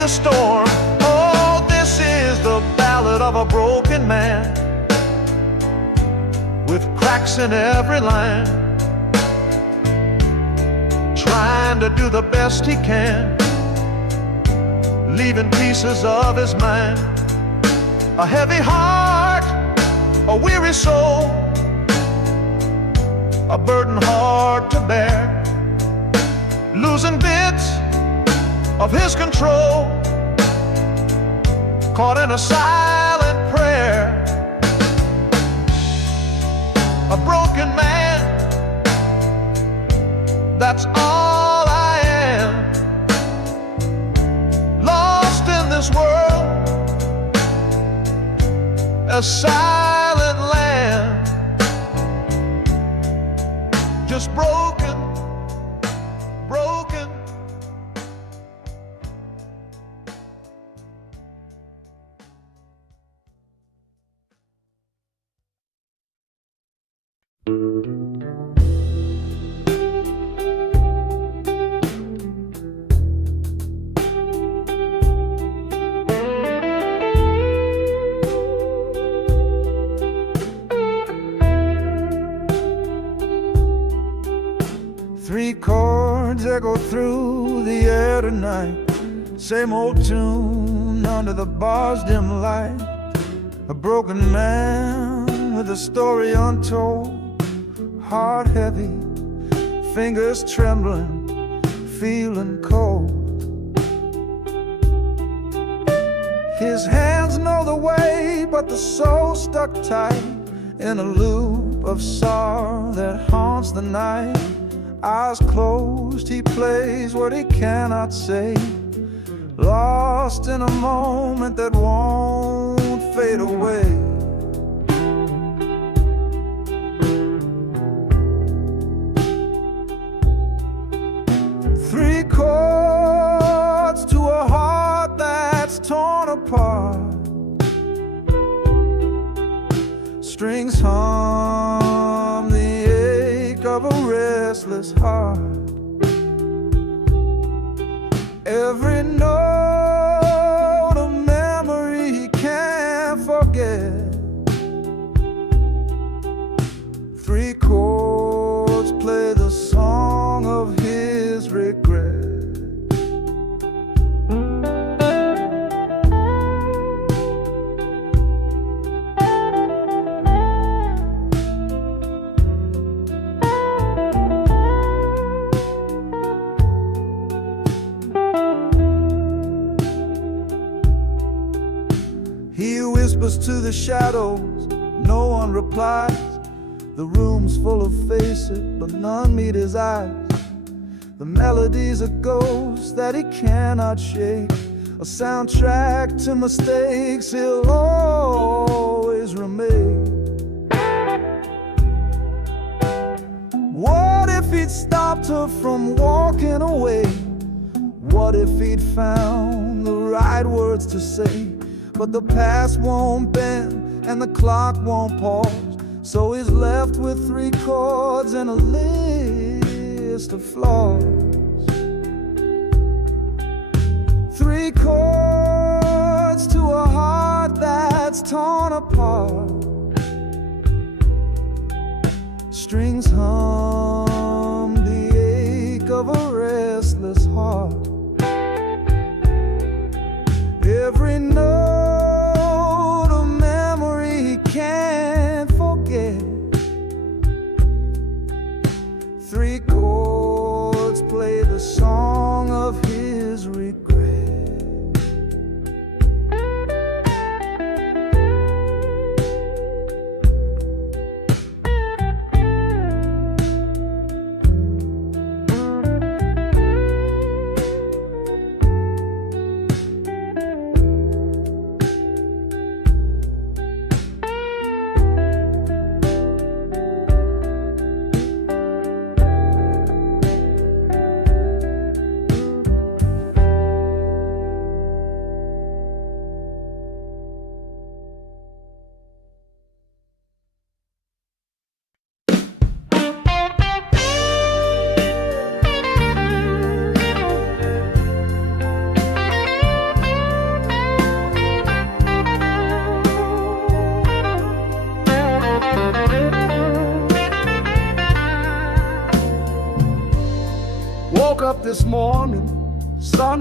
the storm. Oh, this is the ballad of a broken man, with cracks in every line, trying to do the best he can, leaving pieces of his mind. A heavy heart, a weary soul, a burden hard to bear, losing bits of his control, caught in a silent prayer. A broken man, that's all I am, lost in this world, a silent land, just broken, broken. Three chords echo through the air tonight, same old tune under the bar's dim light. A broken man with a story untold, heart heavy, fingers trembling, feeling cold. His hands know the way, but the soul stuck tight in a loop of sorrow that haunts the night. Eyes closed, he plays what he cannot say, lost in a moment that won't fade away. Three chords to a heart that's torn apart, strings hum the ache of a restless heart. Every note a memory he can't forget. Three chords play the song of his regret. He whispers to the shadows, no one replies. The room's full of faces, but none meet his eyes. The melody's a ghost that he cannot shake, a soundtrack to mistakes he'll always remake. What if he'd stopped her from walking away? What if he'd found the right words to say? But the past won't bend and the clock won't pause, so he's left with three chords and a list of flaws. Three chords to a heart that's torn apart, strings hum the ache of a restless heart. Every note a memory he can't forget. Three chords play the song of his regret.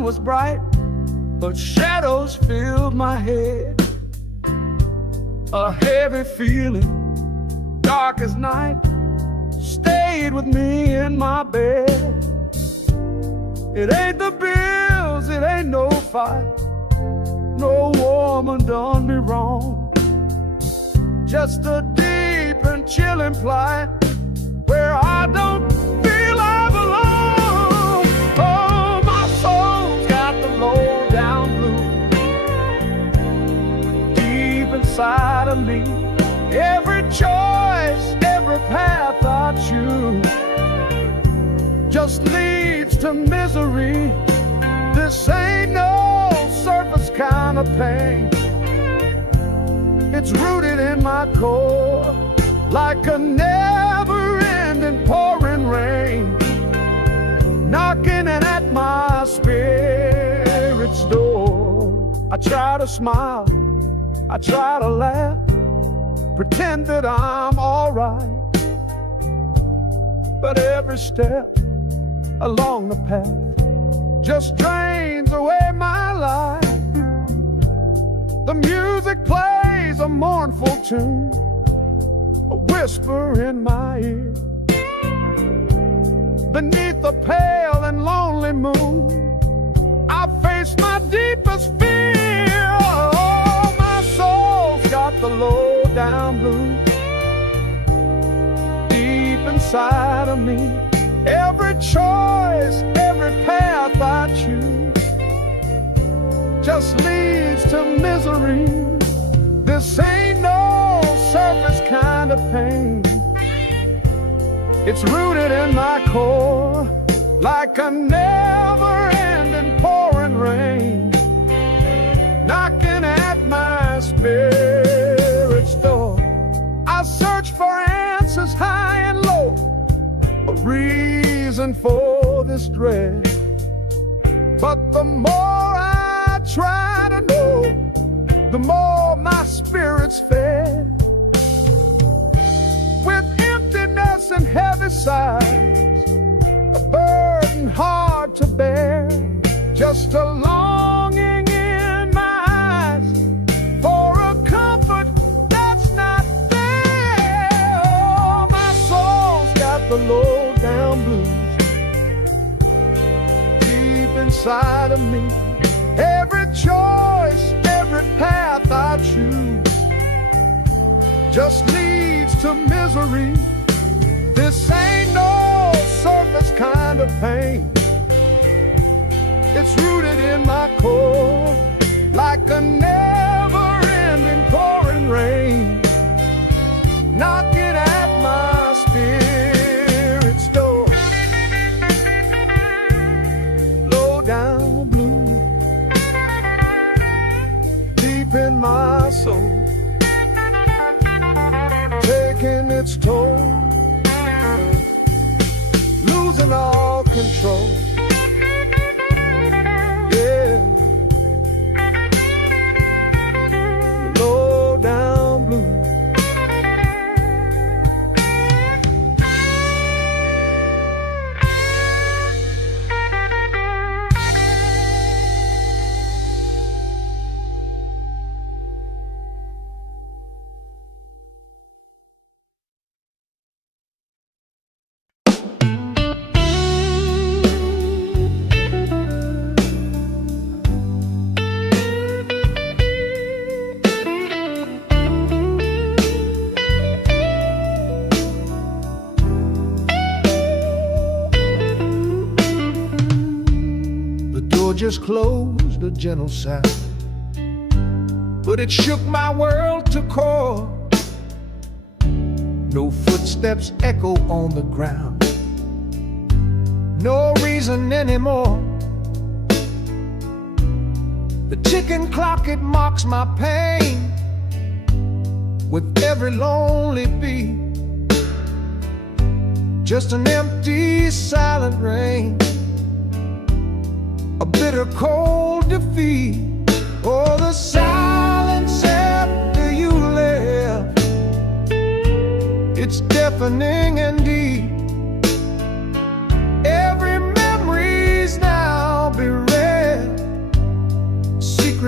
was bright, but shadows filled my head. A heavy feeling, dark as night, stayed with me in my bed. It ain't the bills, it ain't no fight, no woman done me wrong. Just a deep and chilling plight where I don't feel I belong. Oh, my soul's got the low down blues deep inside of me. Every choice, every path I choose just leads to misery. This ain't no surface kind of pain. It's rooted in my core like a never-ending pouring rain, knocking at my spirit's door. I try to smile, I try to laugh, pretend that I'm alright, but every step along the path just drains away my life. The music plays a mournful tune, a whisper in my ear. Beneath the pale and lonely moon, I face my deepest fear. Oh, my soul's got the low down blues deep inside of me. Every choice, every path I choose just leads to misery. This ain't no surface kind of pain. It's rooted in my core like a never-ending pouring rain, knocking at my spirit's door. I search for answers high and low, a reason for this dread, but the more I try to know, the more my spirit's fed. With emptiness and heavy sighs, a burden hard to bear, just a longing in my eyes for a comfort that's not there. Oh, my soul's got the low down blues deep inside of me. Every choice, every path I choose just leads to misery. This ain't no surface kind of pain. It's rooted in my core like a never-ending pouring rain, knocking at my spirit's door. Low down blue deep in my soul, taking its toll, losing all control. Yeah, low down blue. Just closed, a gentle sound, but it shook my world to core. No footsteps echo on the ground, no reason anymore. The ticking clock, it mocks my pain with every lonely beat. Just an empty, silent rain, a bitter cold defeat. Oh, the silence after you left, it's deafening and deep. Every memory's now bereft.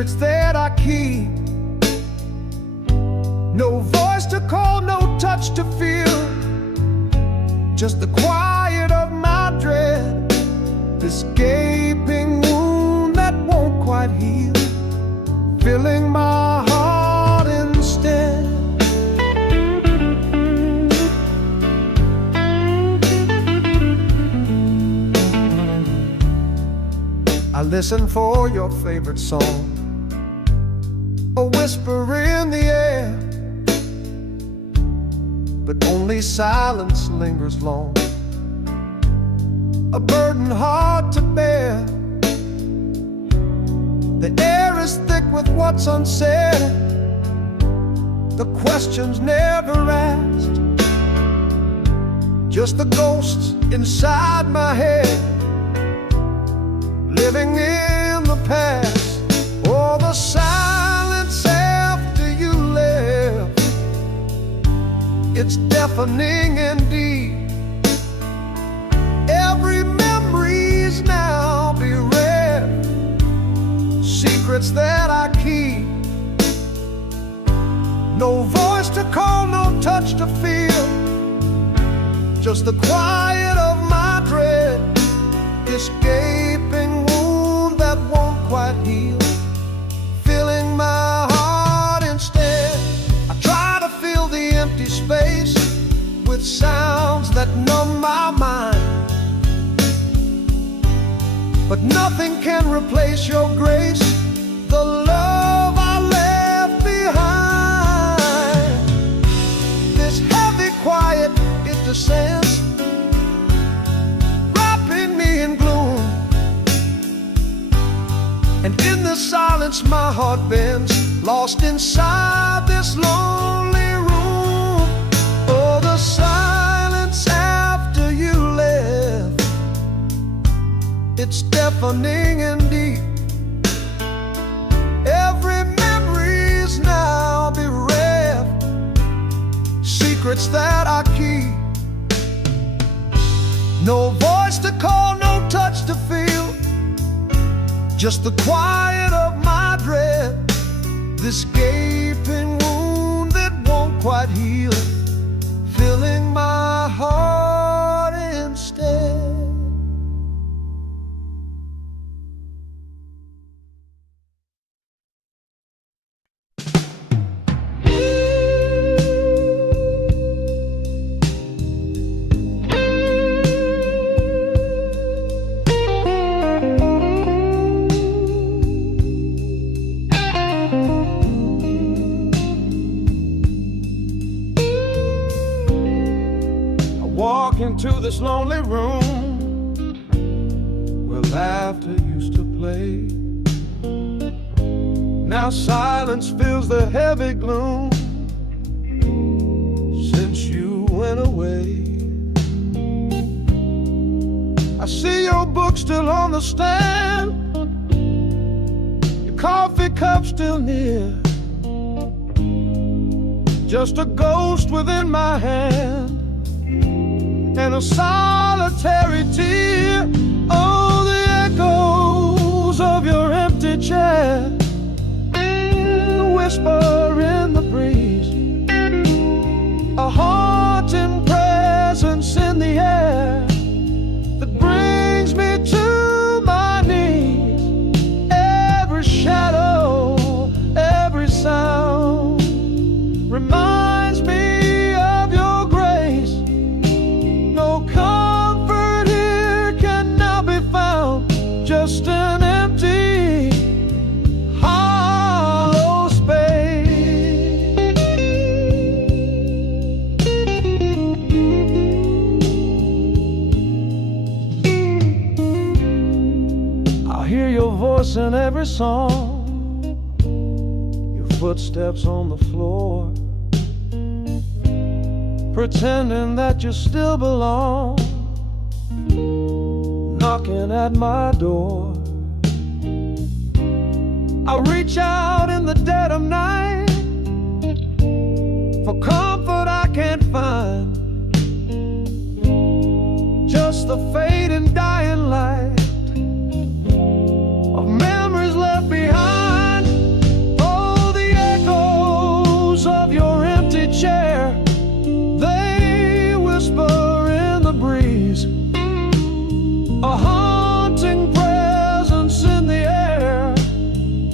secrets that I keep. No voice to call, no touch to feel, just the quiet of my dread, this gaping wound that won't quite heal, filling my heart instead. I listen for your favorite song, a whisper in the air, but only silence lingers long, a burden hard to bear. The air is thick with what's unsaid, the questions never asked, just the ghosts inside my head, living in the past. Oh, the silence after you left, it's deafening indeed. Every memory's now bereft, secrets that I keep. No voice to call, no touch to feel, just the quiet of my dread, this gaping wound that won't quite heal, filling my heart instead. I try to fill the empty space with sounds that numb my mind, but nothing can replace your grace, the love I left behind. This heavy quiet, it descends, wrapping me in gloom, and in the silence my heart bends, lost inside this lonely room. Oh, the silence after you left, it's deafening indeed. Every memory's now bereft, secrets that I keep. No voice to call, no touch to feel, just the quiet of my dread, this gaping wound that won't quite heal, filling my heart instead. Walk into this lonely room where laughter used to play. Now silence fills the heavy gloom since you went away. I see your book still on the stand, your coffee cup still near, just a ghost within my hand and a solitary tear. Oh, the echoes of your empty chair, the whisper in the breeze, a haunting presence in the air that brings me to my knees. Every shadow, every sound reminds me of your grace. No comfort here can now be found, just an empty, hollow space. I hear your voice in every song, your footsteps on the floor, pretending that you still belong, knocking at my door. I reach out in the dead of night for comfort I can't find, just the fading dying light of memories left behind.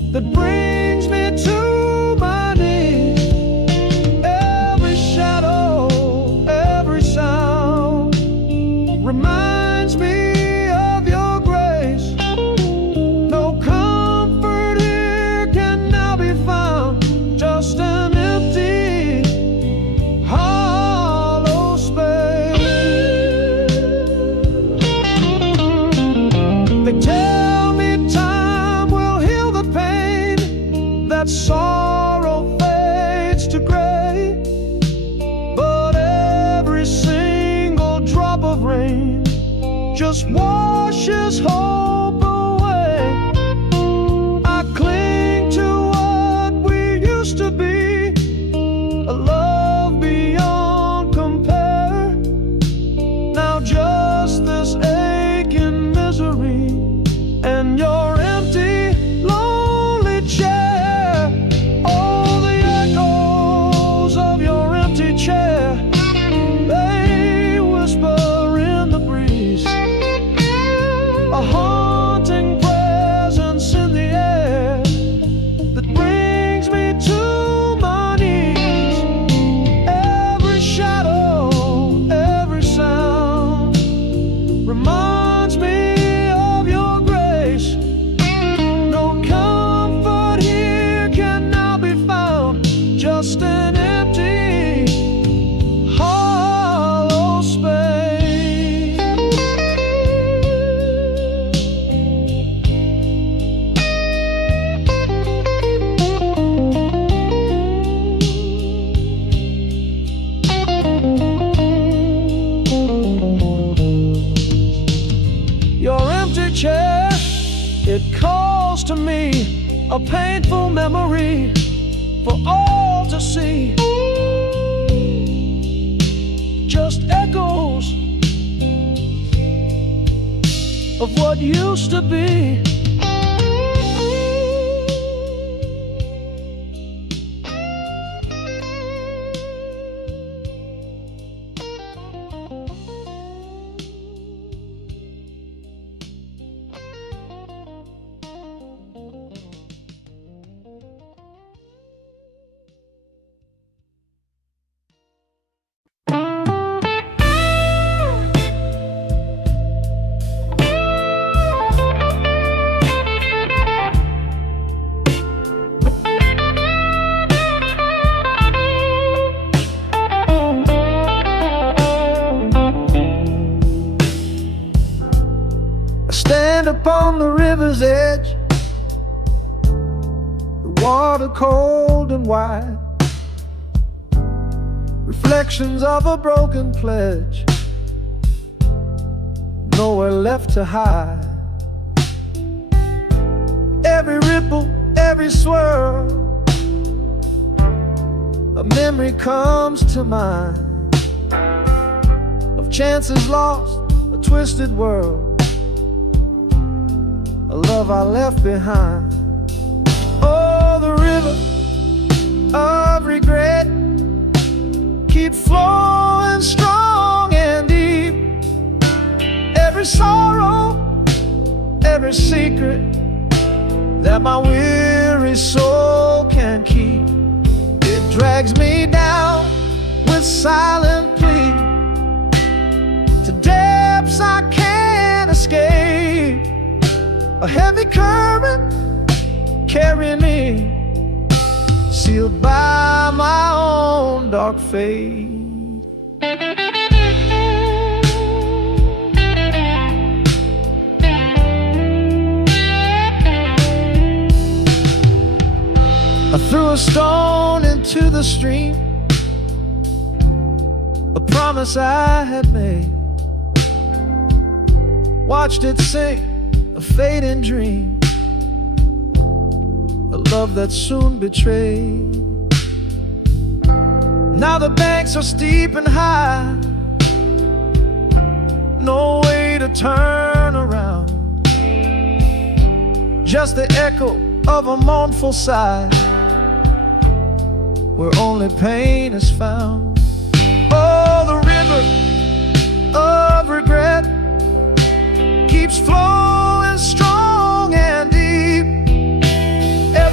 that brings me to my knees. Every shadow, every sound reminds me of your grace. No comfort here can now be found, just an empty, hollow space. They tell me time will heal the pain, that sorrow fades to gray, but every single drop of rain just washes hope away. I cling to what we used to be, a love beyond compare. Now just this aching misery and your empty, lonely chair. Oh, the echoes of your empty chair, they whisper in the breeze, a haunting presence in the air that brings me to my knees. Every shadow, every sound reminds me of your grace. No comfort here can now be found, just an empty, hollow space. Your empty chair, it calls to me, a painful memory for all to see. Just echoes of what used to be. I stand upon the river's edge, the water cold and wide, reflections of a broken pledge, nowhere left to hide. Every ripple, every swirl, a memory comes to mind of chances lost, a twisted world, a love I left behind. Oh, the river of regret keeps flowing strong and deep. Every sorrow, every secret that my weary soul can keep, it drags me down with silent plea to depths I can't escape. A heavy current carrying me, sealed by my own dark fate. I threw a stone into the stream, a promise I had made, watched it sink, a fading dream, a love that soon betrayed. Now the banks are steep and high, no way to turn around, just the echo of a mournful sigh, where only pain is found. Oh, the river of regret keeps flowing strong and deep.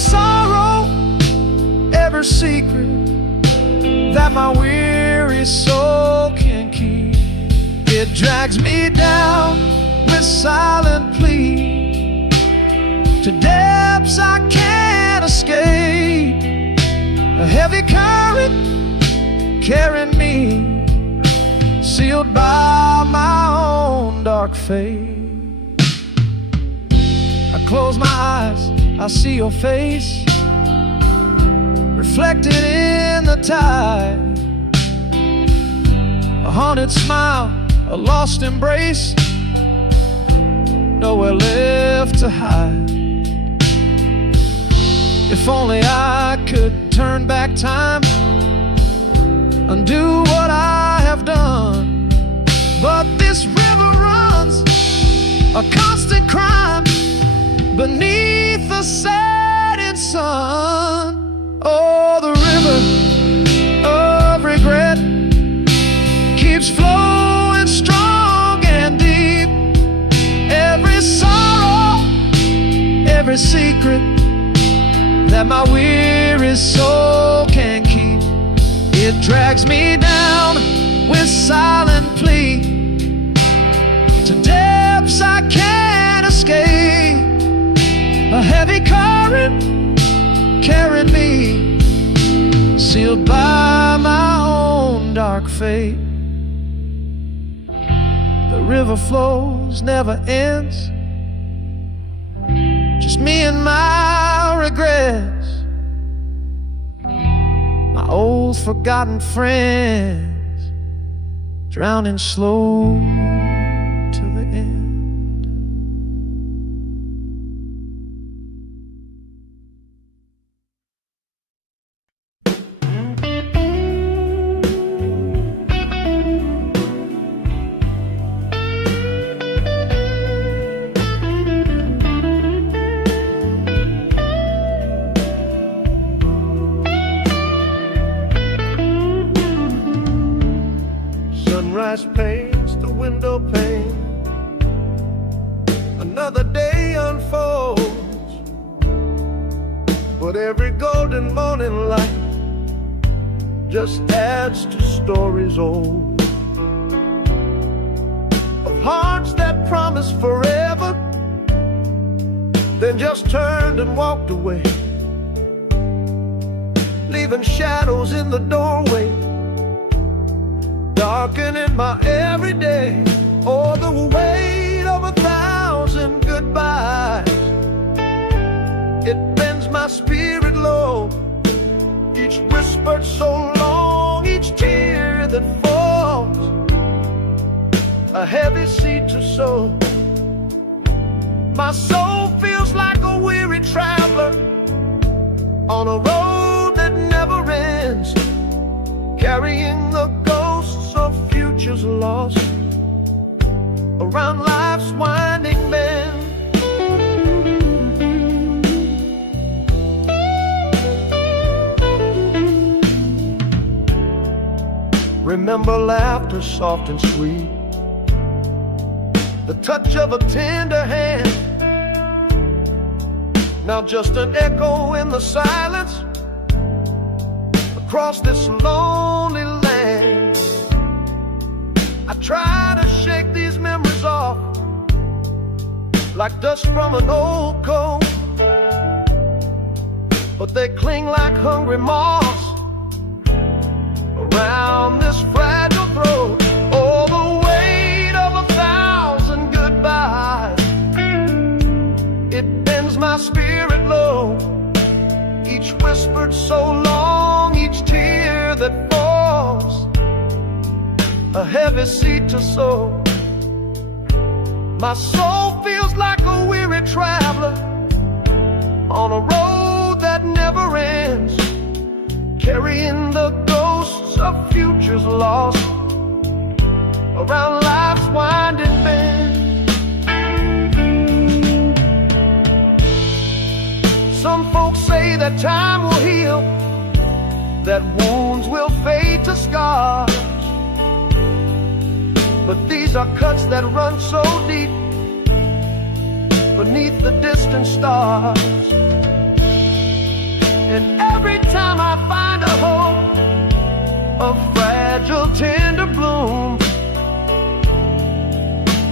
sorrow, every secret that my weary soul can keep. It drags me down with silent plea to depths I can't escape. A heavy current carrying me, sealed by my own dark fate. I close my eyes, I see your face reflected in the tide. A haunted smile, a lost embrace, nowhere left to hide. If only I could turn back time, undo what I have done. But this river runs a constant crime beneath the setting sun. Oh, the river of regret keeps flowing strong and deep. Every sorrow, every secret that my weary soul can keep, it drags me down with silent plea to depths I can't escape. A heavy current carried me, sealed by my own dark fate. The river flows, never ends, just me and my regrets, my old forgotten friends, drowning slow till the end. Sunrise paints the window pane, another day unfolds, but every golden morning light just adds to stories old, of hearts that promised forever, then just turned and walked away, leaving shadows in the doorway, darkening my everyday. Oh, the weight of 1,000 goodbyes, it bends my spirit low. Each whispered so long, each tear that falls, a heavy seed to sow. My soul feels like a weary traveler on a road that never ends, carrying the ghosts of futures lost around life's winding bend. Remember laughter soft and sweet, the touch of a tender hand, now just an echo in the silence across this lonely land. I try to shake these memories off like dust from an old coat, but they cling like hungry moths around this fragile throat. Oh, the weight of 1,000 goodbyes, it bends my spirit low. Each whispered so long, each tear that falls, a heavy seed to sow. My soul feels like a weary traveler on a road that never ends, carrying the ghosts of futures lost around life's winding bend. Some folks say that time will heal, that wounds will fade to scars, but these are cuts that run so deep beneath the distant stars.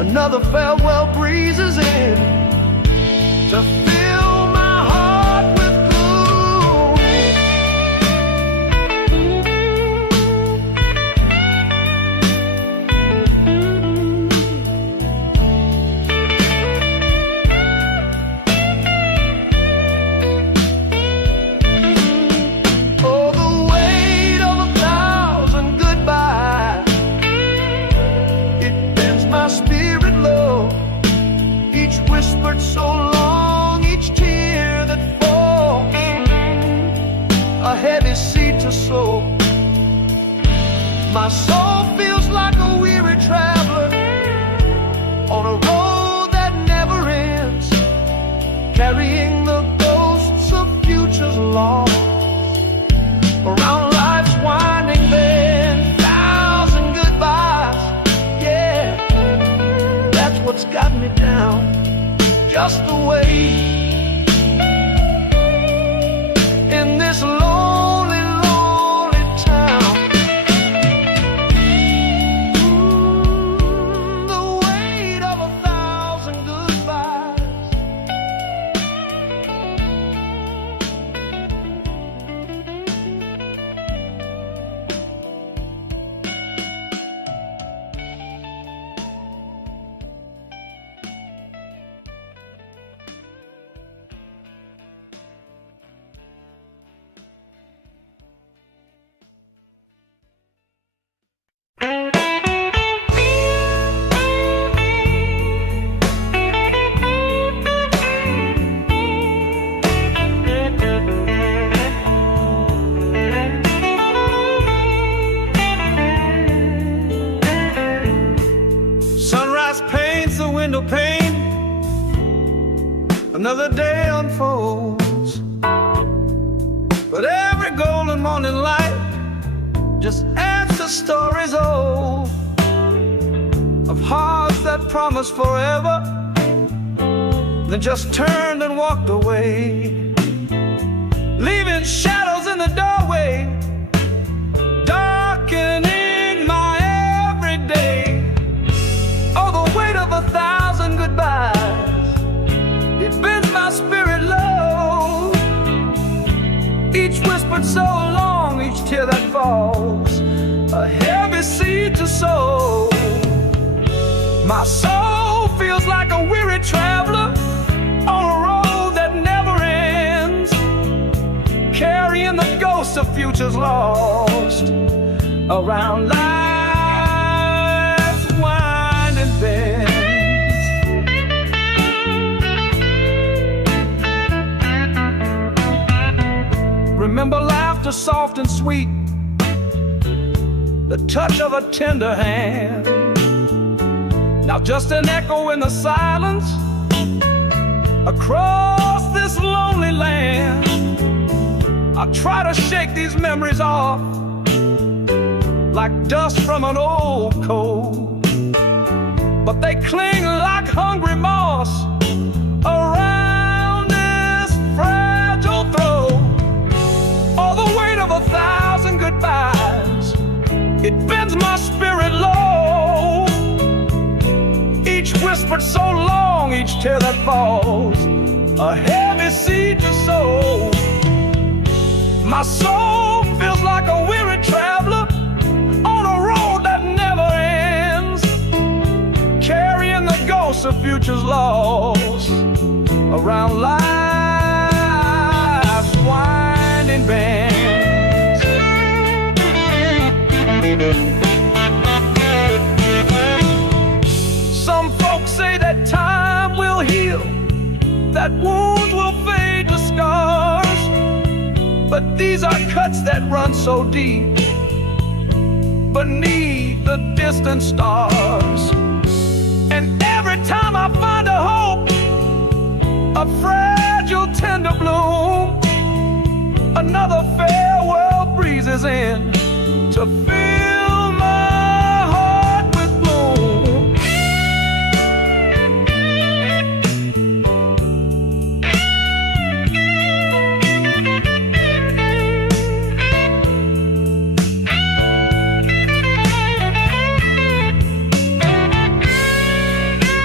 Another farewell breezes in to fill my heart with gloom. Oh, the weight of 1,000 goodbyes, it bends my spirit low. Each whispered so long, each tear that falls, a heavy seed to sow. My soul feels like a weary traveler on a road that never ends, carrying the ghosts of futures lost around life's winding bend. 1,000 goodbyes, yeah, that's what's got me down. Just the way in this lonely, lonely town. The weight of 1,000 goodbyes. Sunrise paints the window pane, another day unfolds, but every golden morning light just adds to stories old of hearts that promised forever, then just turned and walked away, leaving shadows in the doorway, darkening my everyday. Oh, the weight of 1,000 goodbyes, it bends my spirit low. Each whispered so long, each tear that falls, a heavy seed to sow. My soul feels like a weary traveler on a road that never ends, carrying the ghosts of futures lost around life's winding bends. Remember laughter soft and sweet, the touch of a tender hand. Now just an echo in the silence across this lonely land. I try to shake these memories off like dust from an old coat, but they cling like hungry moss around this fragile throat. All the weight of 1,000 goodbyes, it bends my spirit low. Each whispered so long, each tear that falls, a heavy seed to sow. My soul feels like a weary traveler on a road that never ends, carrying the ghosts of futures lost around life's winding bends. Some folks say that time will heal, that wounds will fade to scars, but these are cuts that run so deep beneath the distant stars. And every time I find a hope, a fragile tender bloom, another farewell breezes in to fill my heart with gloom.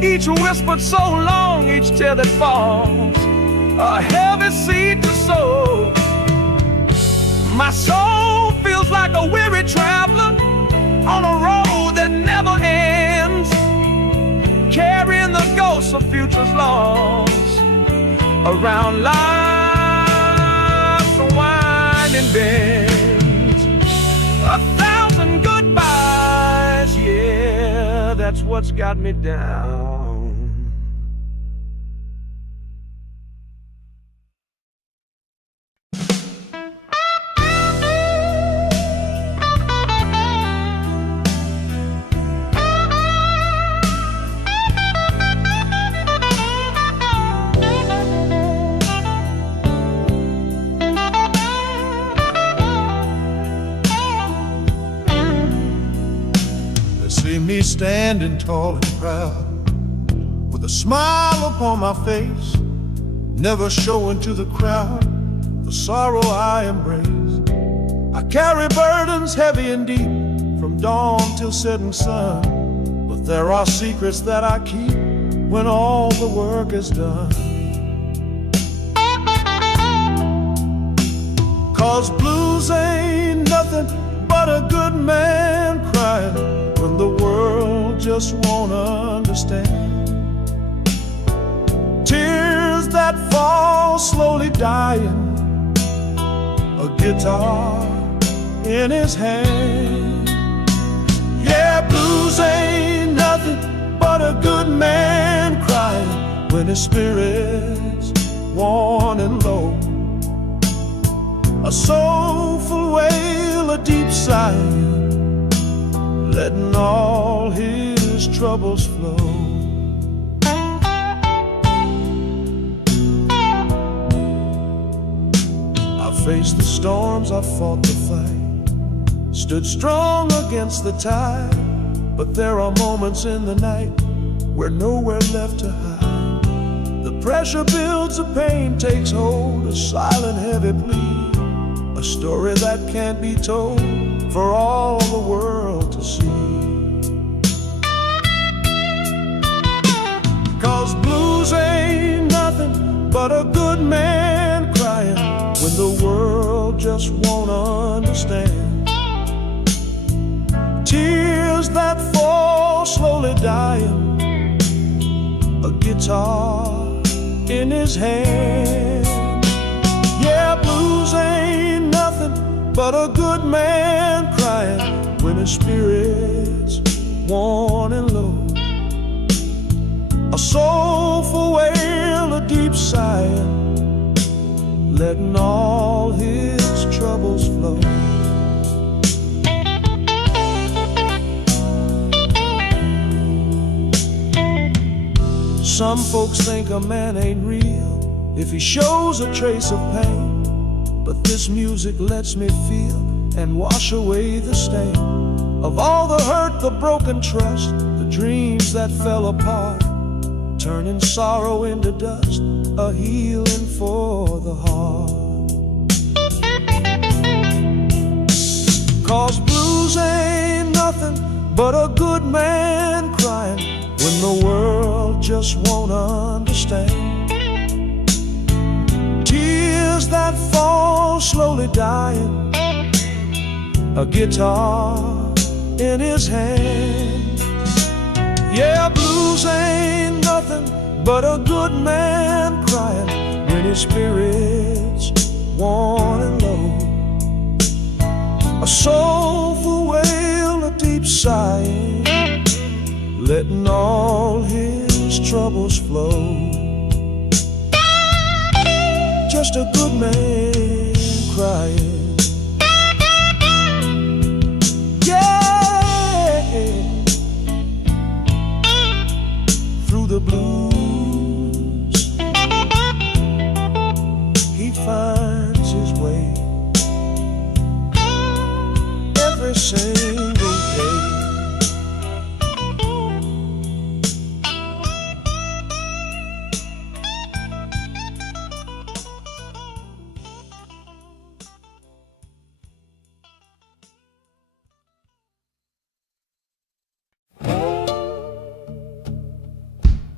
Each whispered so long, each tear that falls, a heavy seed to sow. My soul feels like a weary traveler on a road that never ends, carrying the ghosts of futures lost around life's winding bends. 1,000 goodbyes, yeah, that's what's got me down. See me standing tall and proud, with a smile upon my face, never showing to the crowd the sorrow I embrace. I carry burdens heavy and deep, from dawn till setting sun, but there are secrets that I keep when all the work is done. 'Cause blues ain't nothing but a good man crying when the world just won't understand. Tears that fall slowly dying, a guitar in his hand. Yeah, blues ain't nothing but a good man crying when his spirit's worn and low. A soulful wail, a deep sigh, letting all his troubles flow. I faced the storms, I fought the fight, stood strong against the tide, but there are moments in the night where nowhere left to hide. The pressure builds, the pain takes hold, a silent heavy plea, a story that can't be told for all the world to see. 'Cause blues ain't nothing but a good man crying when the world just won't understand. Tears that fall slowly dying, a guitar in his hand. Yeah, blues ain't nothing but a good man crying when his spirit's worn and low. A soulful wail, a deep sigh, letting all his troubles flow. Some folks think a man ain't real if he shows a trace of pain, but this music lets me feel and wash away the stain of all the hurt, the broken trust, the dreams that fell apart, turning sorrow into dust, a healing for the heart. 'Cause blues ain't nothing but a good man crying when the world just won't understand. Tears that fall slowly dying, a guitar in his hand. Yeah, blues ain't nothing but a good man crying when his spirit's worn and low. A soulful wail, a deep sigh, letting all his troubles flow. Just a good man crying. Yeah, through the blues he finds his way every single day.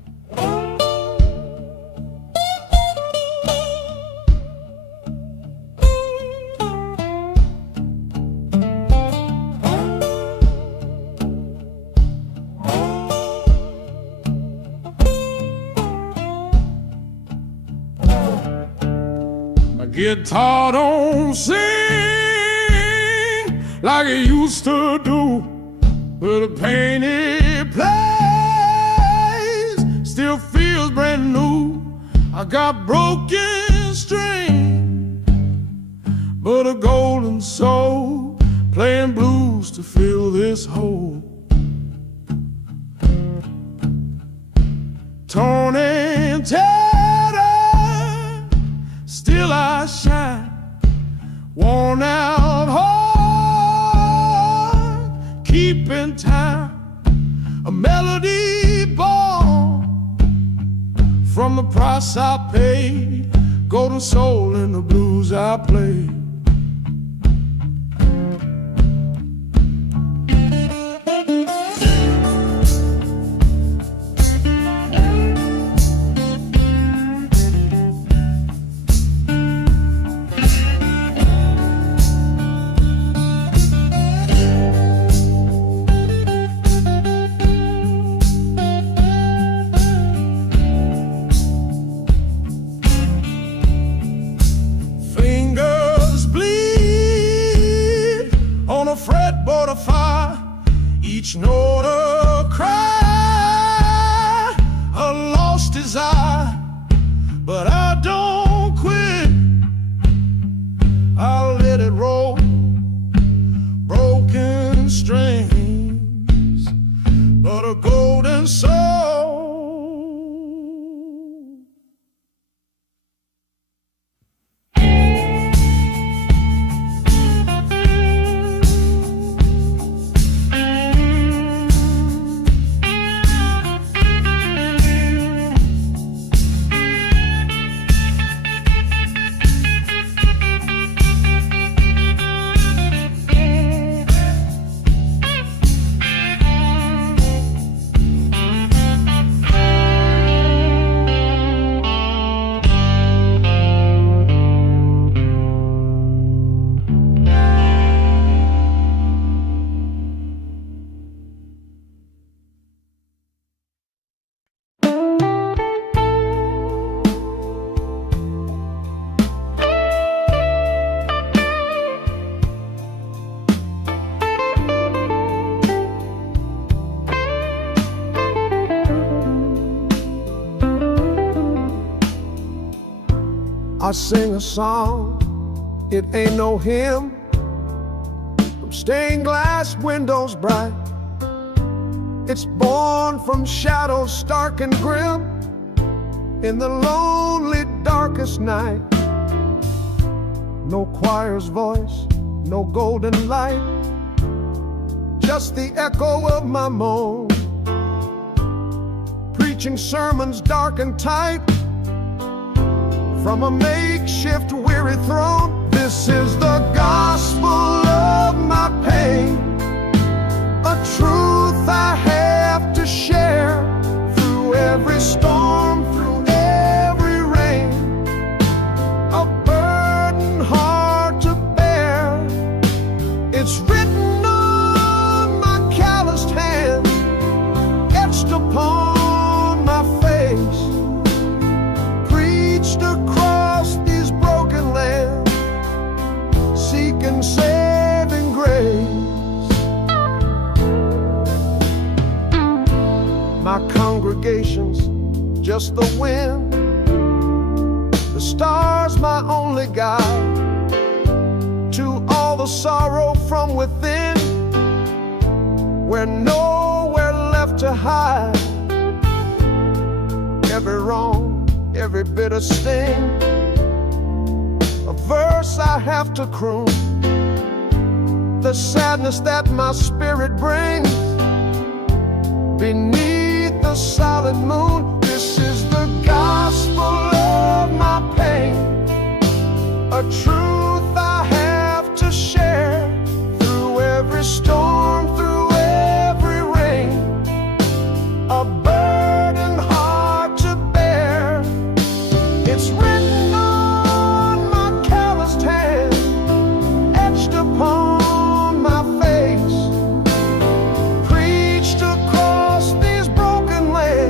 guitar don't sing like it used to do, but the pain it plays still feels brand new. I got broken strings, but a golden soul playing blues to fill this hole. Torn and tattered, still I shine. Worn out heart, keeping time. A melody born from the price I paid. Golden soul in the blues I play. Fretboard of fire, each note a cry, a lost desire, but I don't quit. I'll let it roll, broken strings, but a golden soul. I sing a song, it ain't no hymn, from stained glass windows bright. It's born from shadows stark and grim, in the lonely darkest night. No choir's voice, no golden light, just the echo of my moan, preaching sermons dark and tight, from a makeshift weary throne. This is the gospel of my pain, a truth I have to share, through every storm, through every rain, a burden hard to bear. It's written on my calloused hands, etched upon my face, across these broken lands, seeking saving grace. My congregation's just the wind, the stars my only guide, to all the sorrow from within, we're nowhere left to hide. Every wrong, every bitter sting, a verse I have to croon, the sadness that my spirit brings beneath the silent moon. This is the gospel of my pain, a truth I have to share, through every storm, through every rain, a burden hard to bear. It's written on my calloused hand, etched upon my face, preached across these broken lands.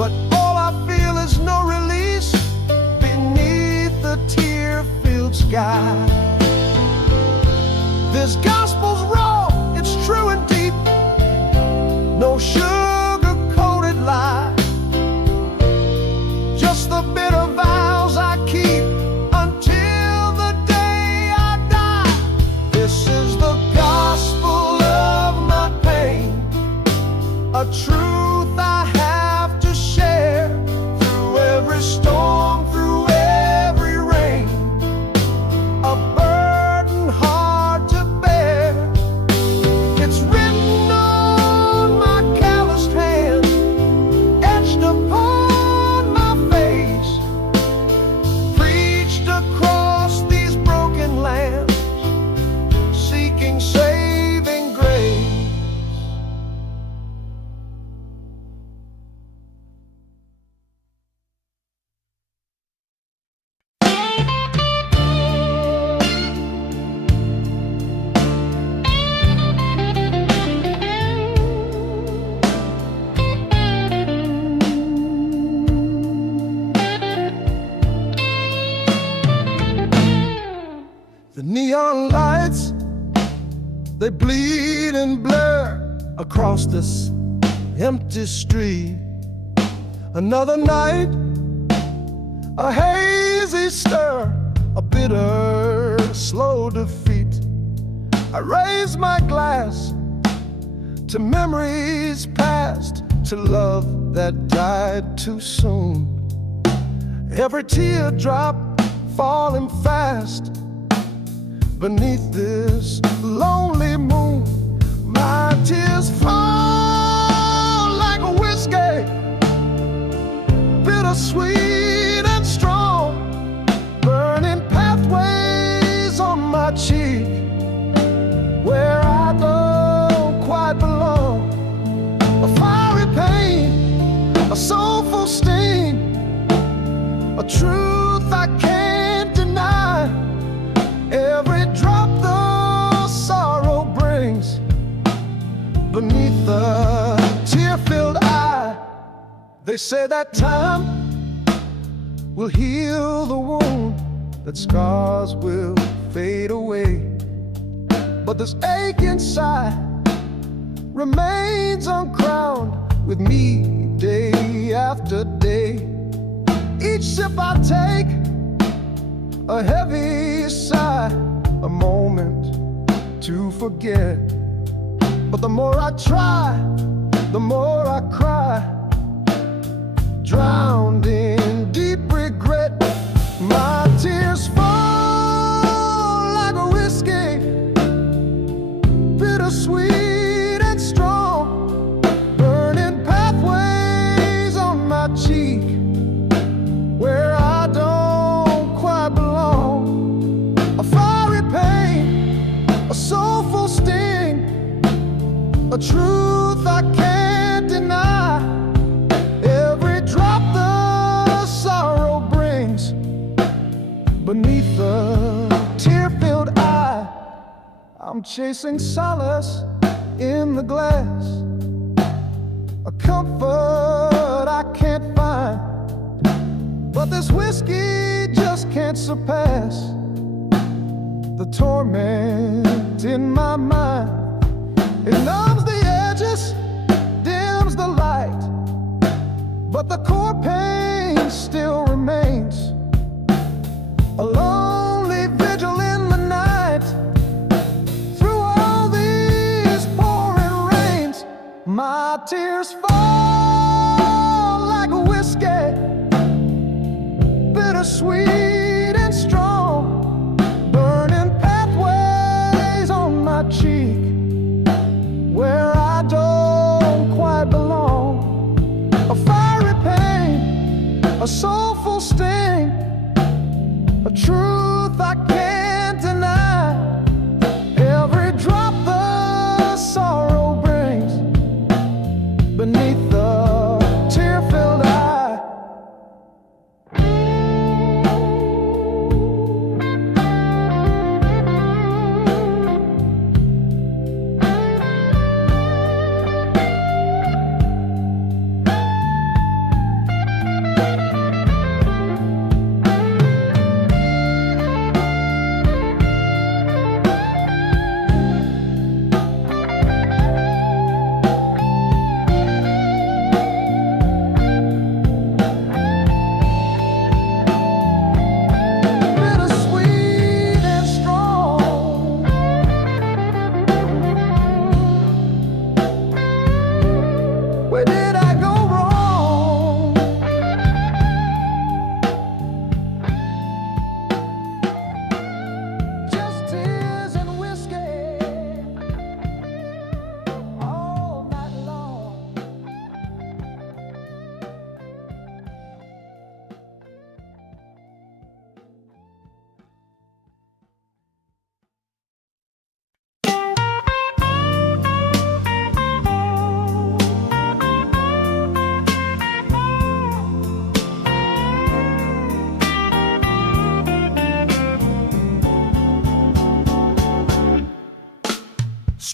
but all I feel is no release beneath the tear-filled sky. This gospel's raw, it's true and deep, no sugar-coated lie, just the bitter vows I keep until the day I die. This is the gospel of my pain, a truth I have to share through every storm, through every rain, a burden hard to bear. It's written on my calloused hand, etched upon my face, preached across these broken lands, seeking saving grace. The neon lights, they bleed and blur across this empty street. Another night, a hazy stir, a bitter, slow defeat. I raise my glass to memories past, to love that died too soon. Every teardrop falling fast beneath this lonely moon. My tears fall like a whiskey, bittersweet and strong, burning pathways on my cheek where I don't quite belong. A fiery pain, a soulful sting, a truth I can't deny. Every drop the sorrow brings beneath the tear-filled eye. They say that time will heal the wound, that scars will fade away, but this ache inside remains uncrowned with me day after day. Each sip I take, a heavy sigh, a moment to forget. But the more I try, the more I cry, drowned in deep regret. My tears fall like a whiskey, bittersweet and strong, burning pathways on my cheek where I don't quite belong. A fiery pain, a soulful sting, a truth I can't deny. Every drop the sorrow brings beneath the tear-filled eye. I'm chasing solace in the glass, a comfort I can't find, but this whiskey just can't surpass the torment in my mind. It numbs the edges, dims the light, but the core pain still remains. A lonely vigil in the night, through all these pouring rains. My tears fall like a whiskey, bittersweet and strong, burning pathways on my cheek where I don't quite belong. A fiery pain, a soulful sting, a truth I can't deny. Every drop the sorrow brings beneath the tear-filled eye.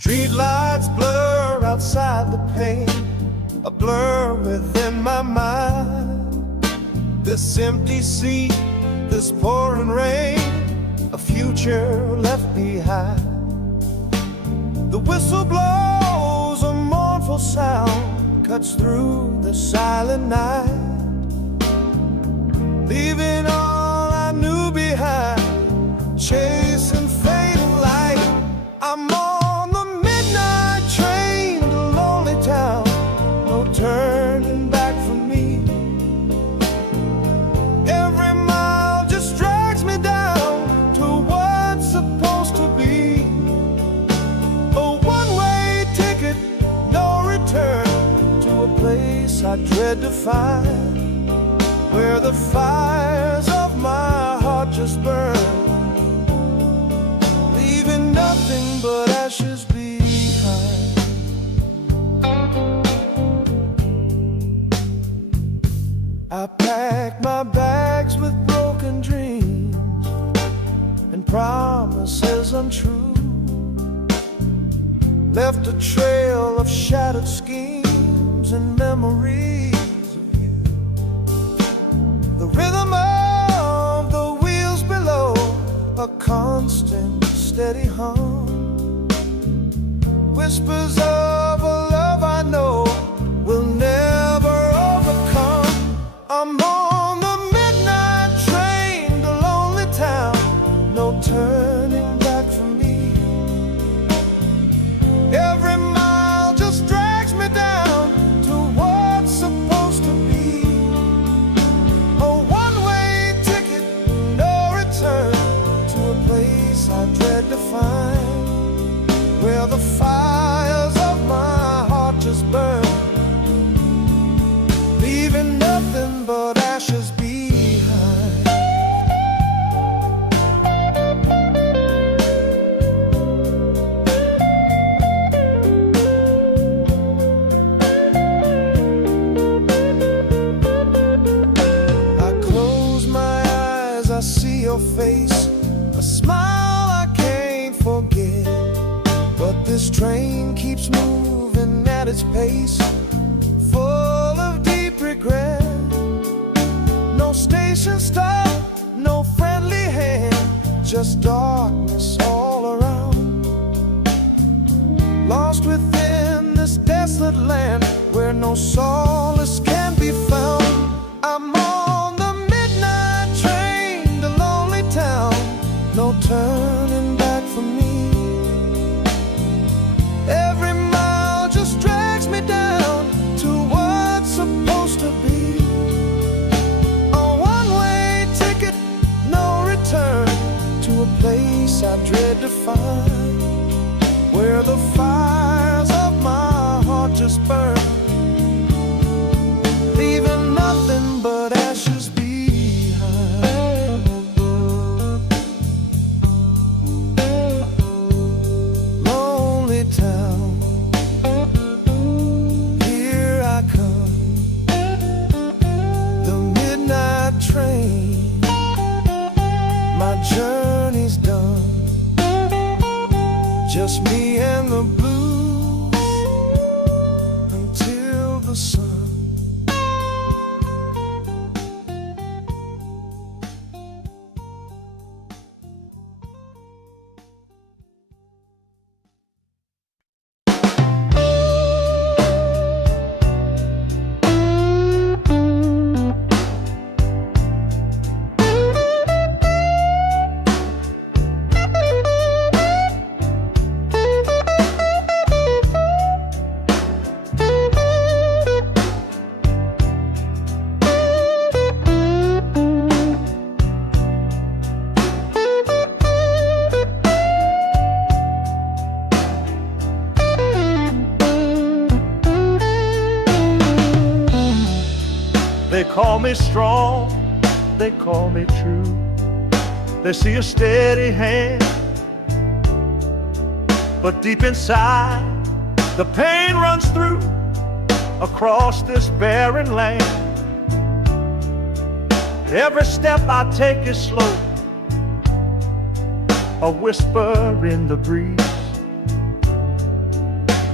Streetlights blur outside the pane, a blur within my mind. This empty seat, this pouring rain, a future left behind. The whistle blows, a mournful sound cuts through the silent night, leaving all I knew behind, chasing fading light. I'm on the midnight train to lonely town, no turning back for me. Every mile just drags me down to what's supposed to be. A one-way ticket, no return, to a place I dread to find, where the fires of my heart just burn, leaving nothing but ashes behind. I packed my bags with broken dreams and promises untrue, left a trail of shattered schemes and memories of you. The rhythm of the wheels below, a constant steady hum, whispers of a love I know will never overcome. I'm on the midnight train to lonely town, no turning back for me. Every mile just drags me down to what's supposed to be. A one-way ticket, no return, to a place I dread to find, where the fires of my heart just burn, leaving nothing but ashes behind. I close my eyes, I see your face, a smile I can't forget. But this train keeps moving at its pace, full of deep regret. No station stop, no friendly hand, just darkness all around. Lost within this desolate land, where no solace can be found. I'm on the midnight train to lonely town, no turning back for me. Every mile just drags me down to what's supposed to be. A one-way ticket, no return, to a place I dread to find, where the fires of my heart just burn, leaving nothing but ashes behind. Lonely town, here I come, the midnight train, my journey's done, just me and the blues until the sun. They call me strong, they call me true. They see a steady hand, but deep inside the pain runs through across this barren land. Every step I take is slow, a whisper in the breeze.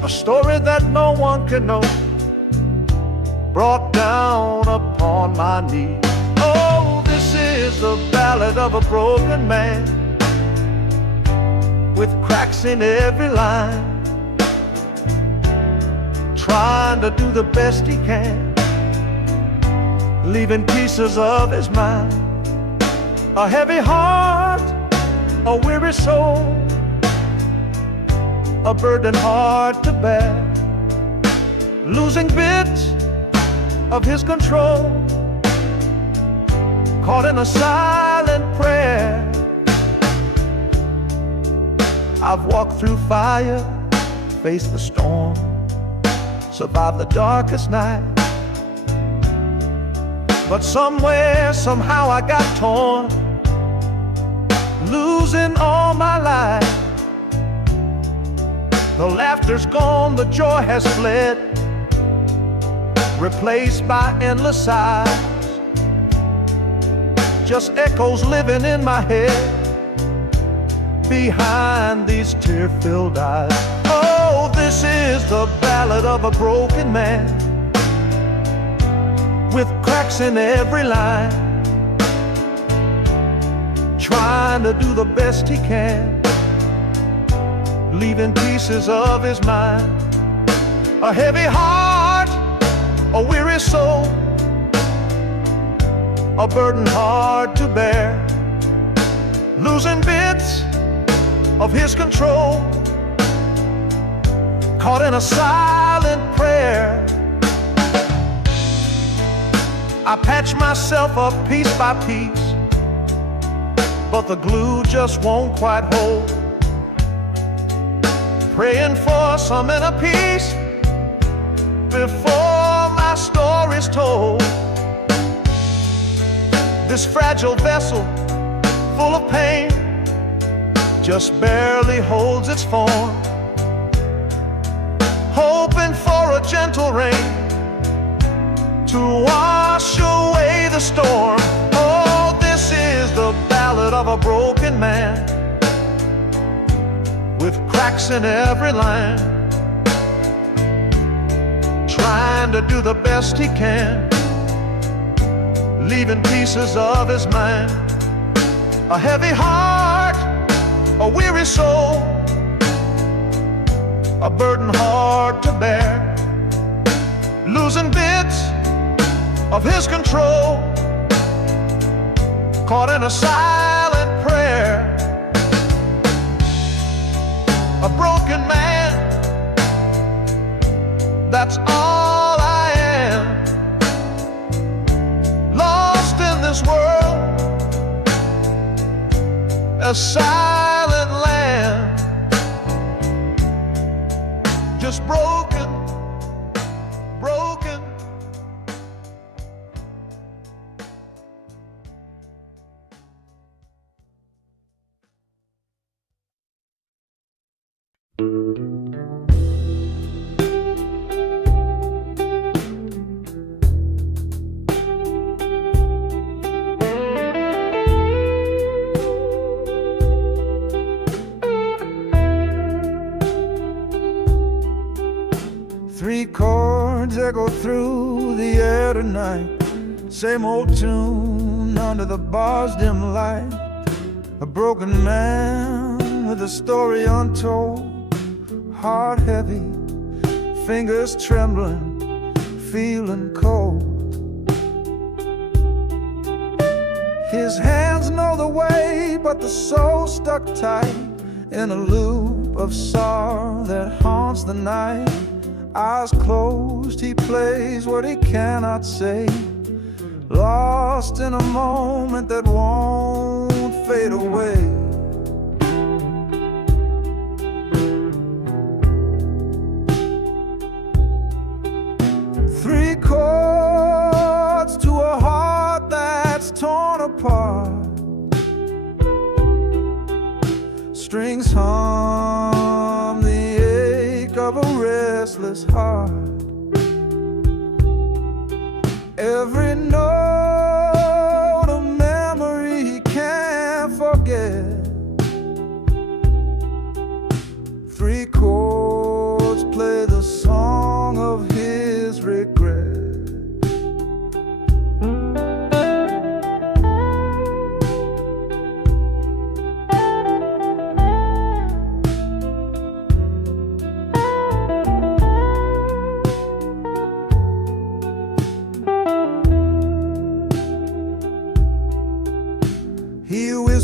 a story that no one can know, brought down upon my knee. Oh, this is the ballad of a broken man, with cracks in every line, trying to do the best he can, leaving pieces of his mind. A heavy heart, a weary soul, a burden hard to bear, losing bits of his control, caught in a silent prayer. I've walked through fire, faced the storm, survived the darkest night, but somewhere, somehow I got torn, losing all my life. The laughter's gone, the joy has fled, replaced by endless sighs, just echoes living in my head behind these tear-filled eyes. Oh, this is the ballad of a broken man, with cracks in every line, trying to do the best he can, leaving pieces of his mind. A heavy heart, a weary soul, a burden hard to bear, losing bits of his control, caught in a silent prayer. I patch myself up piece by piece, but the glue just won't quite hold, praying for some inner peace before my story's told. This fragile vessel, full of pain, just barely holds its form, hoping for a gentle rain to wash away the storm. Oh, this is the ballad of a broken man, with cracks in every line, trying to do the best he can, leaving pieces of his mind. A heavy heart, a weary soul, a burden hard to bear, losing bits of his control, caught in a silent prayer. A broken man, that's all I am, lost in this world, a silent land, just broken, broken. Three chords echo through the air tonight, same old tune under the bar's dim light. A broken man with a story untold, heart heavy, fingers trembling, feeling cold. His hands know the way, but the soul stuck tight in a loop of sorrow that haunts the night. Eyes closed, he plays what he cannot say, lost in a moment that won't fade away. Three chords to a heart that's torn apart, strings hum the ache of a restless heart. Every note a memory he can't forget. Three chords play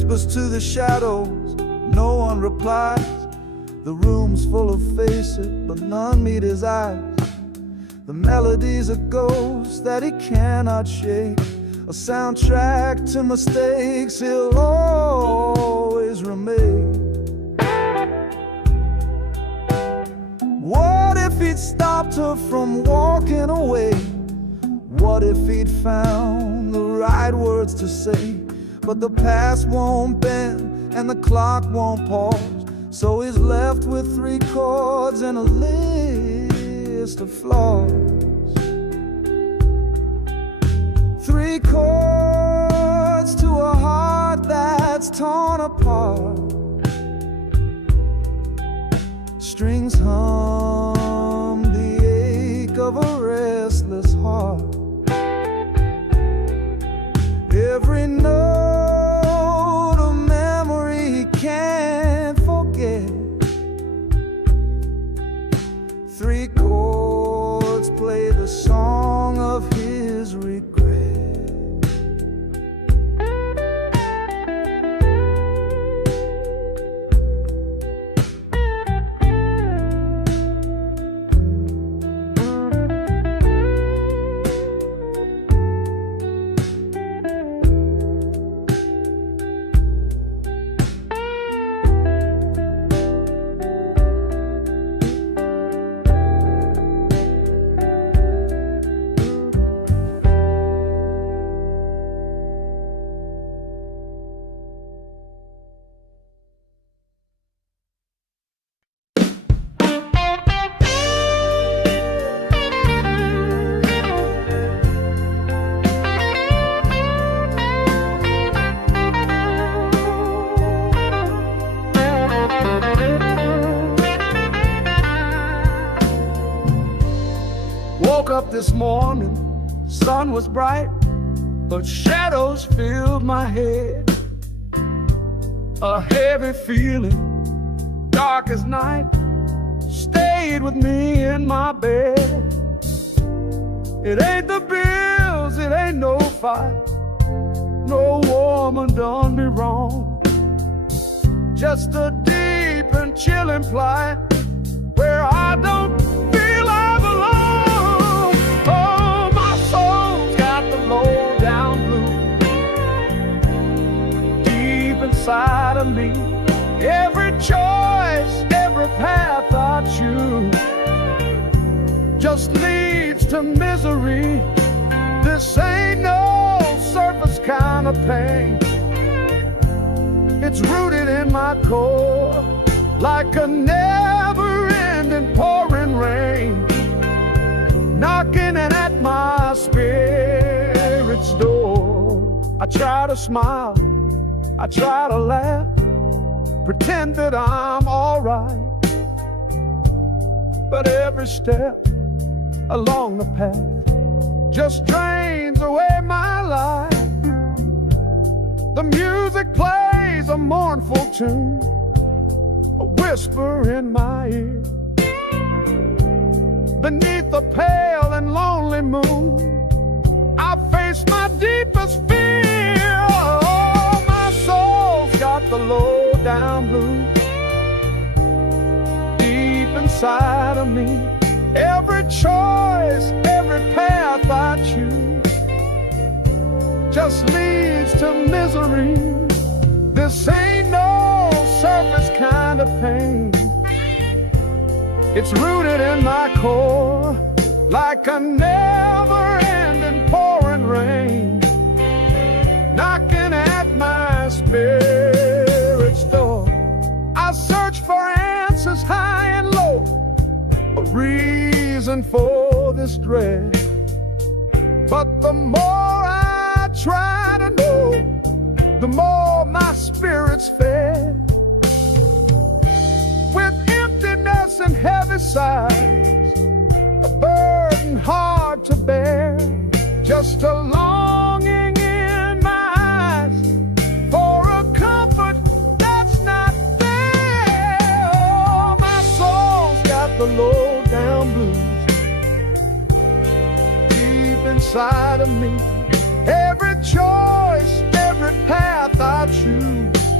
whispers to the shadows, no one replies. The room's full of faces, but none meet his eyes. The melody's a ghost that he cannot shake, a soundtrack to mistakes he'll always remain. What if he'd stopped her from walking away? What if he'd found the right words to say? But the past won't bend and the clock won't pause, so he's left with 3 chords and a list of flaws. 3 chords to a heart that's torn apart. Strings hum the ache of a restless heart. Every note of memory he can't forget. 3 chords play the song of his regret. Woke up this morning, sun was bright, but shadows filled my head. A heavy feeling, dark as night, stayed with me in my bed. It ain't the bills, it ain't no fight, no woman done me wrong. Just a deep and chilling plight where I don't feel I belong. Oh, my soul's got the low down blues deep inside of me. Every choice, every path I choose just leads to misery. This ain't no surface kind of pain. It's rooted in my core like a never-ending pouring rain, knocking at my spirit's door. I try to smile, I try to laugh, pretend that I'm all right, but every step along the path just drains away my life. The music plays a mournful tune, a whisper in my ear. Beneath the pale and lonely moon, I face my deepest fear. Oh, my soul's got the low down blues deep inside of me. Every choice, every path I choose just leads to misery. This ain't no surface kind of pain. It's rooted in my core like a never-ending pouring rain, knocking at my spirit's door. I search for answers high and low, a reason for this dread, but the more I try to know, the more my spirit's fed. With emptiness and heavy sighs, a burden hard to bear, just a longing in my eyes for a comfort that's not there. Oh, my soul's got the low down blues deep inside of me. Every choice, every path I choose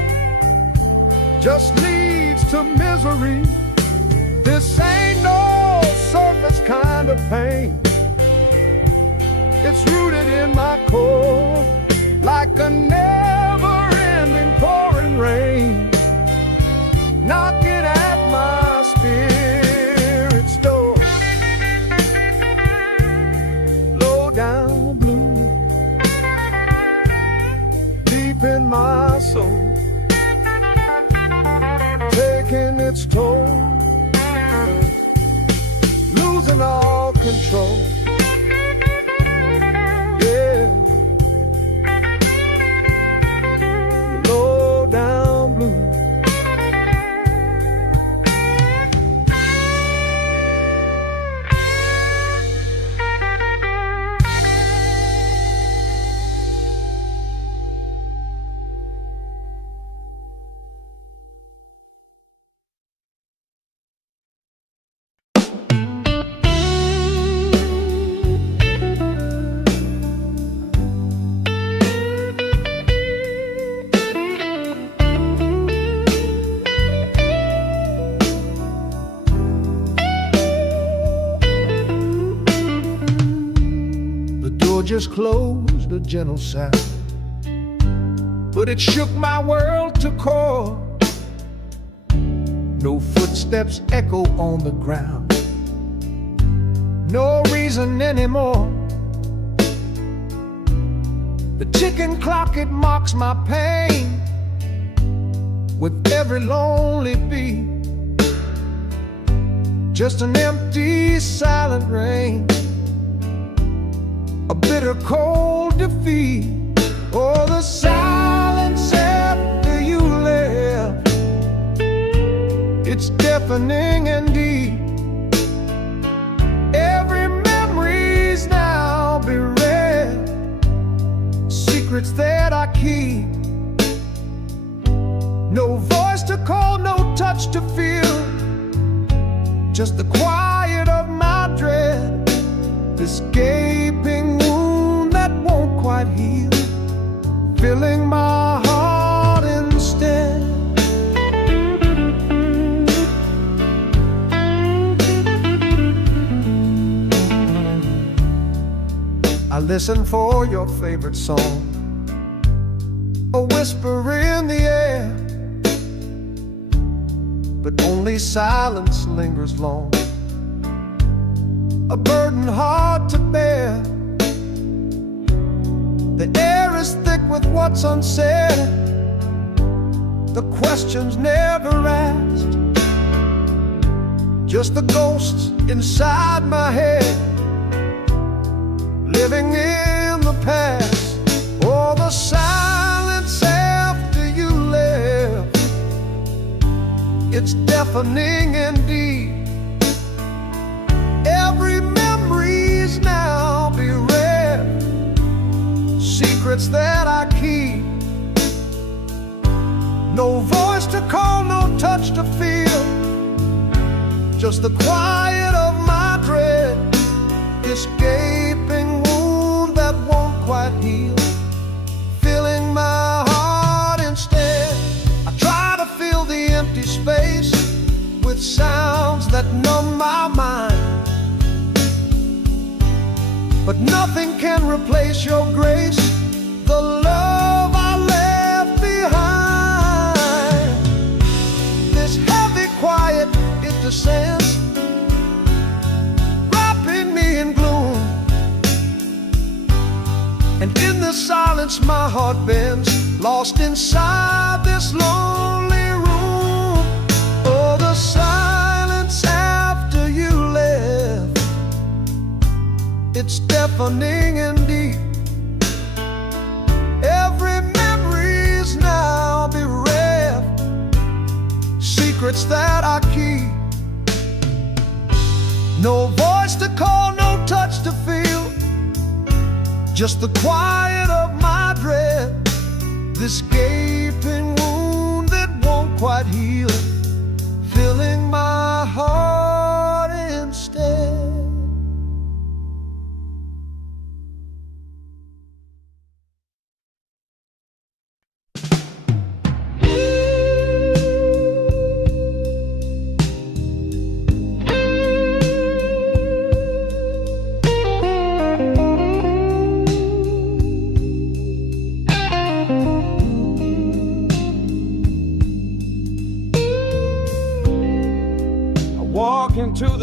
just leads to misery. This ain't no surface kind of pain. It's rooted in my core, like a never-ending pouring rain, knocking at my spirit's door. Low down blue, deep in my soul, taking its toll, losing all control. Yeah, low down blue. Just closed, a gentle sound, but it shook my world to core. No footsteps echo on the ground, no reason anymore. The ticking clock, it mocks my pain with every lonely beat. Just an empty, silent rain, a bitter cold defeat. Oh, the silence after you left, it's deafening and deep. Every memory's now bereft, secrets that I keep. No voice to call, no touch to feel, just the quiet of my dread. This gaping wound that won't quite heal, filling my heart instead. I listen for your favorite song, a whisper in the air, but only silence lingers long, a burden hard to bear. The air is thick with what's unsaid, the questions never asked, just the ghosts inside my head, living in the past. Oh, the silence after you left, it's deafening indeed. Every memory's now bereft, secrets that I keep. No voice to call, no touch to feel, just the quiet of my dread. This gaping wound that won't quite heal, filling my heart instead. I try to fill the empty space with sounds that numb my mind, but nothing can replace your grace, the love I left behind. This heavy quiet, it descends, wrapping me in gloom, and in the silence my heart bends, lost inside this lonely room. Oh, the silence after you left, it's deafening and deep. Every memory's now bereft, secrets that I keep. No voice to call, no touch to feel, just the quiet of my dread. This gaping wound that won't quite heal, filling my heart instead.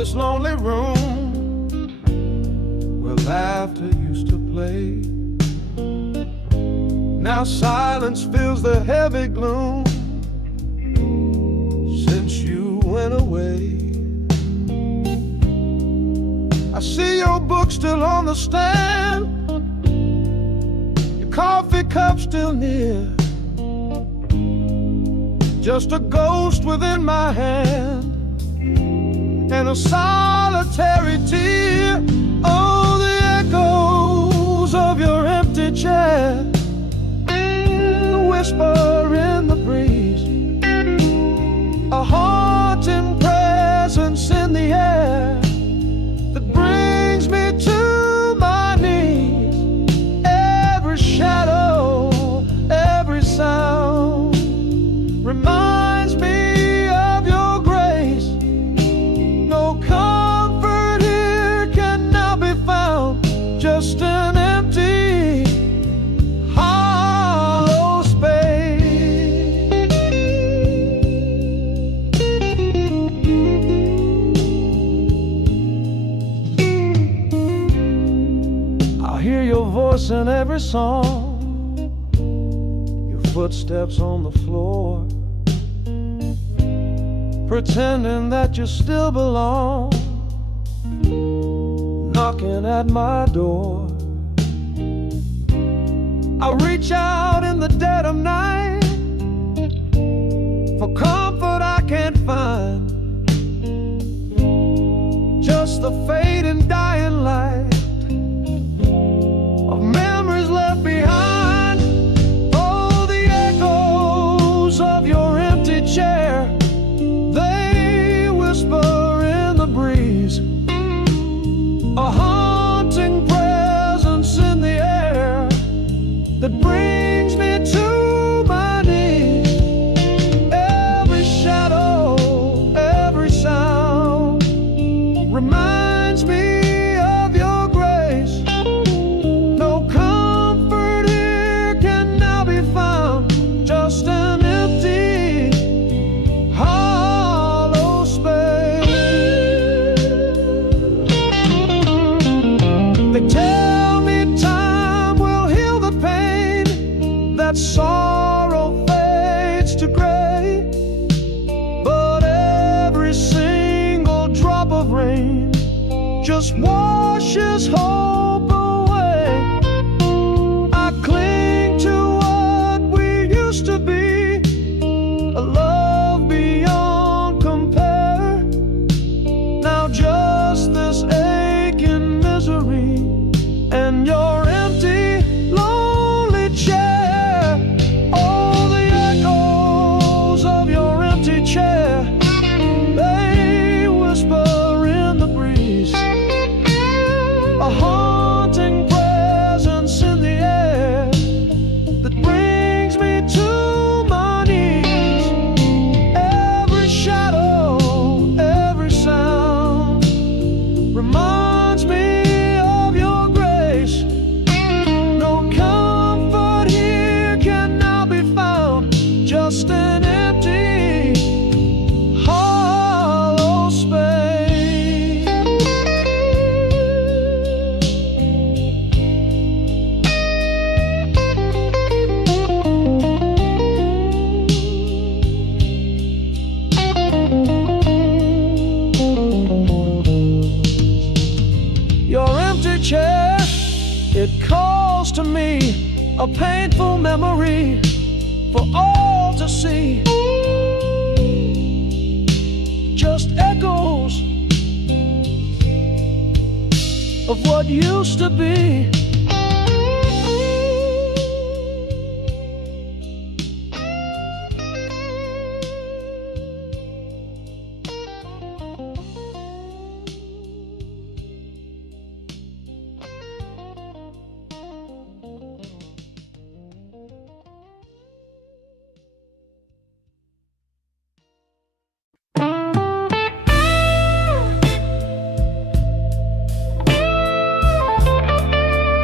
this lonely room where laughter used to play. Now silence fills the heavy gloom since you went away. I see your book still on the stand, your coffee cup still near, just a ghost within my hand and a solitary tear. Oh, the echoes of your empty chair, the whisper in the breeze, a haunting presence in the air that brings me to my knees. Every shadow, every sound reminds me of your grace. No comfort here can now be found, just an empty, hollow space. I hear your voice in every song, your footsteps on the floor, pretending that you still belong, knocking at my door. I reach out in the dead of night for comfort I can't find, just the fading dying light of memories left behind. Oh, the echoes of your empty chair, they whisper in the breeze, a haunting presence in the air that brings me to my knees. Every shadow, every sound reminds me of your grace. No comfort here can now be found, just an empty, hollow space. They tell me time will heal the pain, that sorrow fades to gray, but every single drop of rain just washes hope away. I cling to what we used to be, a love beyond compare. Now just this aching misery and your empty, lonely chair. Oh, the echoes of your empty chair, they whisper in the breeze, a haunting presence in the air that brings me to my knees. Every shadow, every sound reminds me of your grace. No comfort here can now be found, just an empty, hollow space. Your empty chair, it calls to me, a painful memory for all to see. Just echoes of what used to be.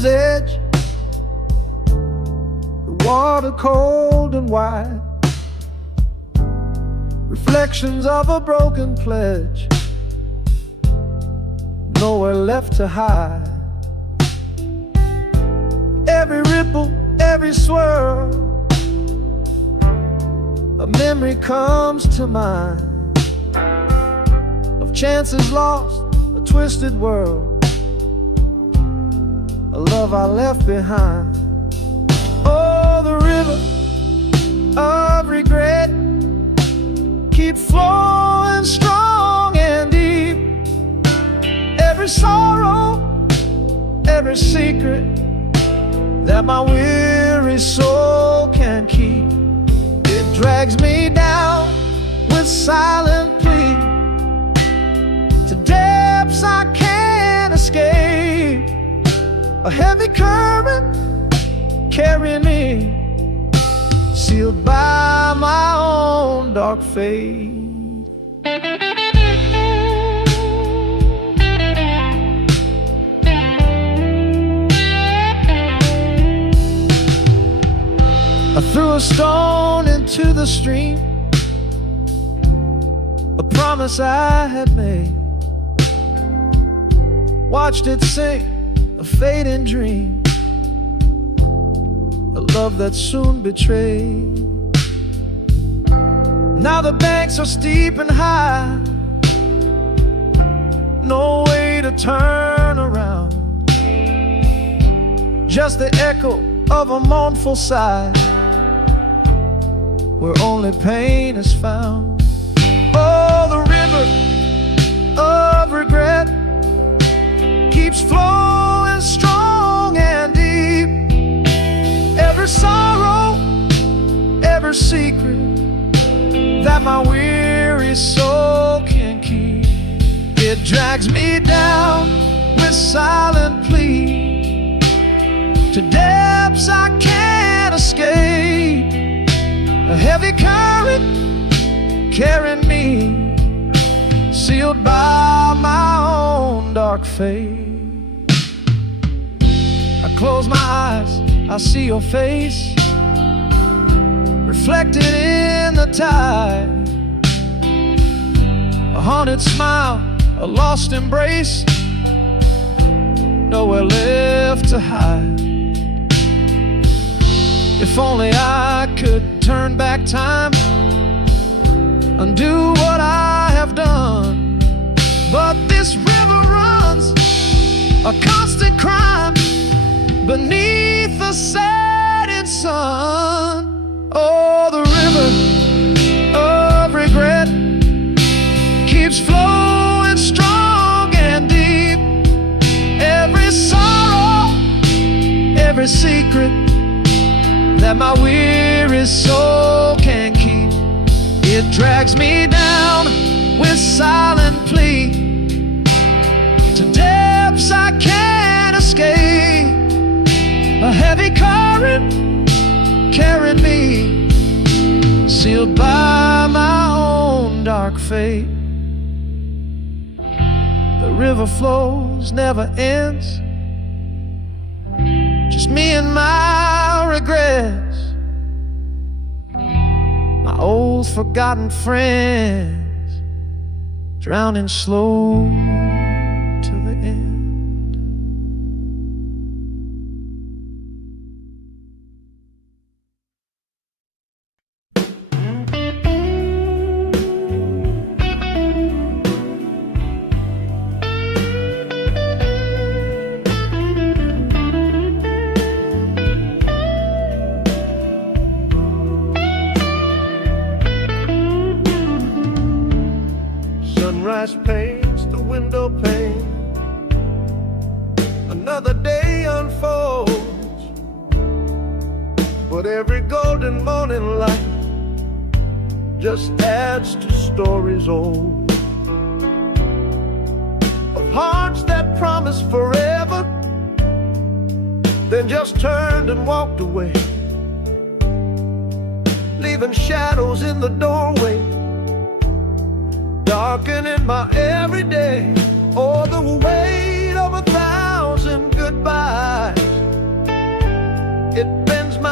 river's edge, the water cold and wide, reflections of a broken pledge, nowhere left to hide. Every ripple, every swirl, a memory comes to mind of chances lost, a twisted world, a love I left behind. Oh, the river of regret keeps flowing strong and deep. Every sorrow, every secret that my weary soul can keep, it drags me down with silent plea to depths I can't escape. A heavy current carrying me, sealed by my own dark fate. I threw a stone into the stream, a promise I had made, watched it sink, a fading dream, a love that soon betrayed. Now the banks are steep and high, no way to turn around, just the echo of a mournful sigh, where only pain is found. Oh, the river of regret keeps flowing strong and deep. Every sorrow, every secret that my weary soul can keep, it drags me down with silent plea to depths I can't escape. A heavy current carrying me, sealed by my own dark fate. I close my eyes, I see your face reflected in the tide, a haunted smile, a lost embrace, nowhere left to hide. If only I could turn back time, undo what I have done, but this river runs a constant crime beneath the setting sun. Oh, the river of regret keeps flowing strong and deep. Every sorrow, every secret that my weary soul can keep, it drags me down with silent plea to depths I can't escape. A heavy current carrying me, sealed by my own dark fate. The river flows, never ends, just me and my regrets, my old forgotten friends, drowning slow to the end. Sunrise paints the window pane, another day unfolds, but every golden morning light just adds to stories old, of hearts that promised forever, then just turned and walked away, leaving shadows in the doorway, darkening my everyday. Oh, the weight of 1,000 goodbyes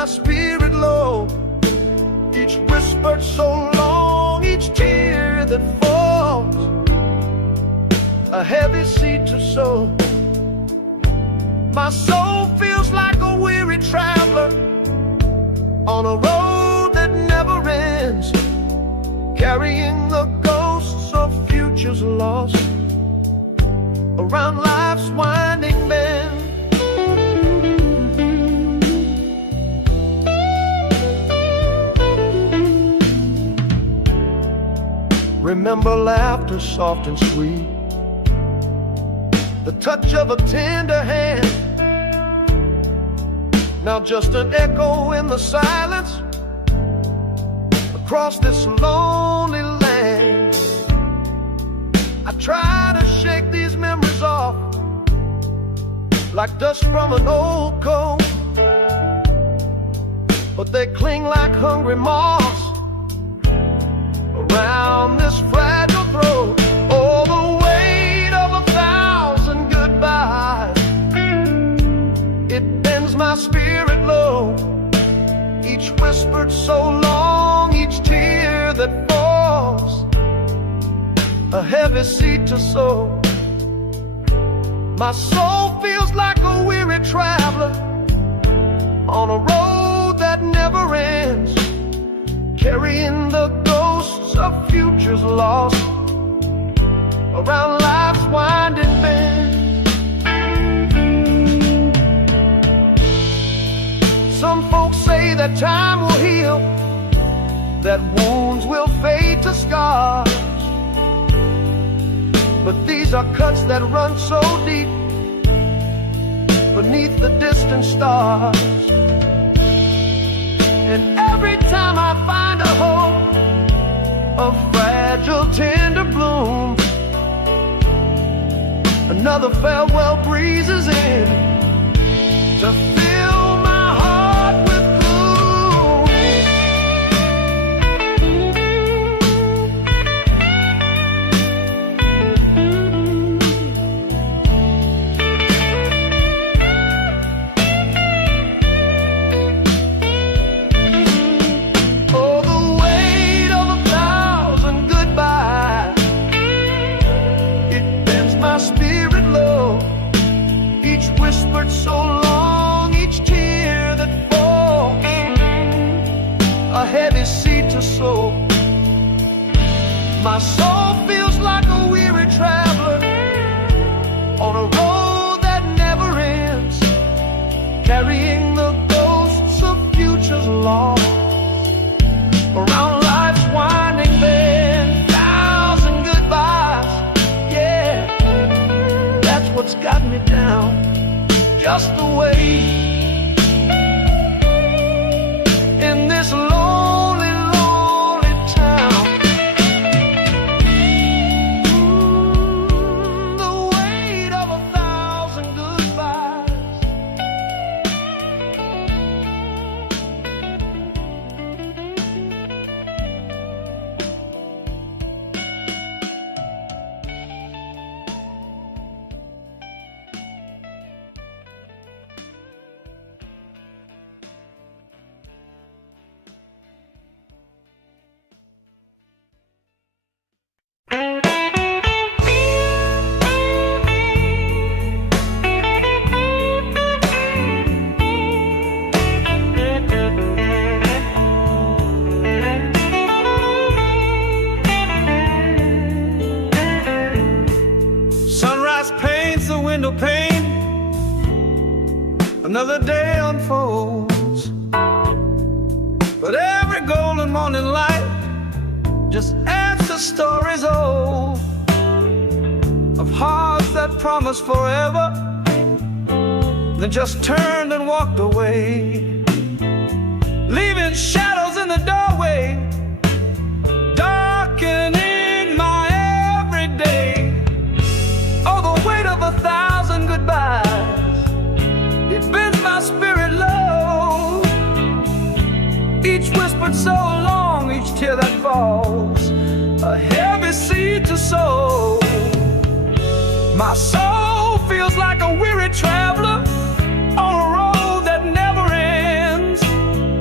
spirit low. Each whispered so long, each tear that falls, a heavy seed to sow. My soul feels like a weary traveler on a road that never ends, carrying the ghosts of futures lost around life's winding bend. Remember laughter soft and sweet, the touch of a tender hand. Now just an echo in the silence across this lonely land. I try to shake these memories off like dust from an old coat, but they cling like hungry moths around this fragile throat. Oh, the weight of 1,000 goodbyes, it bends my spirit low. Each whispered so long, each tear that falls, a heavy seed to sow. My soul feels like a weary traveler on a road that never ends, carrying the ghosts of futures lost around life's winding bend. Some folks say that time will heal, that wounds will fade to scars, but these are cuts that run so deep beneath the distant stars. And every time I find a hope, a fragile tender bloom, another farewell breezes in to fill my heart with gloom. Oh, the weight of 1,000 goodbyes, it bends my spirit low. Each whispered so long, each tear that falls, a heavy seed to sow. My soul feels like a weary traveler on a road that never ends, carrying the ghosts of futures lost around life's winding bend. 1,000 goodbyes, yeah, that's what's got me down, just the way in this lonely, lonely town. The weight of 1,000 goodbyes. Sunrise paints the window pane, another day unfolds, but every golden morning light just adds to stories old of hearts that promised forever, then just turned and walked away, leaving shadows in the doorway, darkening my everyday. Oh, the weight of 1,000 goodbyes, it bends my spirit low. Each whispered so long, each tear that falls, a heavy seed to sow. My soul feels like a weary traveler on a road that never ends,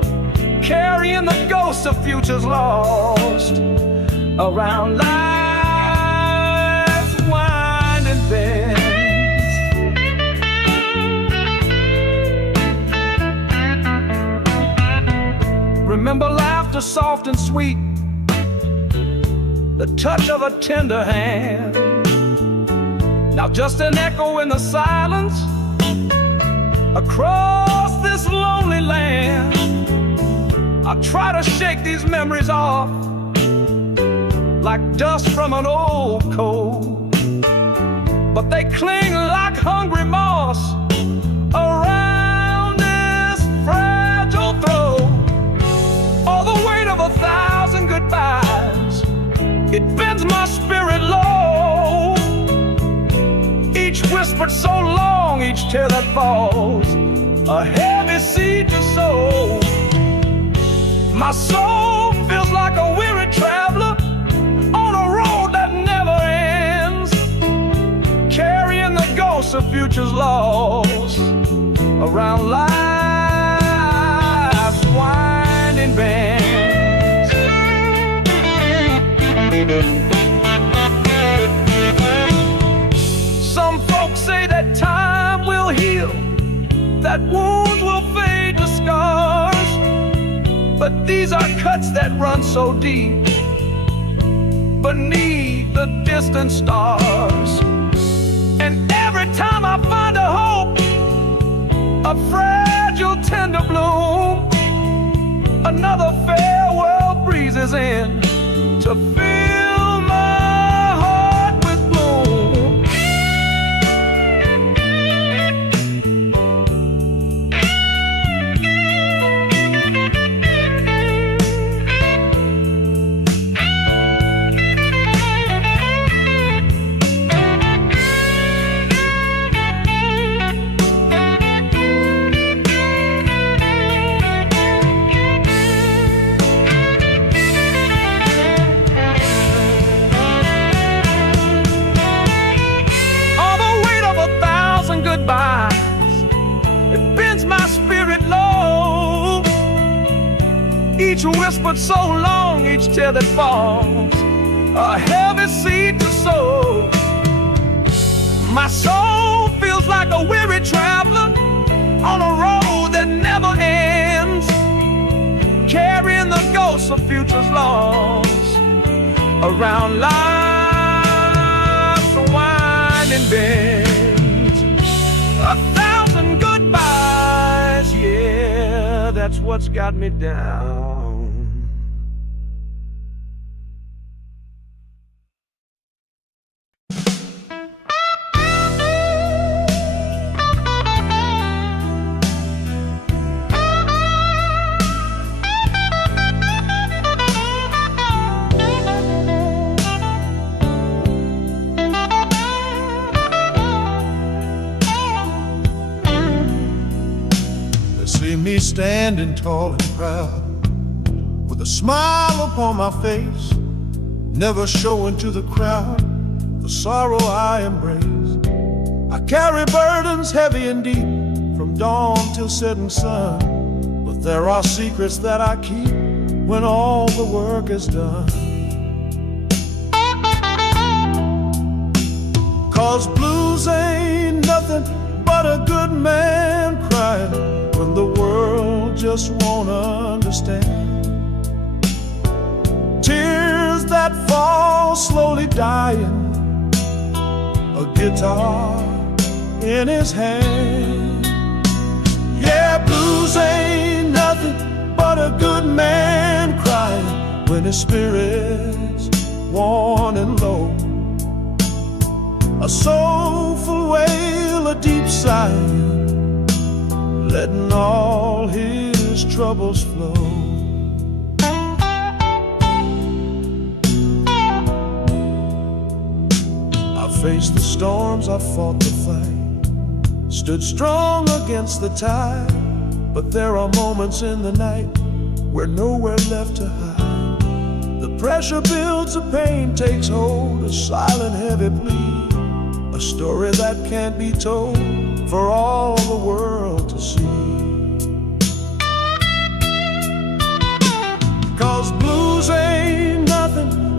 of futures lost around life's winding bends. Remember laughter soft and sweet, the touch of a tender hand. Now just an echo in the silence across this lonely land. I try to shake these memories off like dust from an old coat, but they cling like hungry moss around this fragile throat. Oh, the weight of 1,000 goodbyes, it bends my spirit low. Each whispered so long, each tear that falls, a heavy seed to sow. My soul feels like a weary traveler on a road that never ends, carrying the ghosts of futures lost around life's winding bends. Some folks say that time will heal, that wounds will fade to scars, but these are cuts that run so deep beneath the distant stars. And every time I find a hope, a fragile tender bloom, another farewell breezes in to fill my heart with gloom. It bends my spirit low. Each whispered so long, each tear that falls, a heavy seed to sow. My soul feels like a weary traveler on a road that never ends, carrying the ghosts of futures lost around life's winding bend. 1,000 goodbyes, yeah, that's what's got me down. Me standing tall and proud, with a smile upon my face, never showing to the crowd the sorrow I embrace. I carry burdens heavy and deep, from dawn till setting sun, but there are secrets that I keep when all the work is done. 'Cause blues ain't nothing but a good man crying when the world just won't understand. Tears that fall slowly dying, a guitar in his hand. Yeah, blues ain't nothing but a good man crying when his spirit's worn and low. A soulful wail, a deep sigh, letting all his troubles flow. I faced the storms, I fought the fight, stood strong against the tide, but there are moments in the night where nowhere left to hide. The pressure builds, the pain takes hold, a silent heavy plea, a story that can't be told for all the world to see. 'Cause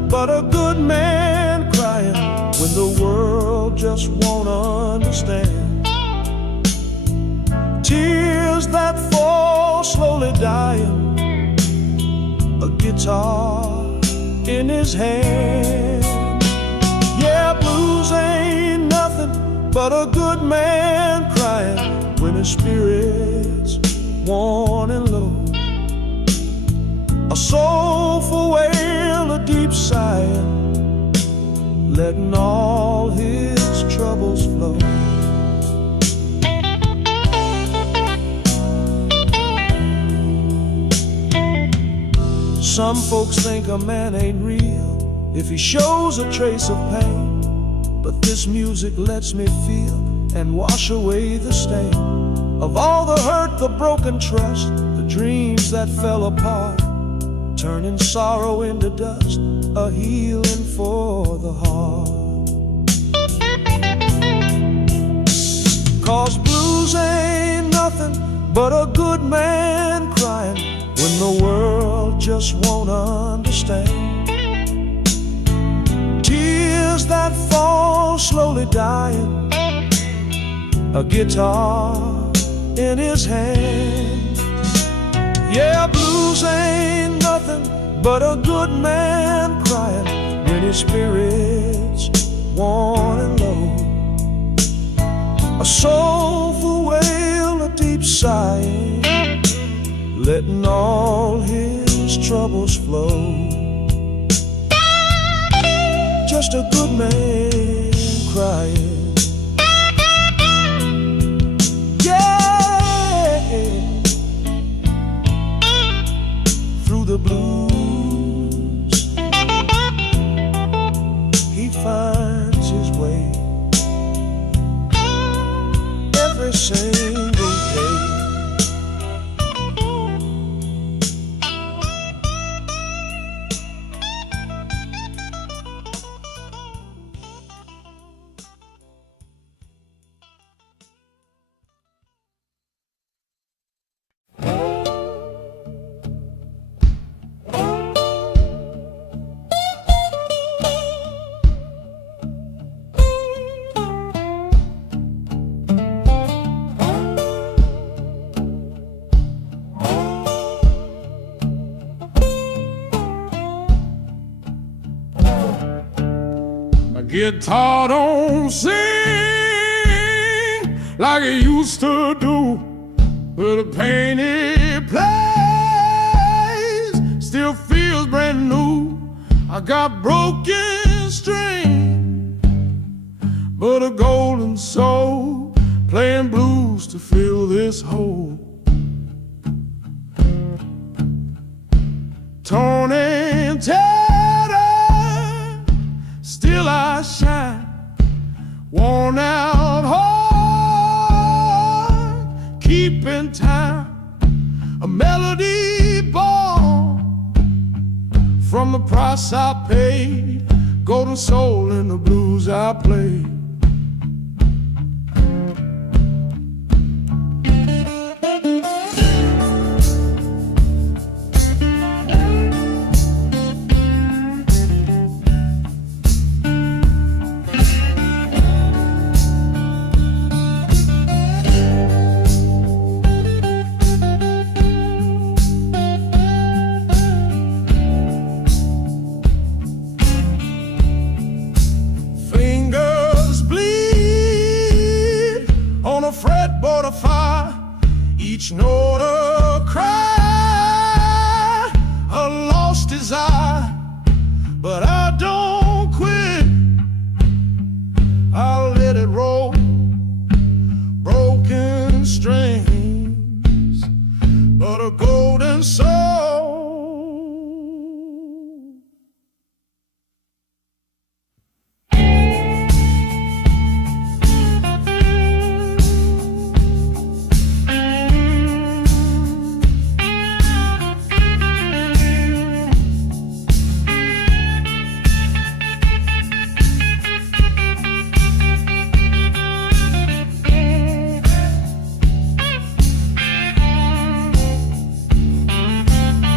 but a good man crying when the world just won't understand. Tears that fall slowly dying, a guitar in his hand. Yeah, blues ain't nothing but a good man crying when his spirit's worn and low. A soulful wail, a deep sigh, letting all his troubles flow. Some folks think a man ain't real if he shows a trace of pain, but this music lets me feel and wash away the stain of all the hurt, the broken trust, the dreams that fell apart, turning sorrow into dust, a healing for the heart. 'Cause blues ain't nothing but a good man crying when the world just won't understand. Tears that fall slowly dying, a guitar in his hand. Yeah, blues ain't nothing but a good man crying when his spirit's worn and low. A soulful wail, a deep sigh, letting all his troubles flow. Just a good man crying. Yeah, through the blues he finds his way every single day. Guitar don't sing like it used to do, but the pain it plays still feels brand new. I got broken string, but a golden soul playing blues to fill this hole. Torn and tattered, still I shine, worn out heart, keeping time, a melody born from the price I paid, golden soul in the blues I played. Fretboard of fire, each note a cry, a lost desire, but I don't quit. I'll let it roll, broken strings, but a golden soul.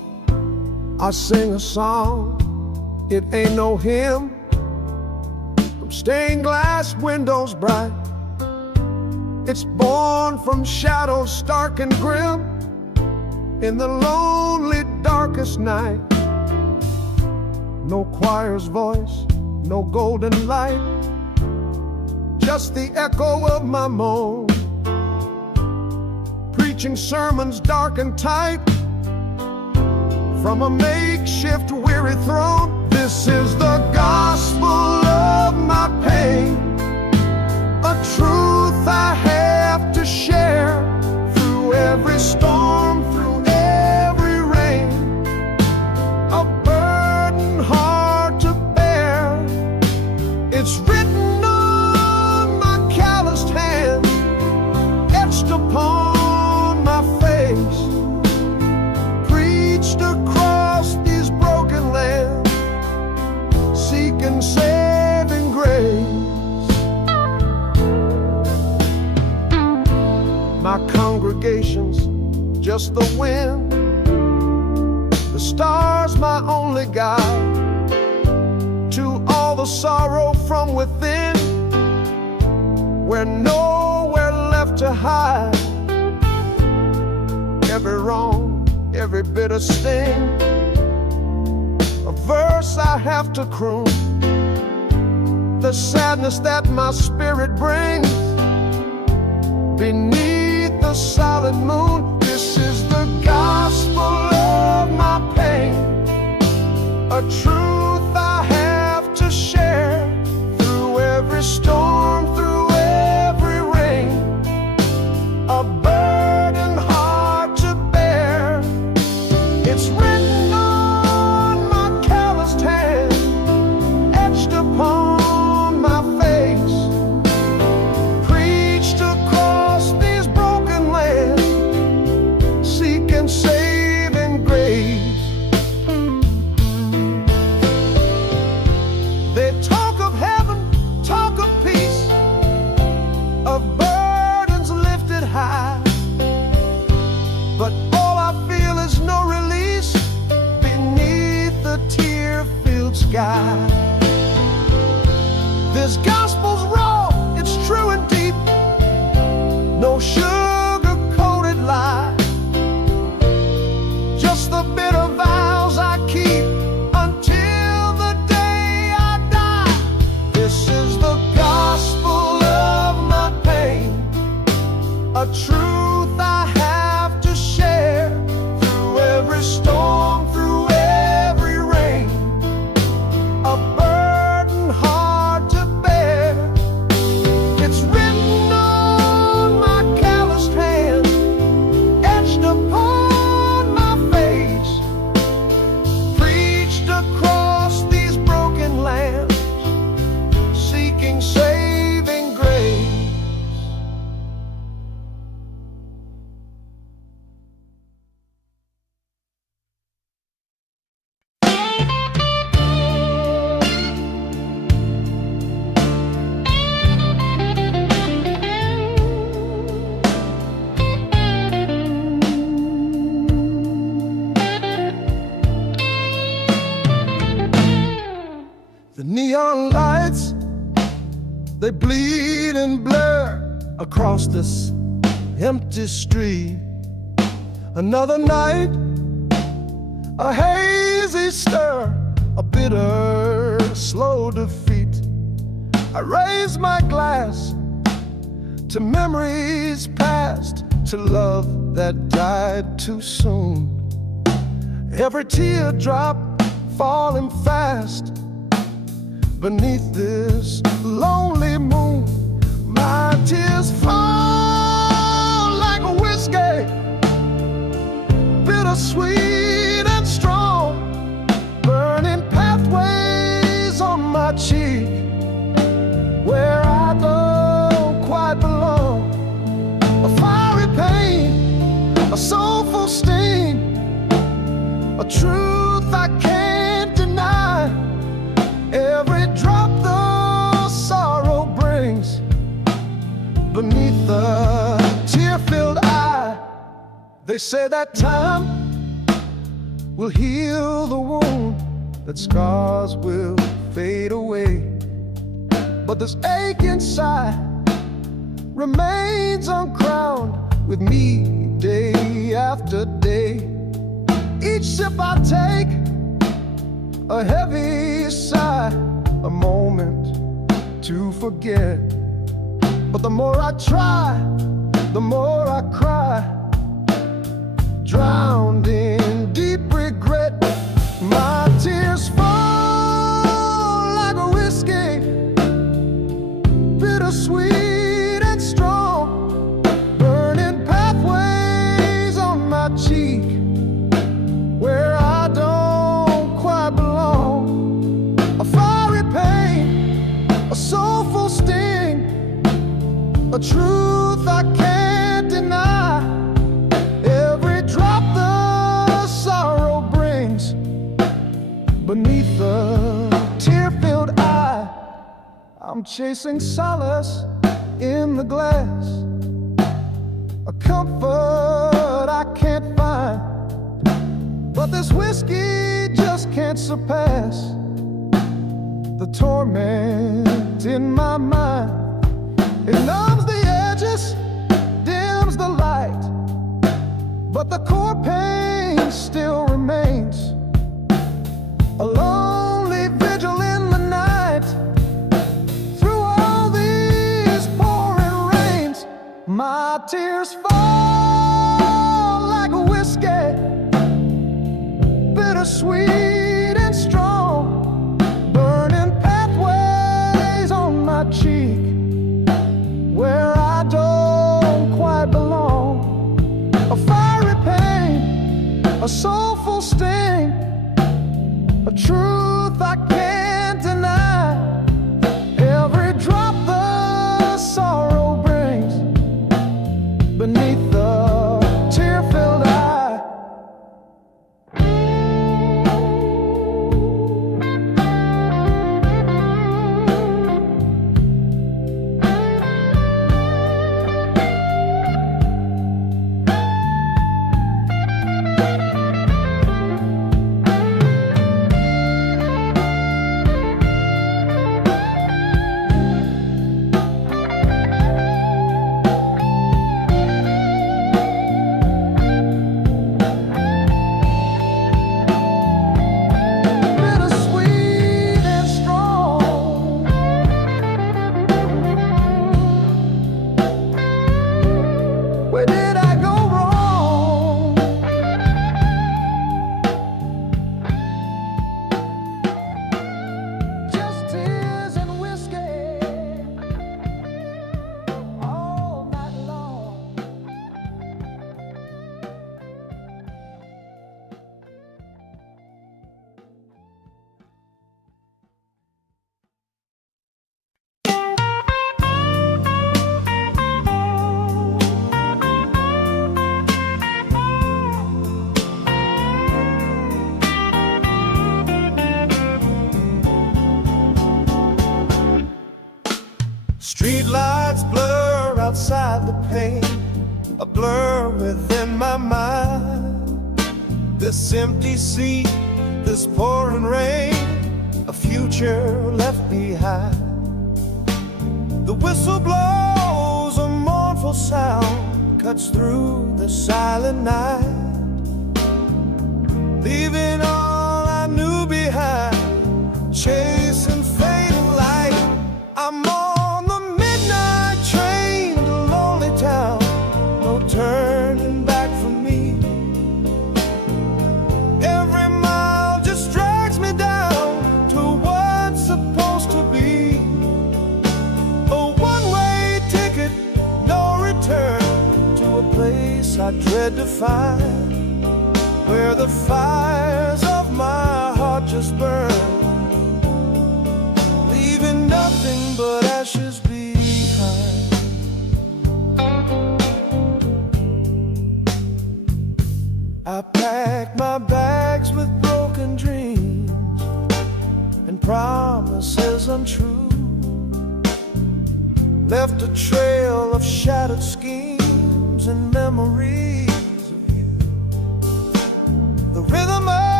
I sing a song, it ain't no hymn, from stained glass windows bright. It's born from shadows stark and grim, in the lonely darkest night. No choir's voice, no golden light, just the echo of my moan, preaching sermons dark and tight, from a makeshift weary throne. This is the gospel of my pain, a truth I have to share, through every storm, through every rain, a burden hard to bear. It's written on my calloused hand, etched upon my face, preached across these broken lands, seeking saving grace. My congregation's just the wind, the stars my only guide, to all the sorrow from within, we're nowhere left to hide. Every wrong, every bitter sting, a verse I have to croon, the sadness that my spirit brings beneath the solid moon. This is the gospel of my pain, a truth I have to share, through every storm, through every rain, a burden hard to bear. It's written on my calloused hand, etched upon my face, preached across these broken lands, seeking saving grace. They talk of heaven, talk of peace, of burdens lifted high, but all I feel is no release beneath the tear-filled sky. This gospel's raw, it's true and deep, no sugar-coated lie, just the bitter vows I keep until the day I die. This is the gospel of my pain, a truth I have to share, through every storm, through every rain, a burden hard to bear. It's written on my calloused hand, etched upon my face, preached across these broken lands, seeking saving grace. The neon lights, they bleed and blur across this empty street. Another night, a hazy stir, a bitter, slow defeat. I raise my glass to memories past, to love that died too soon. Every teardrop falling fast beneath this lonely moon. My tears fall like whiskey, bittersweet and strong, burning pathways on my cheek, where I don't quite belong. A fiery pain, a soulful sting, a truth I can't deny. Every drop the sorrow brings beneath the tear-filled eye. They say that time will heal the wound, that scars will fade away. But this ache inside remains uncrowned with me day after day. Each sip I take, a heavy sigh, a moment to forget. But the more I try, the more I cry, drowned in deep regret. My tears fall like a whiskey, bittersweet and strong, burning pathways on my cheek where I don't quite belong. A fiery pain, a soulful sting, a truth I can't deny. Every drop the sorrow brings beneath the tear-filled eye. I'm chasing solace in the glass, a comfort I can't find. But this whiskey just can't surpass the torment in my mind. It numbs the edges, dims the light, but the core pain still remains. A lonely vigil in the night, through all these pouring rains. My tears fall like a whiskey, bittersweet and strong, burning pathways on my cheek where I don't quite belong. A fiery pain, a soulful sting, a truth I can't deny. Every drop the sorrow brings beneath the tear-filled eye. Street lights blur outside the pane, a blur within my mind. This empty seat, this pouring rain, a future left behind. The whistle blows, a mournful sound cuts through the silent night, leaving all I knew behind, chasing fatal light. I'm on the midnight train to lonely town, no turning back for me. Every mile just drags me down to what's supposed to be a one-way ticket, no return, to a place I dread to find, where the fires of my heart just burn, leaving nothing but ashes behind. I packed my bags with broken dreams and promises untrue, left a trail of shattered schemes and memories of you. The rhythm of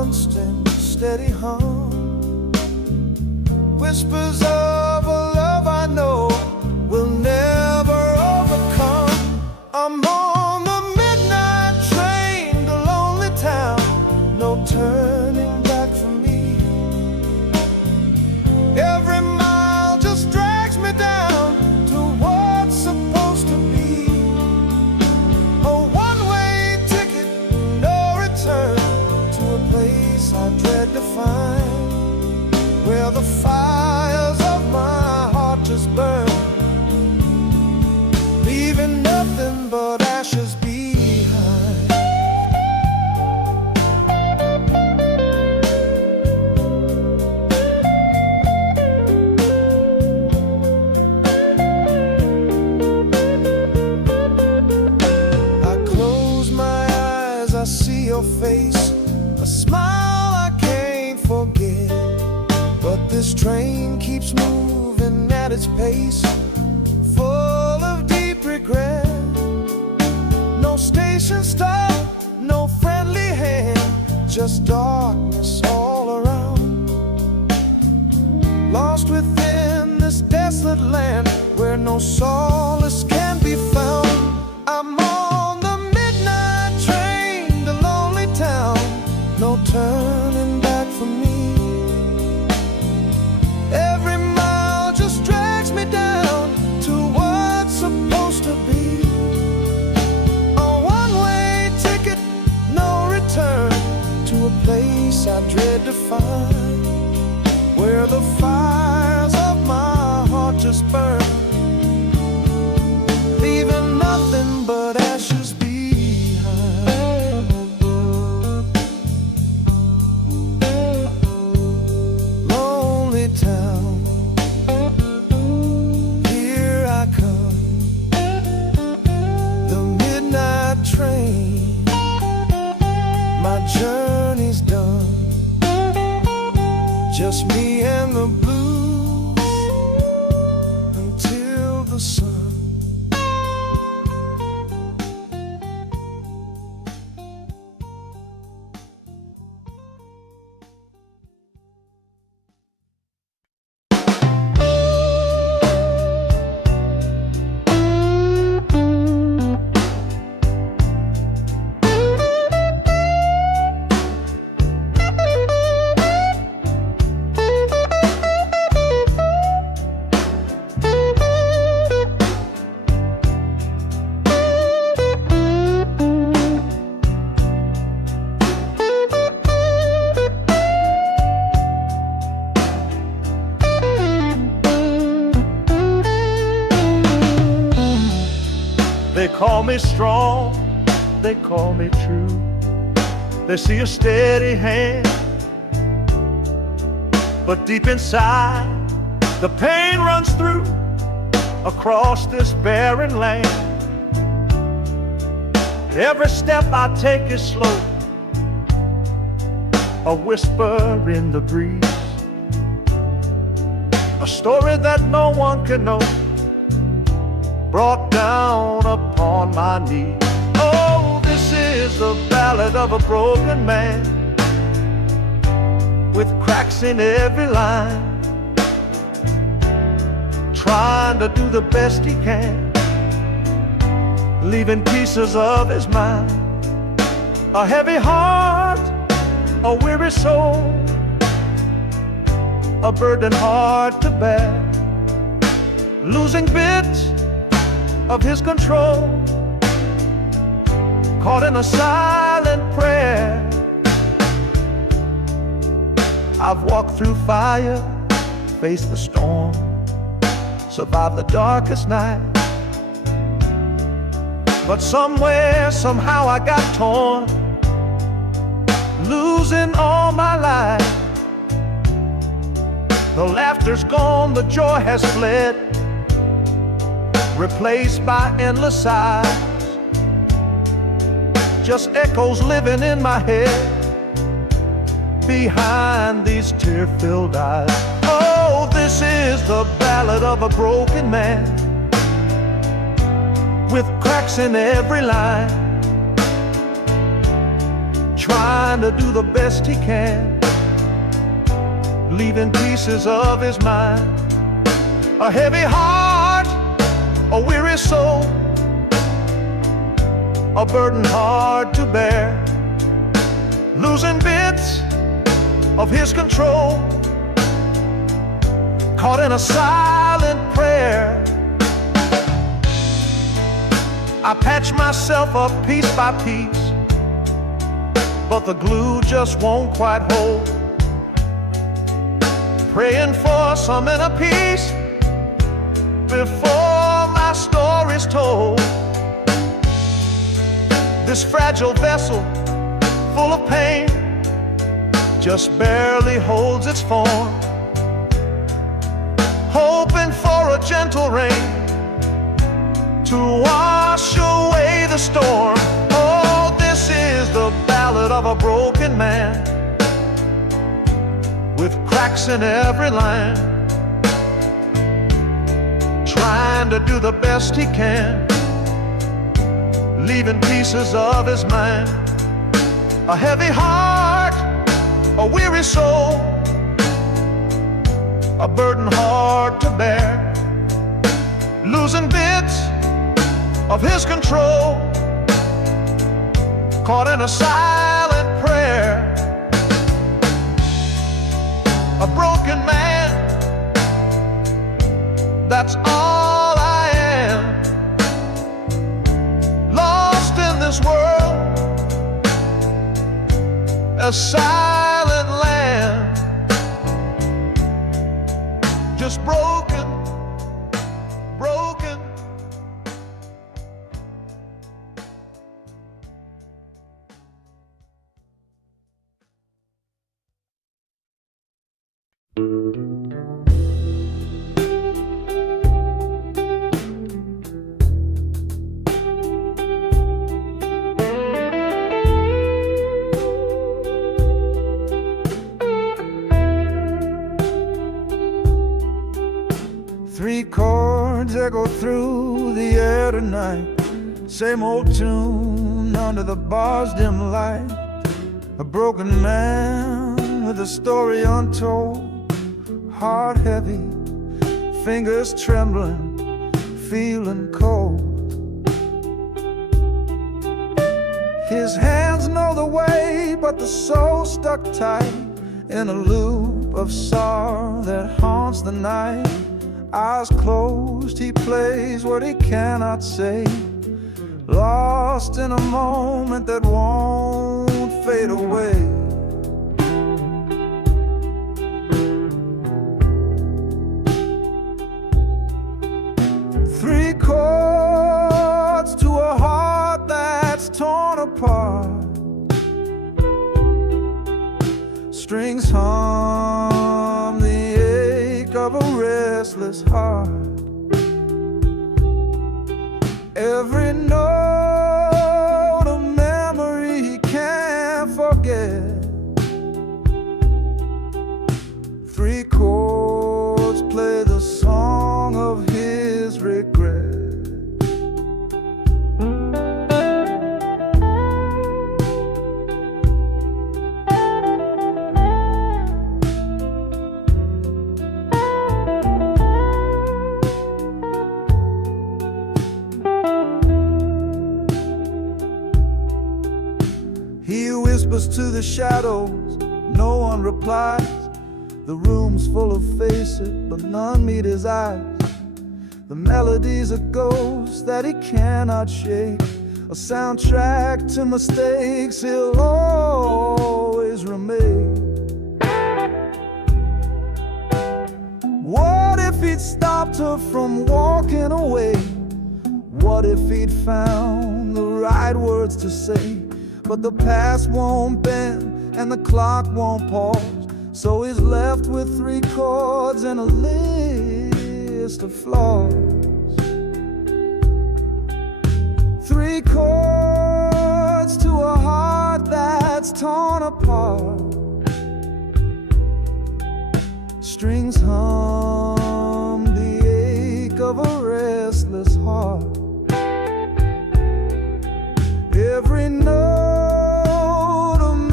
constant, steady hum. Whispers of a love I know will never overcome. I'm on the midnight train to lonely town, no turning back for me. Every mile just drags me down to what's supposed to be. A one-way ticket, no return, to a place I dread to find, where the fires of my heart just burn, leaving nothing but ashes behind. I close my eyes, I see your face, a smile I can't forget. But this train keeps moving at its pace, full of deep regret. No station stop, no friendly hand, just darkness all around. Lost within this desolate land where no solace can be found. I'm on the midnight train to lonely town, no turning back for me. Every mile just drags me down to what's supposed to be. A one-way ticket, no return, to a place I dread to find, where the fires of my heart just burn, leaving nothing but ashes behind. Lonely town, here I come, the midnight train, my journey's done, just me and the blues until the sun. They call me strong, they call me true. They see a steady hand, but deep inside the pain runs through across this barren land. Every step I take is slow, a whisper in the breeze, a story that no one can know, brought down upon my knees. Oh, this is the ballad of a broken man, with cracks in every line, trying to do the best he can, leaving pieces of his mind. A heavy heart, a weary soul, a burden hard to bear, losing bits of his control, caught in a silent prayer. I've walked through fire, faced the storm, survived the darkest night, but somewhere, somehow I got torn, losing all my life. The laughter's gone, the joy has fled, replaced by endless sighs, just echoes living in my head behind these tear-filled eyes. Oh, this is the ballad of a broken man, with cracks in every line, trying to do the best he can, leaving pieces of his mind. A heavy heart, a weary soul, a burden hard to bear, losing bits of his control, caught in a silent prayer. I patch myself up piece by piece, but the glue just won't quite hold. Praying for some inner peace before my story's told. This fragile vessel, full of pain, just barely holds its form, hoping for a gentle rain to wash away the storm. Oh, this is the ballad of a broken man, with cracks in every line, trying to do the best he can, leaving pieces of his mind. A heavy heart, a weary soul, a burden hard to bear, losing bits of his control, caught in a silent prayer. A broken man, that's all I am, lost in this world, a silent land, just broken, broken. Three chords echo through the air tonight, same old tune under the bar's dim light. A broken man with a story untold, heart heavy, fingers trembling, feeling cold. His hands know the way, but the soul stuck tight in a loop of sorrow that haunts the night. Eyes closed, he plays what he cannot say, lost in a moment that won't fade away. Three chords to a heart that's torn apart, strings hum the ache of a restless heart. Every note a memory he can't forget. Three chords play the song of his regret. He whispers to the shadows, no one replies. The room's full of faces, but none meet his eyes. The melody's a ghost that he cannot shake, a soundtrack to mistakes he'll always remake. What if he'd stopped her from walking away? What if he'd found the right words to say? But the past won't bend and the clock won't pause, so he's left with three chords and a list of flaws. Three chords to a heart that's torn apart, strings hum the ache of a restless heart. Every note a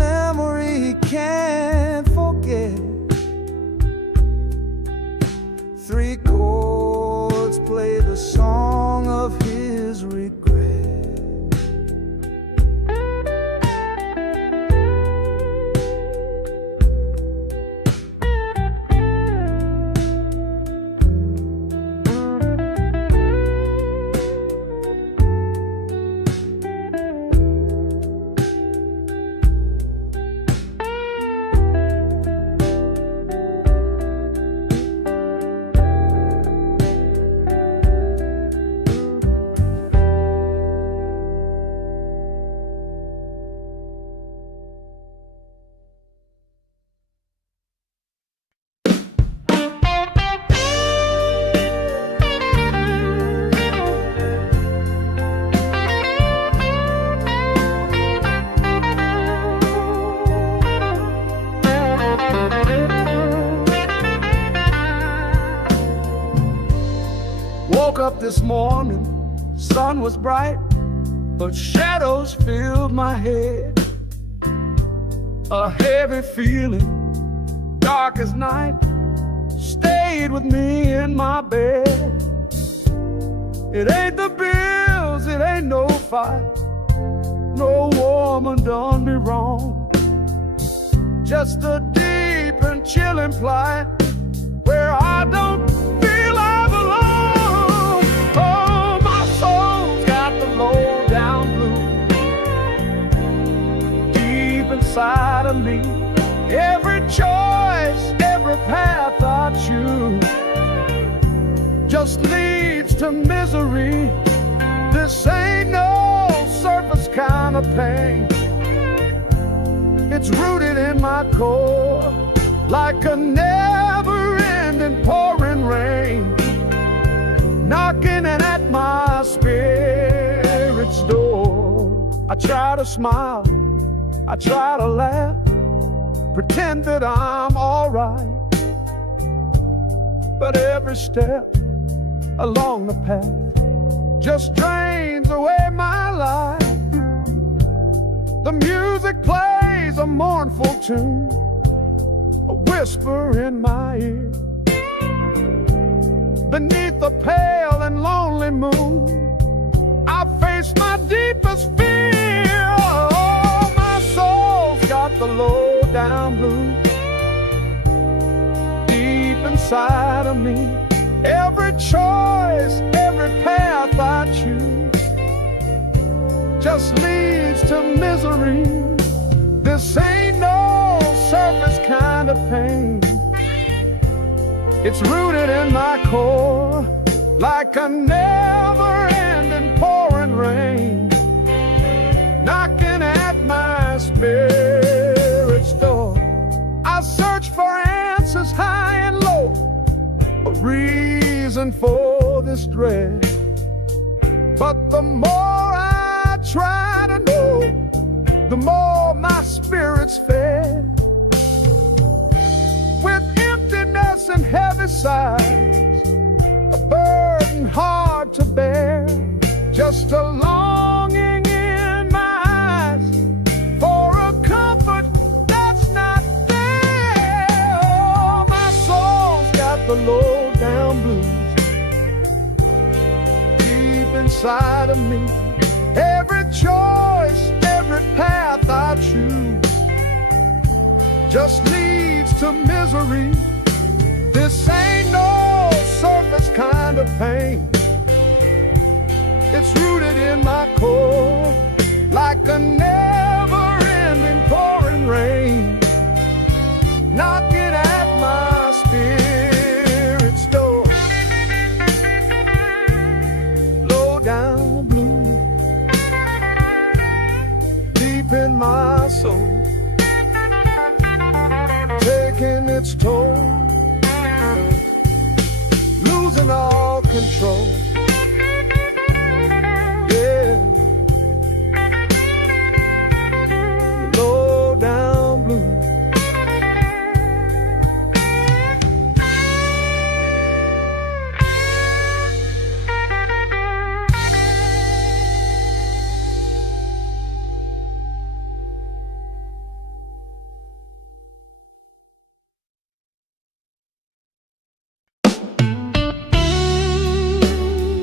play the song of his regret. Woke up this morning, sun was bright, but shadows filled my head. A heavy feeling, dark as night, stayed with me in my bed. It ain't the bills, it ain't no fight, no woman done me wrong. Just a deep and chilling plight where I don't feel I belong. Oh, my soul's got the low down blues deep inside of me. Every choice, every path I choose just leads to misery. This ain't no surface kind of pain. It's rooted in my core like a never-ending pouring rain, knocking at my spirit's door. I try to smile, I try to laugh, pretend that I'm all right, but every step along the path just drains away my life. The music plays a mournful tune, a whisper in my ear. Beneath the pale and lonely moon, I face my deepest fear. Oh, my soul's got the low down blues deep inside of me. Every choice, every path I choose just leads to misery. This ain't no surface kind of pain. It's rooted in my core like a never-ending pouring rain, knocking at my spirit's door. I search for answers high and low, a reason for this dread, but the more I try to know, the more my spirit's fed. With emptiness and heavy sighs, a burden hard to bear, just a longing in my eyes for a comfort that's not there. Oh, my soul's got the low down blues deep inside of me. Every choice, every path I choose just leads to misery. This ain't no surface kind of pain. It's rooted in my core like a never-ending pouring rain, knocking at my spirit's door. Low down blue deep in my soul, taking its toll, losing all control. Yeah, low down blue.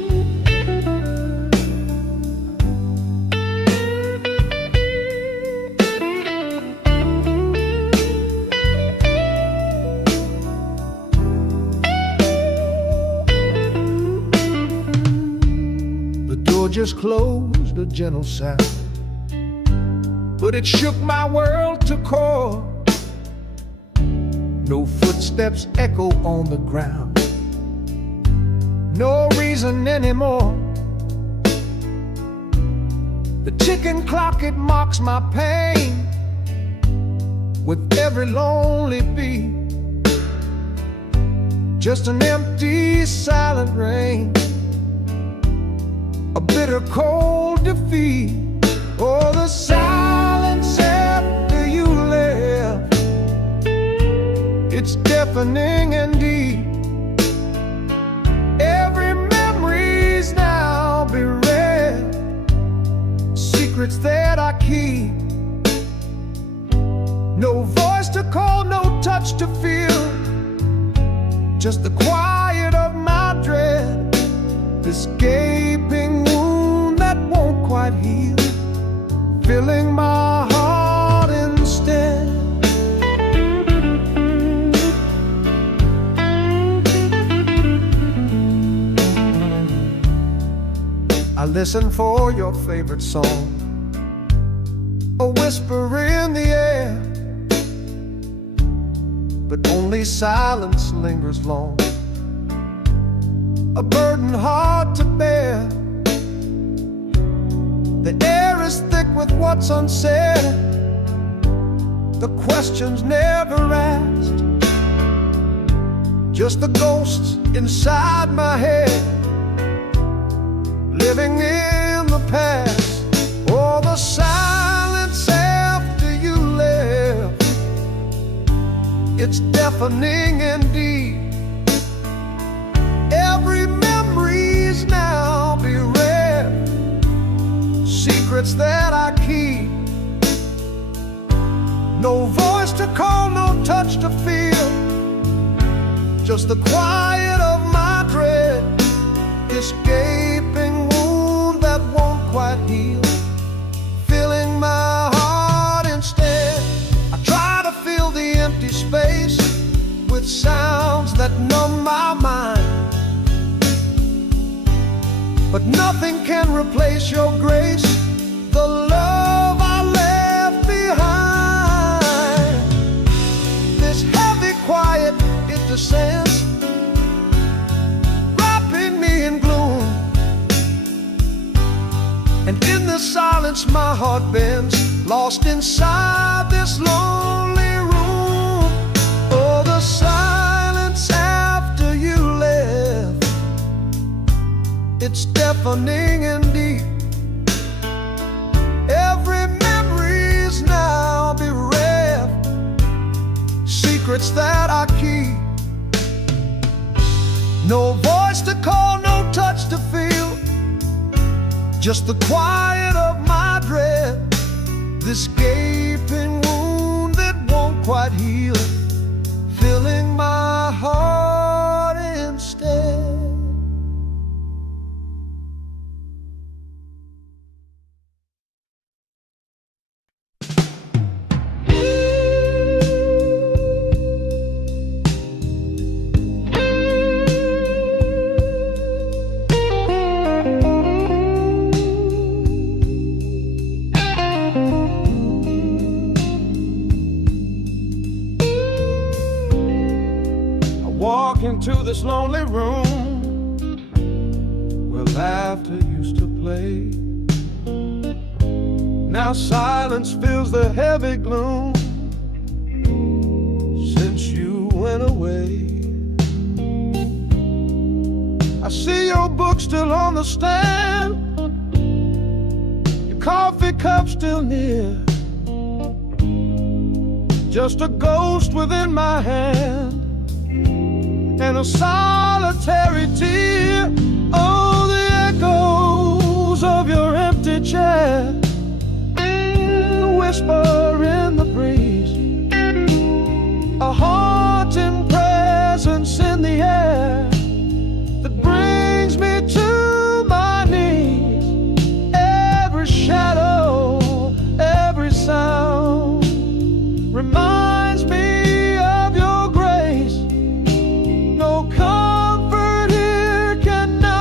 just closed a gentle sound, but it shook my world to core. No footsteps echo on the ground, no reason anymore. The ticking clock, it mocks my pain with every lonely beat. Just an empty, silent rain, a bitter, cold defeat. Oh, the silence after you left, it's deafening and deep. Every memory's now bereft, secrets that I keep. No voice to call, no touch to feel, just the quiet of my dread. This gaping wound that won't quite heal, filling my heart instead. I listen for your favorite song, a whisper in the air, but only silence lingers long, a burden hard to bear. The air is thick with what's unsaid, the questions never asked, just the ghosts inside my head, living in the past. Oh, the silence after you left, it's deafening and deep. Every memory's now bereft, secrets that I keep. No voice to call, no touch to feel, just the quiet of my dread. This gaping wound that won't quite heal, filling my heart instead. I try to fill the empty space with sounds that numb my mind, but nothing can replace your grace, the love I left behind. This heavy quiet, it descends, wrapping me in gloom, and in the silence my heart bends, lost inside this lonely room. Oh, the silence after you left, it's deafening and deep. Every memory's now bereft, secrets that I keep. No voice to call, no touch to feel, just the quiet of my dread. This gaping wound that won't quite heal, filling my heart instead. Into this lonely room where laughter used to play. Now silence fills the heavy gloom since you went away. I see your book still on the stand, your coffee cup still near, just a ghost within my hand and a solitary tear. Oh, the echoes of your empty chair, a whisper in the breeze, a haunting presence in the air that brings me to my knees. Every shadow, every sound reminds me of your grace. No comfort here can now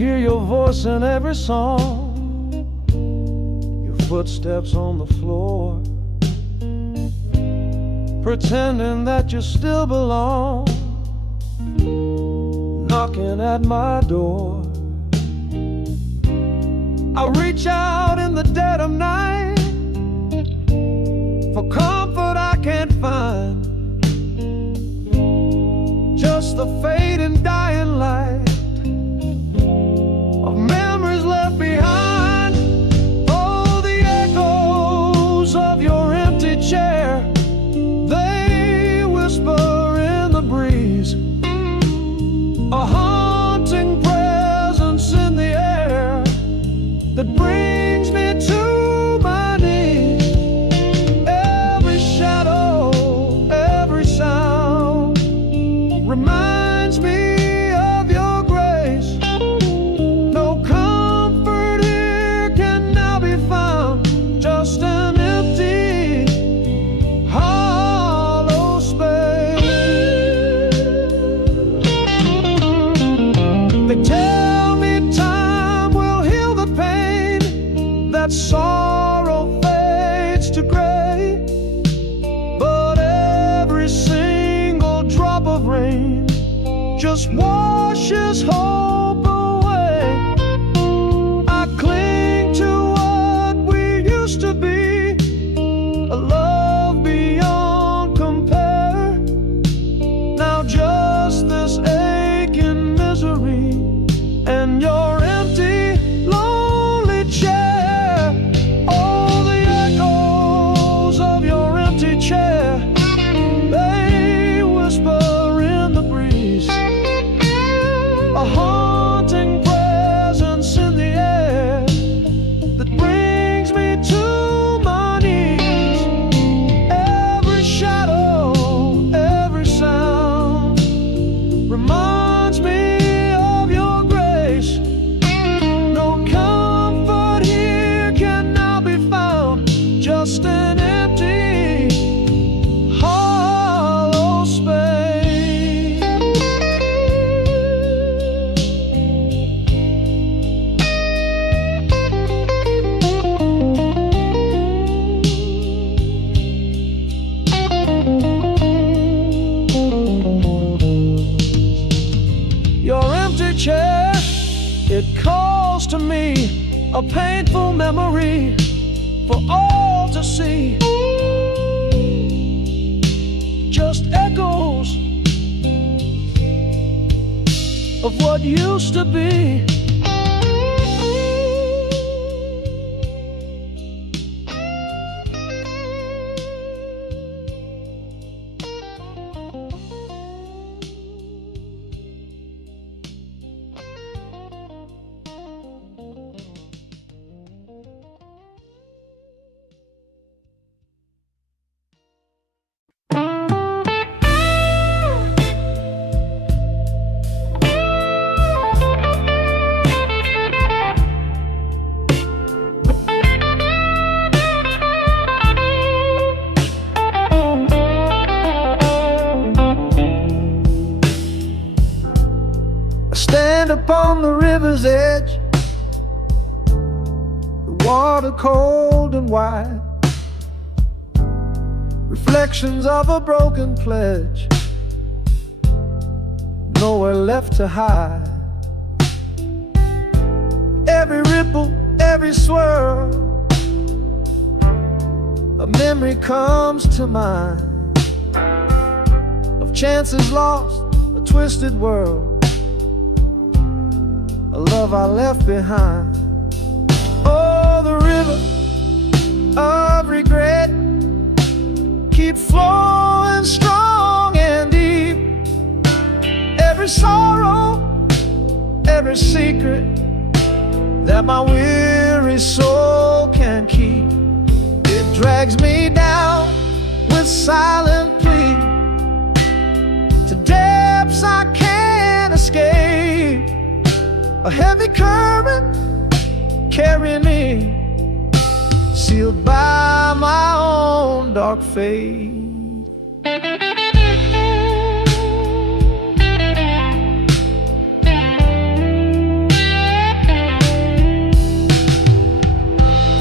hear your voice in every song, your footsteps on the floor, pretending that you still belong, knocking at my door. I reach out in the dead of night for comfort I can't find, just the fading dying light of memories left behind. Oh, the echoes of your empty chair, they whisper in the breeze, a haunting presence in the air that brings me to my knees. Every shadow, every sound reminds me of your grace. No comfort here can now be found, just an empty, hollow space. They tell me time will heal the pain, that sorrow fades to gray, but every single drop of rain just washes hope away. I cling to what we used to be, a love beyond compare. Now just this aching misery and your empty, lonely chair. All the echoes of your empty chair, they whisper in the breeze, a haunting presence in the air that brings me to my knees. Every shadow, every sound reminds me of your grace. No comfort here can now be found, just an empty, hollow space. Your empty chair, it calls to me, a painful memory for all to see. Just echoes of what used to be. I stand upon the river's edge, the water cold and wide, reflections of a broken pledge, nowhere left to hide. Every ripple, every swirl, a memory comes to mind of chances lost, a twisted world, a love I left behind. Oh, the river of regret keeps flowing strong and deep. Every sorrow, every secret that my weary soul can keep, it drags me down with silent plea to depths I can't escape. A heavy current carrying me, sealed by my own dark fate.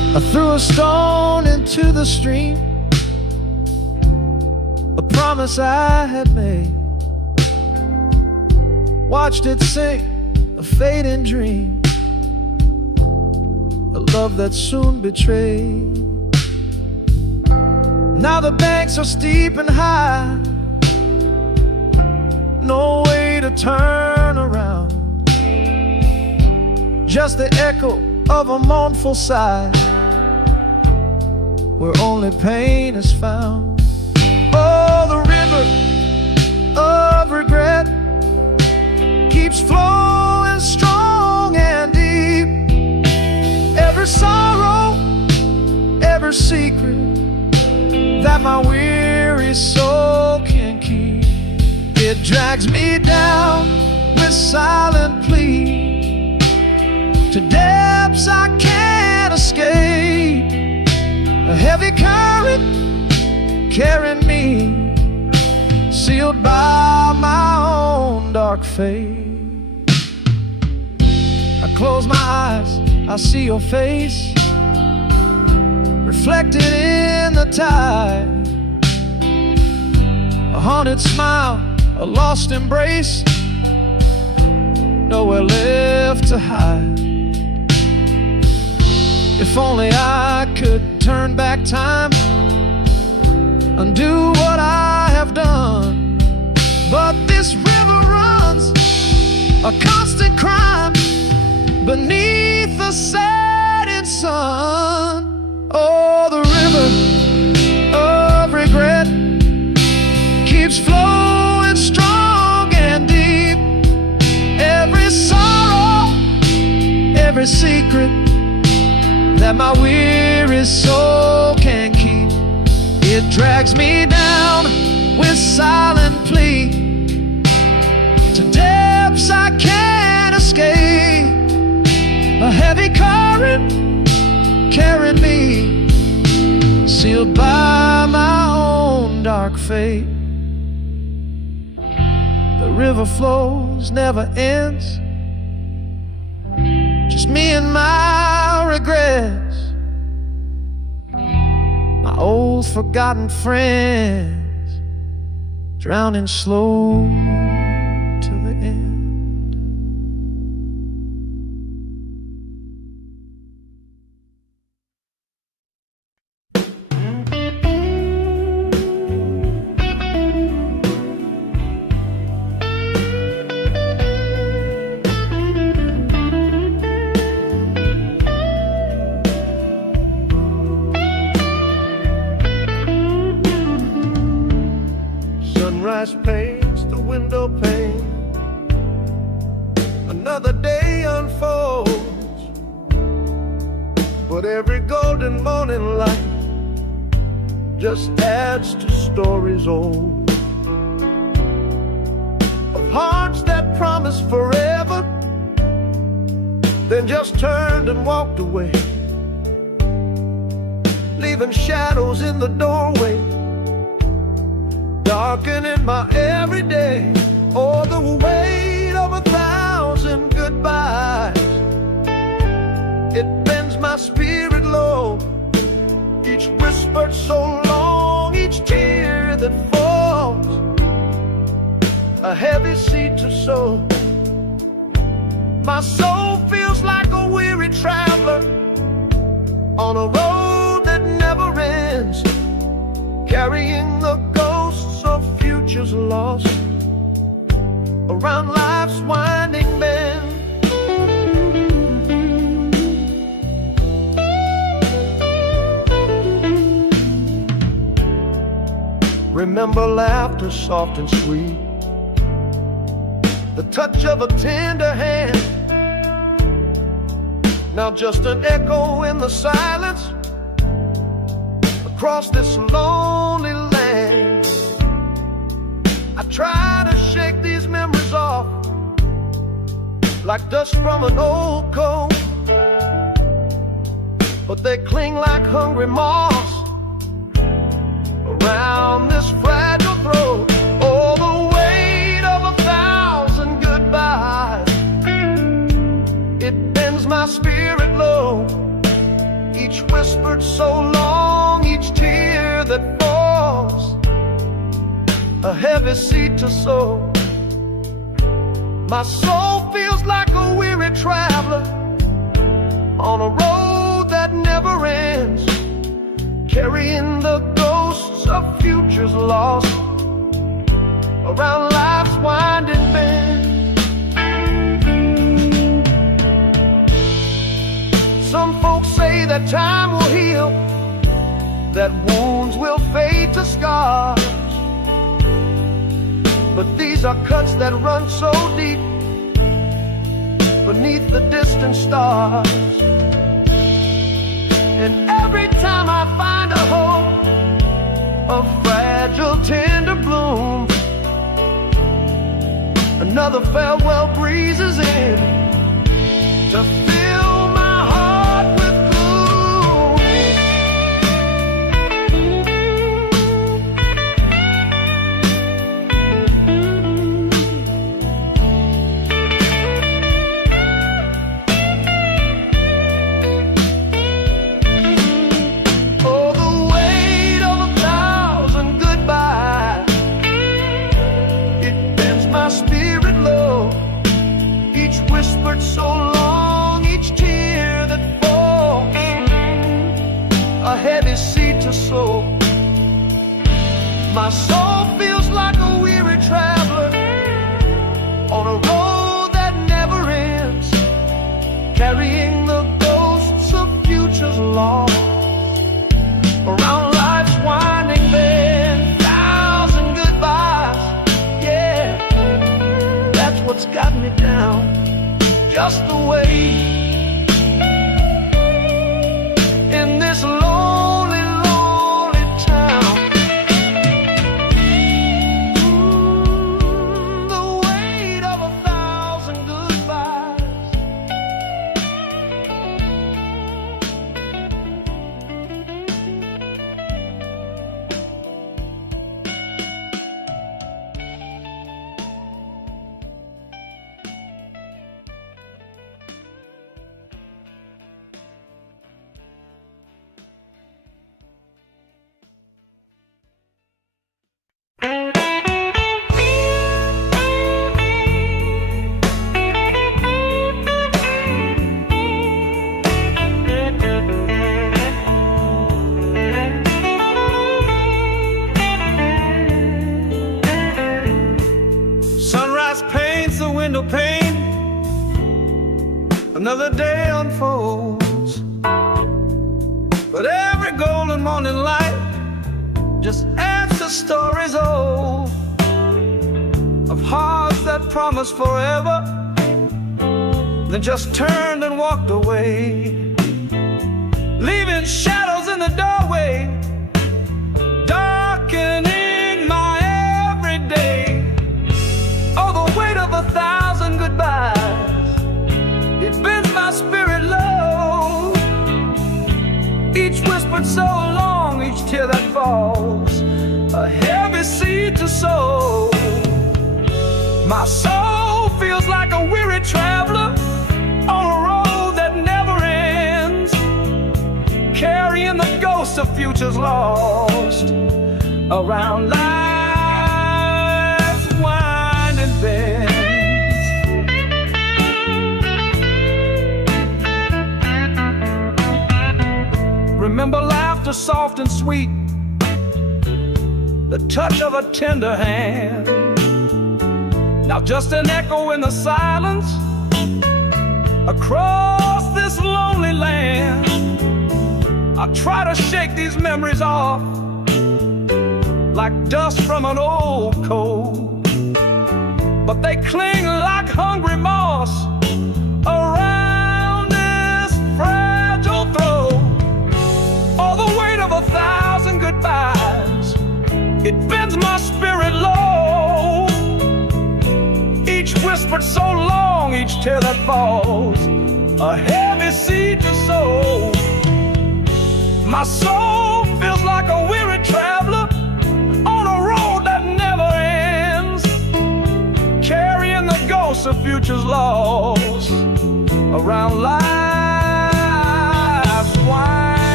I threw a stone into the stream, a promise I had made. Watched it sink, a fading dream, a love that soon betrayed. Now the banks are steep and high, no way to turn around, just the echo of a mournful sigh, where only pain is found. Oh, the river of regret keeps flowing strong and deep. Every sorrow, every secret that my weary soul can keep, it drags me down with silent plea to depths I can't escape. A heavy current carrying me, sealed by my own dark fate. I close my eyes, I see your face reflected in the tide. A haunted smile, a lost embrace, nowhere left to hide. If only I could turn back time, undo what I have done. But this river runs a constant crime beneath the setting sun. Oh, the river of regret keeps flowing strong and deep. Every sorrow, every secret that my weary soul can keep, it drags me down with silent plea to depths I can't escape. A heavy current carrying me, sealed by my own dark fate. The river flows, never ends, just me and my regrets, my old forgotten friends, drowning slow till the end. Sunrise paints the window pane, another day unfolds, but every golden morning light just adds to stories old, of hearts that promised forever, then just turned and walked away, leaving shadows in the doorway, darkening my everyday. Oh, the weight of 1,000 goodbyes, it bends my spirit low. Each whispered so long, each tear that falls, a heavy seed to sow. My soul feels like a weary traveler on a road that never ends, carrying the ghosts of futures lost around life's winding bend. Remember laughter soft and sweet, the touch of a tender hand, now just an echo in the silence across this lonely land. I try to shake these memories off like dust from an old coat, but they cling like hungry moths around this fragile throat. Oh, the weight of 1,000 goodbyes, it bends my spirit low. Each each whispered so long, each tear that falls, a heavy seed to sow. My soul feels like a weary traveler on a road that never ends, carrying the ghosts of futures lost around life's winding bend. Some folks say that time will heal, that wounds will fade to scars, but these are cuts that run so deep beneath the distant stars. And every time I find a hope, a fragile tender bloom, another farewell breezes in to fill my heart with gloom. Oh, the weight of 1,000 goodbyes, it bends my spirit low. Each whispered so long, each tear that falls, a heavy seed to sow. My soul feels like a weary traveler on a road that never ends, carrying the ghosts of futures lost around life's winding bend. 1,000 goodbyes, yeah, that's what's got me down, just the way in this lonely, lonely town. The weight of 1,000 goodbyes. Sunrise paints the window pane, another day unfolds, but every golden morning light just adds to stories old of hearts that promised forever, then just turned and walked away, leaving shadows in the doorway, darkening my everyday. Oh, the weight of 1,000 goodbyes, it bends my spirit low. Each whispered so long, each tear that falls, a heavy seed to sow. My soul feels like a weary traveler on a road that never ends, carrying the ghosts of futures lost around life's winding bends. Remember laughter soft and sweet, the touch of a tender hand. Now just an echo in the silence across this lonely land. I try to shake these memories off like dust from an old coat, but they cling like hungry moss around this fragile throat. Oh, the weight of 1,000 goodbyes, it bends my spirit low. Each whispered so long, each tear that falls, a heavy seed to sow. My soul feels like a weary traveler on a road that never ends, carrying the ghosts of futures lost around life's wine.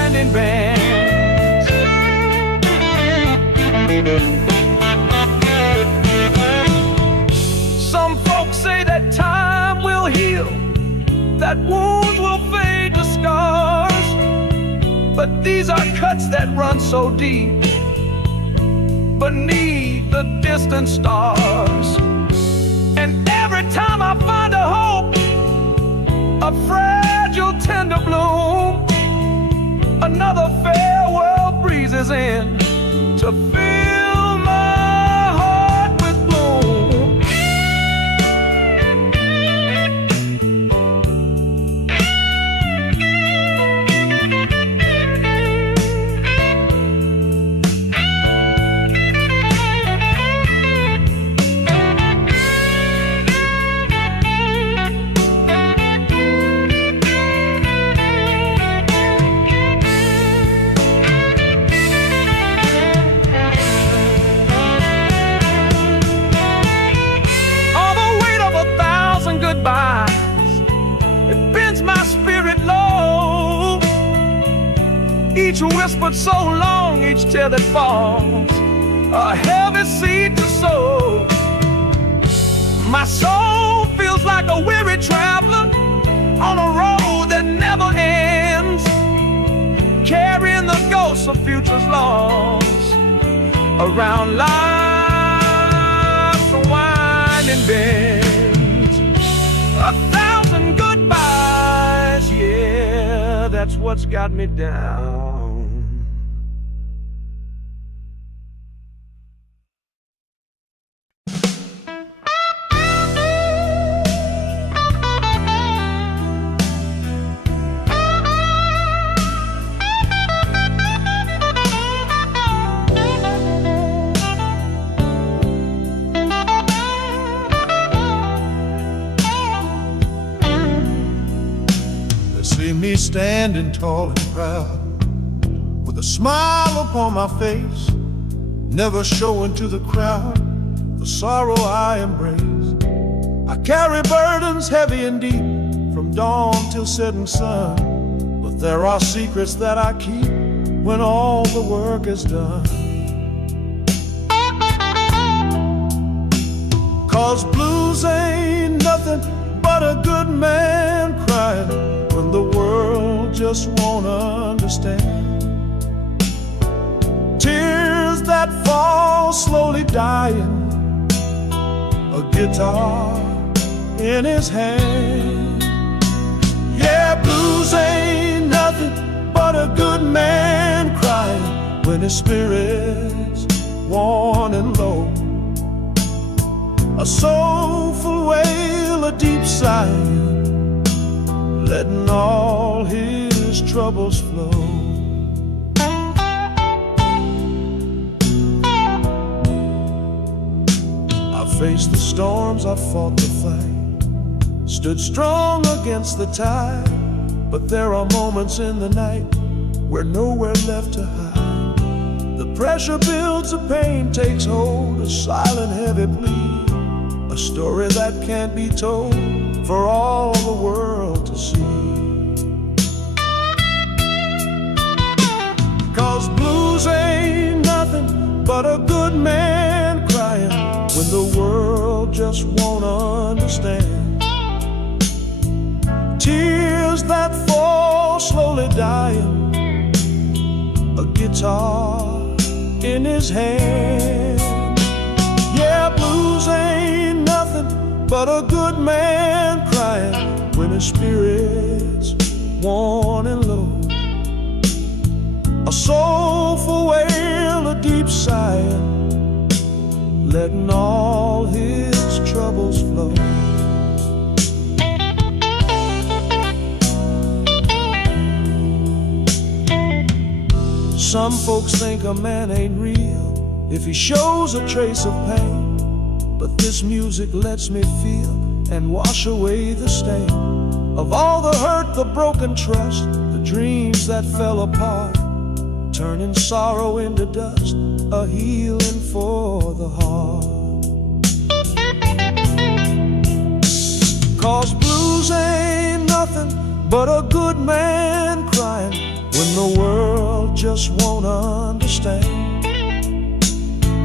Some folks say that time will heal, that wounds will fade to scars, but these are cuts that run so deep beneath the distant stars. And every time I find a hope, a fragile tender bloom, another farewell breezes in to fill my heart with gloom. It bends my spirit low. Each whispered so long, each tear that falls, a heavy seed to sow. My soul feels like a weary traveler on a road that never ends, carrying the ghosts of futures lost around life's winding bend. 1,000 goodbyes, yeah, that's what's got me down. See me standing tall and proud, with a smile upon my face, never showing to the crowd the sorrow I embrace. I carry burdens heavy and deep, from dawn till setting sun, but there are secrets that I keep when all the work is done. 'Cause blues ain't nothing but a good man crying when the world just won't understand. Tears that fall slowly dying, a guitar in his hand. Yeah, blues ain't nothing but a good man crying when his spirit's worn and low. A soulful wail, a deep sigh, letting all his troubles flow. I faced the storms, I fought the fight, stood strong against the tide, but there are moments in the night where nowhere left to hide. The pressure builds, the pain takes hold, a silent heavy plea, a story that can't be told for all the world to see. 'Cause blues ain't nothing but a good man crying when the world just won't understand. Tears that fall slowly dying, a guitar in his hand. Yeah, blues ain't nothing but a good man crying when his spirit's worn and low. A soulful wail, a deep sigh, letting all his troubles flow. Some folks think a man ain't real if he shows a trace of pain, but this music lets me feel and wash away the stain of all the hurt, the broken trust, the dreams that fell apart, turning sorrow into dust, a healing for the heart. 'Cause blues ain't nothing but a good man crying when the world just won't understand.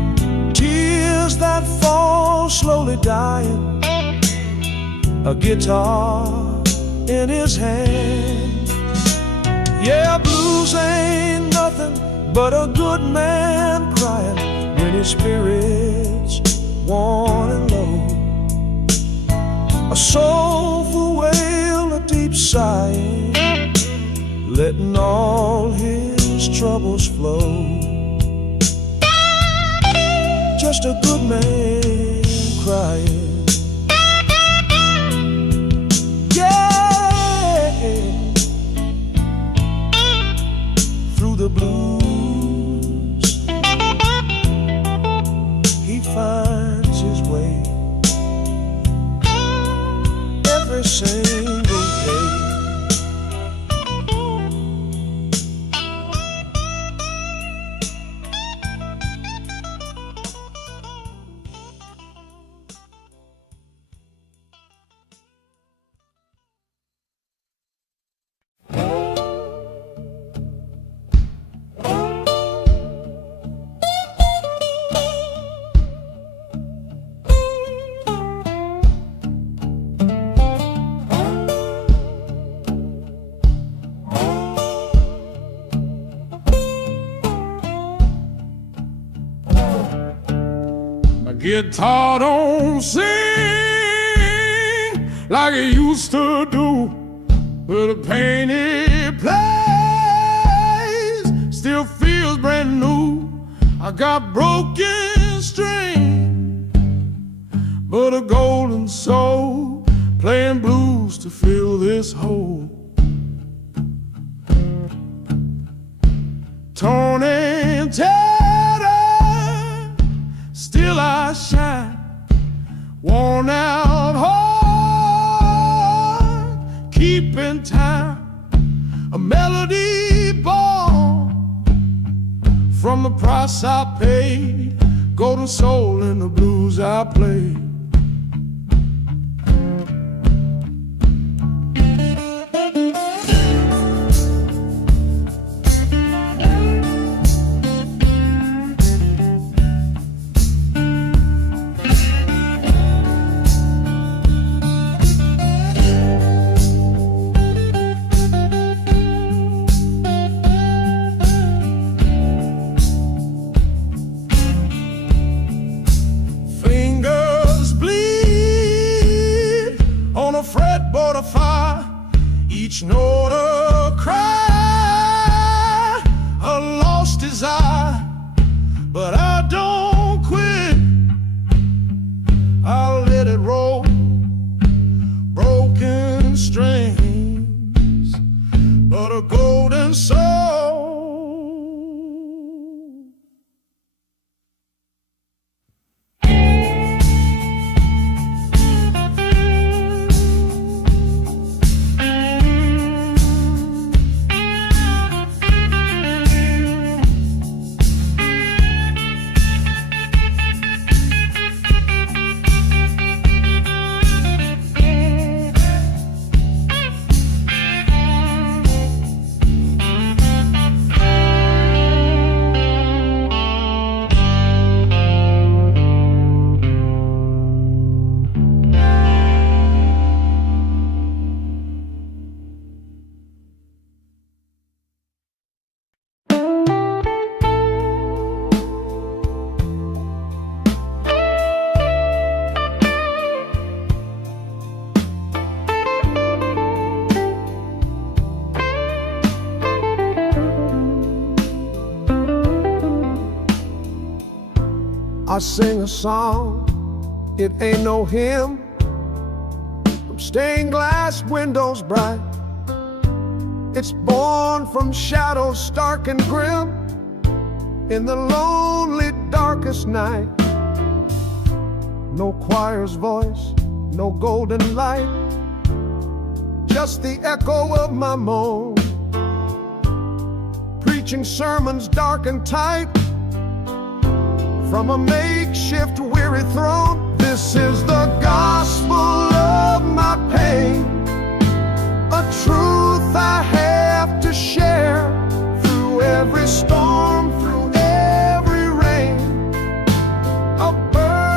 tears that fall slowly dying, a guitar in his hand. Yeah, blues ain't nothing but a good man crying when his spirit's worn and low. A soulful wail, a deep sighing, letting all his troubles flow. Just a good man crying. Yeah, through the blues he finds his way every single day. Guitar don't sing like it used to do, but the pain it plays still feels brand new. I got broken string, but a golden soul playing blues to fill this hole. Torn and tattered, still I shine, worn out heart, keeping time, a melody born from the price I paid, golden soul in the blues I play. Fretboard of fire, each note a cry, a lost desire, but I don't quit. I'll let it roll, broken strings, but a golden soul. I sing a song, it ain't no hymn, from stained glass windows bright. It's born from shadows stark and grim, in the lonely darkest night. No choir's voice, no golden light, just the echo of my moan, preaching sermons dark and tight, from a makeshift weary throne. This is the gospel of my pain, a truth I have to share, through every storm, through every rain, a burden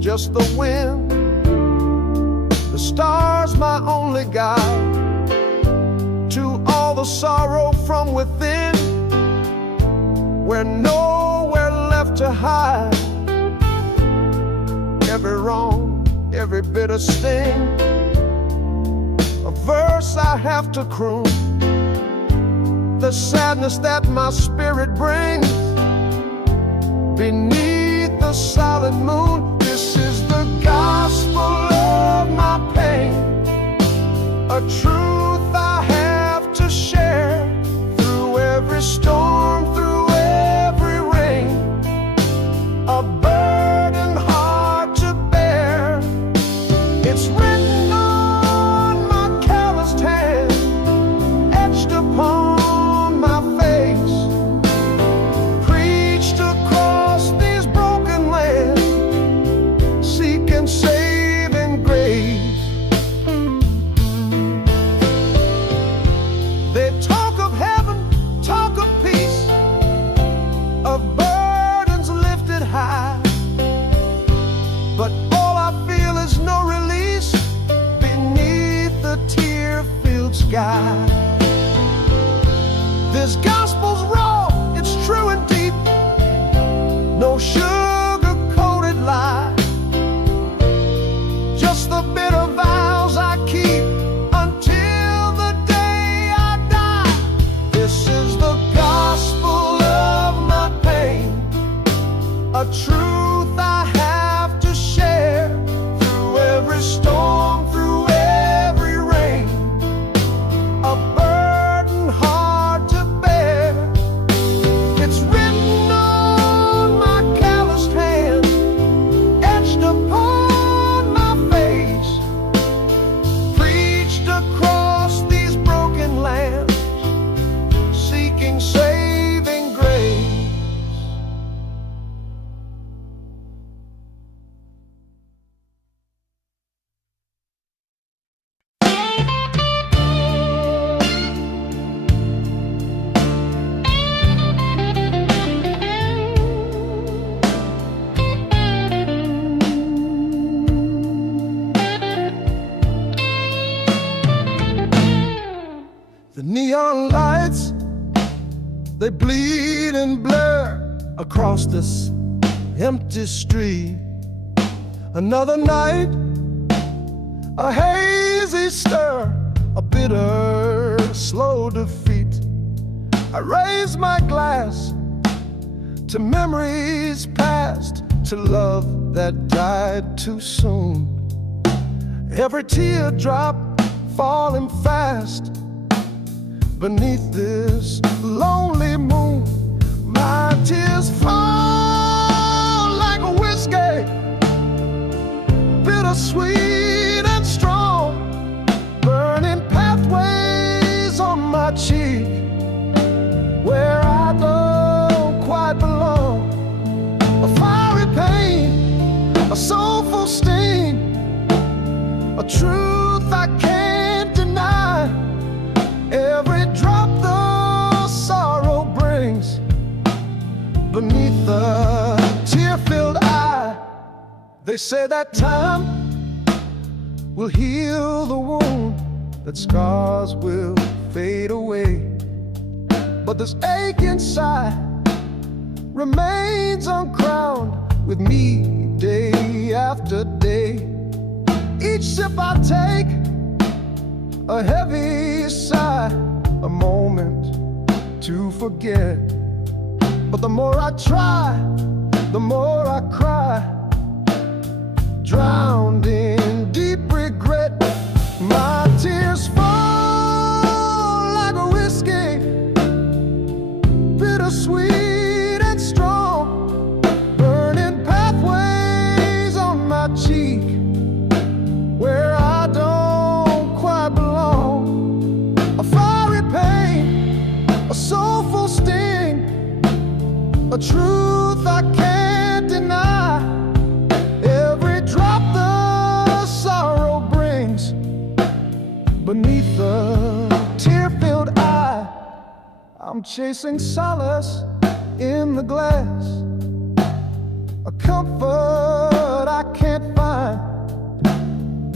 just the wind. The stars my only guide to all the sorrow from within. We're nowhere left to hide. Every wrong, every bitter sting, a verse I have to croon. The sadness that my spirit brings beneath the silent moon. This is the gospel of my pain, a truth I have to share. Through every storm, through every rain, a burden hard to bear. It's written on my calloused hand, etched upon my face, preached across these broken lands, seeking saving grace. They talk of heaven, talk of peace, of burdens lifted high, but all I feel is no release beneath the tear-filled sky. This gospel's raw, it's true and deep, no sugar-coated lie, just the bitter vows I keep until the day I die. This is the gospel of my pain, a truth I have to share. Through every storm, through every rain, a burden hard to bear. It's written on my calloused hand, etched upon my face, preached across these broken lands, seeking saving grace. The neon lights, they bleed and blur across this empty street. Another night, a hazy stir, a bitter, slow defeat. I raise my glass to memories past, to love that died too soon. Every teardrop falling fast beneath this lonely moon. My tears fall like a whiskey, bittersweet and strong, burning pathways on my cheek where I don't quite belong. A fiery pain, a soulful sting, a truth I can't deny. Every drop the sorrow brings beneath the tear-filled eye. They say that time will heal the wound, that scars will fade away, but this ache inside remains uncrowned with me day after day. Each sip I take, a heavy sigh, a moment to forget. But the more I try, the more I cry, drowned in deep regret. My tears fall like a whiskey, bittersweet and strong, burning pathways on my cheek where I don't quite belong. A fiery pain, a soulful sting, a truth I can't deny. Every drop the sorrow brings beneath the tear-filled eye. I'm chasing solace in the glass, a comfort I can't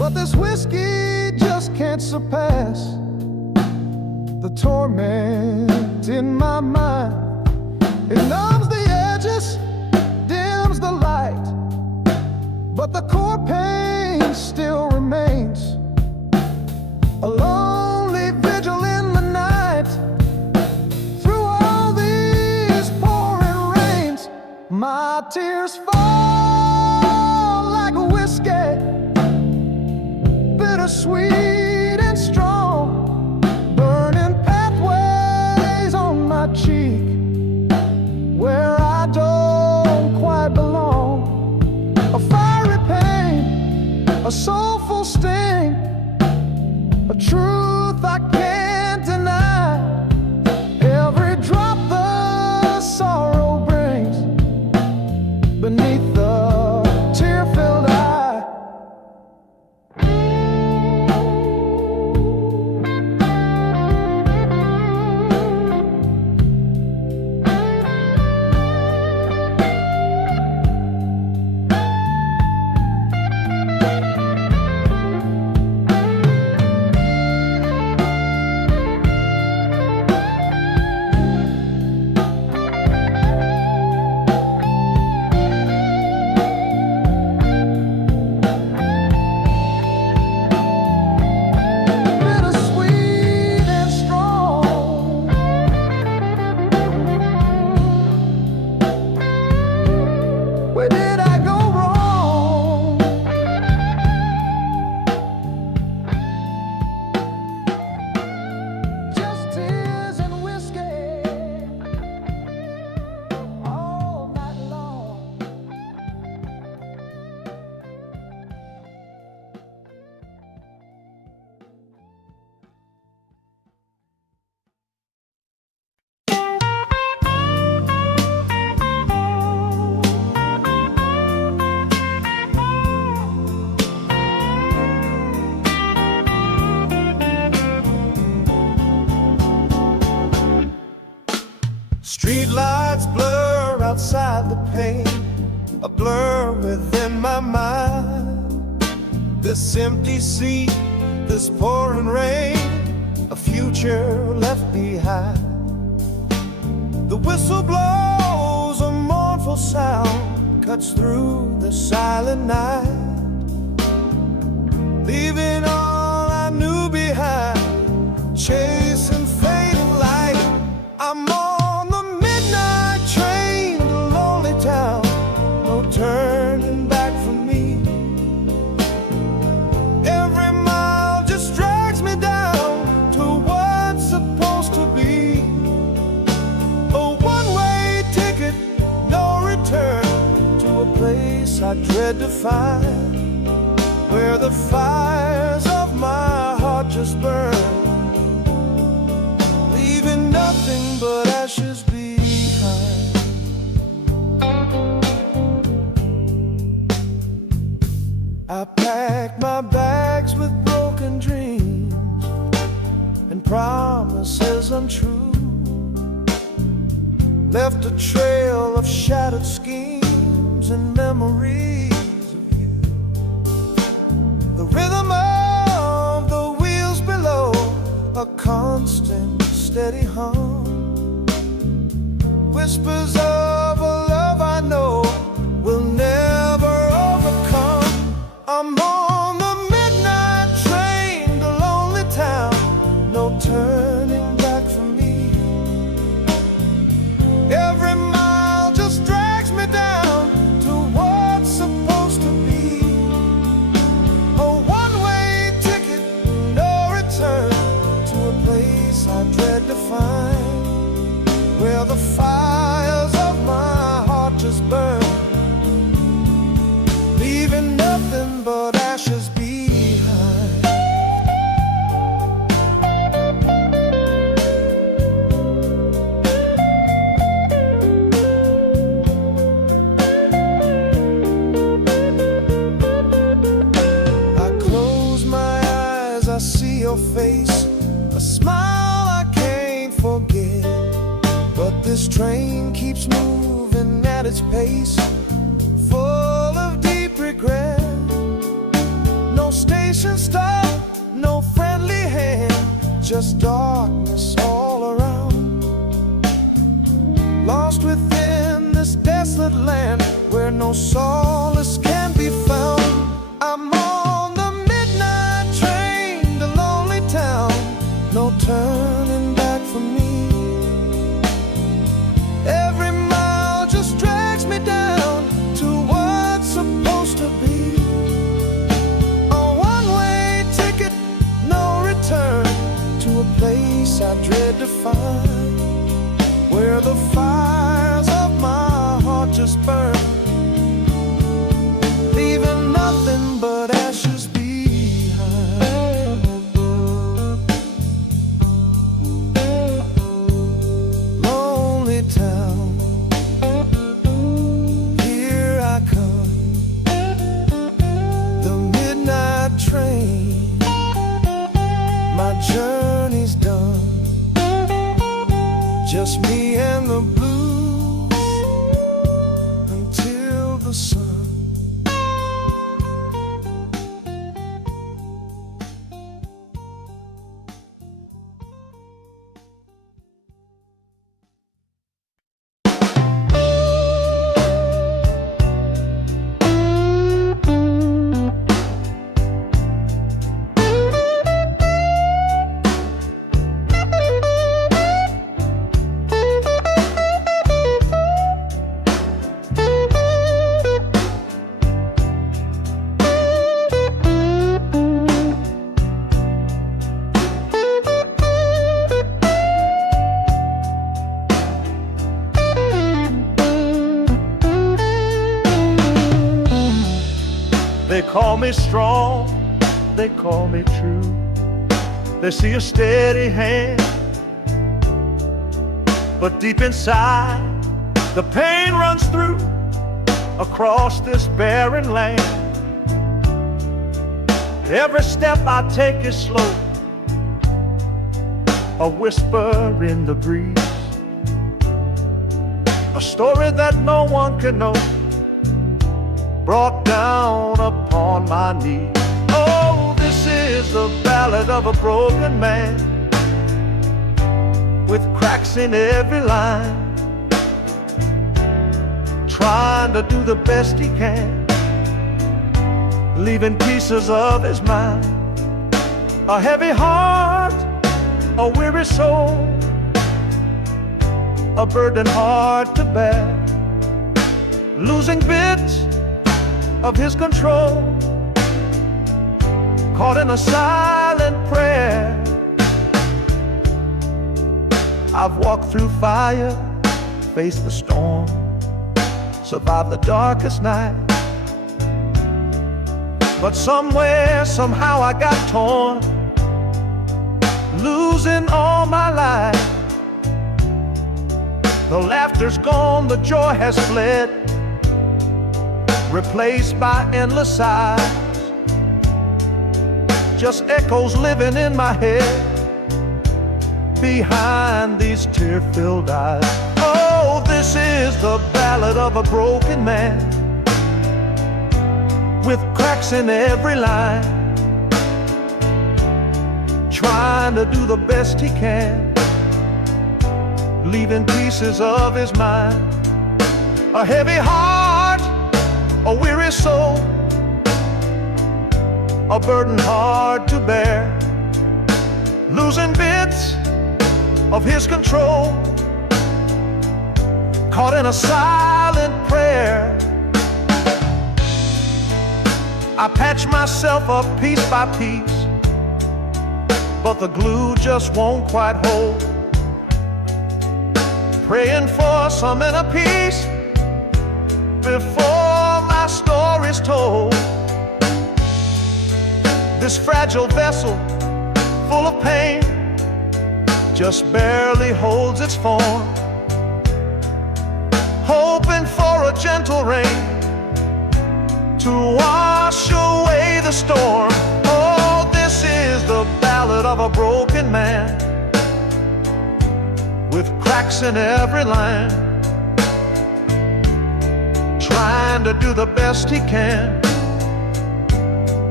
but this whiskey just can't surpass the torment in my mind. It numbs the edges, dims the light, but the core pain still remains. A lonely vigil in the night, through all these pouring rains. My tears fall like a whiskey, bittersweet and strong, burning pathways on my cheek where I don't quite belong. A fiery pain, a soulful sting, a truth I can't deny. Every drop the sorrow brings beneath the tear-filled eye. Street lights blur outside the pane, a blur within my mind. This empty seat, this pouring rain, a future left behind. The whistle blows, a mournful sound cuts through the silent night, leaving all I knew behind, chasing fading light. I'm on the midnight train to lonely town, no turning back for me. Every mile just drags me down to what's supposed to be. A one-way ticket, no return, to a place I dread to find, where the fires of my heart just burn, leaving nothing but ashes behind. I packed my bags with broken dreams and promises untrue, left a trail of shattered schemes and memories of you. The rhythm of the wheels below, a constant steady hum, whispers of a love I know will never overcome. I'm on the midnight train to lonely town, no turning back for me. Every mile just drags me down to what's supposed to be. A one-way ticket, no return, to a place I dread to find, where the fires of my heart just burn, leaving nothing but ashes behind. I close my eyes, I see your face, a smile I can't forget. But this train keeps moving at its pace, full of deep regret. No station Conversation stopped, no friendly hand, just darkness all around. Lost within this desolate land where no solace can be found. I'm on the midnight train to lonely town, no turning back for me. Every mile just drags me down to what's supposed to be. A one-way ticket, no return, to a place I dread to find, where the fires of my heart just burn, leaving nothing but ashes behind. Lonely town, here I come, the midnight train, my journey's done. Just me and the blues until the sun. They call me strong, they call me true. They see a steady hand, but deep inside the pain runs through across this barren land. Every step I take is slow, a whisper in the breeze, a story that no one can know, brought down upon my knees. Oh, this is the ballad of a broken man, with cracks in every line, trying to do the best he can, leaving pieces of his mind. A heavy heart, a weary soul, a burden hard to bear, losing bits of his control, caught in a silent prayer. I've walked through fire, faced the storm, survived the darkest night, but somewhere, somehow I got torn, losing all my life. The laughter's gone, the joy has fled, replaced by endless sighs, just echoes living in my head behind these tear-filled eyes. Oh, this is the ballad of a broken man, with cracks in every line, trying to do the best he can, leaving pieces of his mind. A heavy heart, a weary soul, a burden hard to bear, losing bits of his control, caught in a silent prayer. I patch myself up piece by piece, but the glue just won't quite hold, praying for some inner peace before my story's told. This fragile vessel, full of pain, just barely holds its form, hoping for a gentle rain to wash away the storm. Oh, this is the ballad of a broken man, with cracks in every line, trying to do the best he can,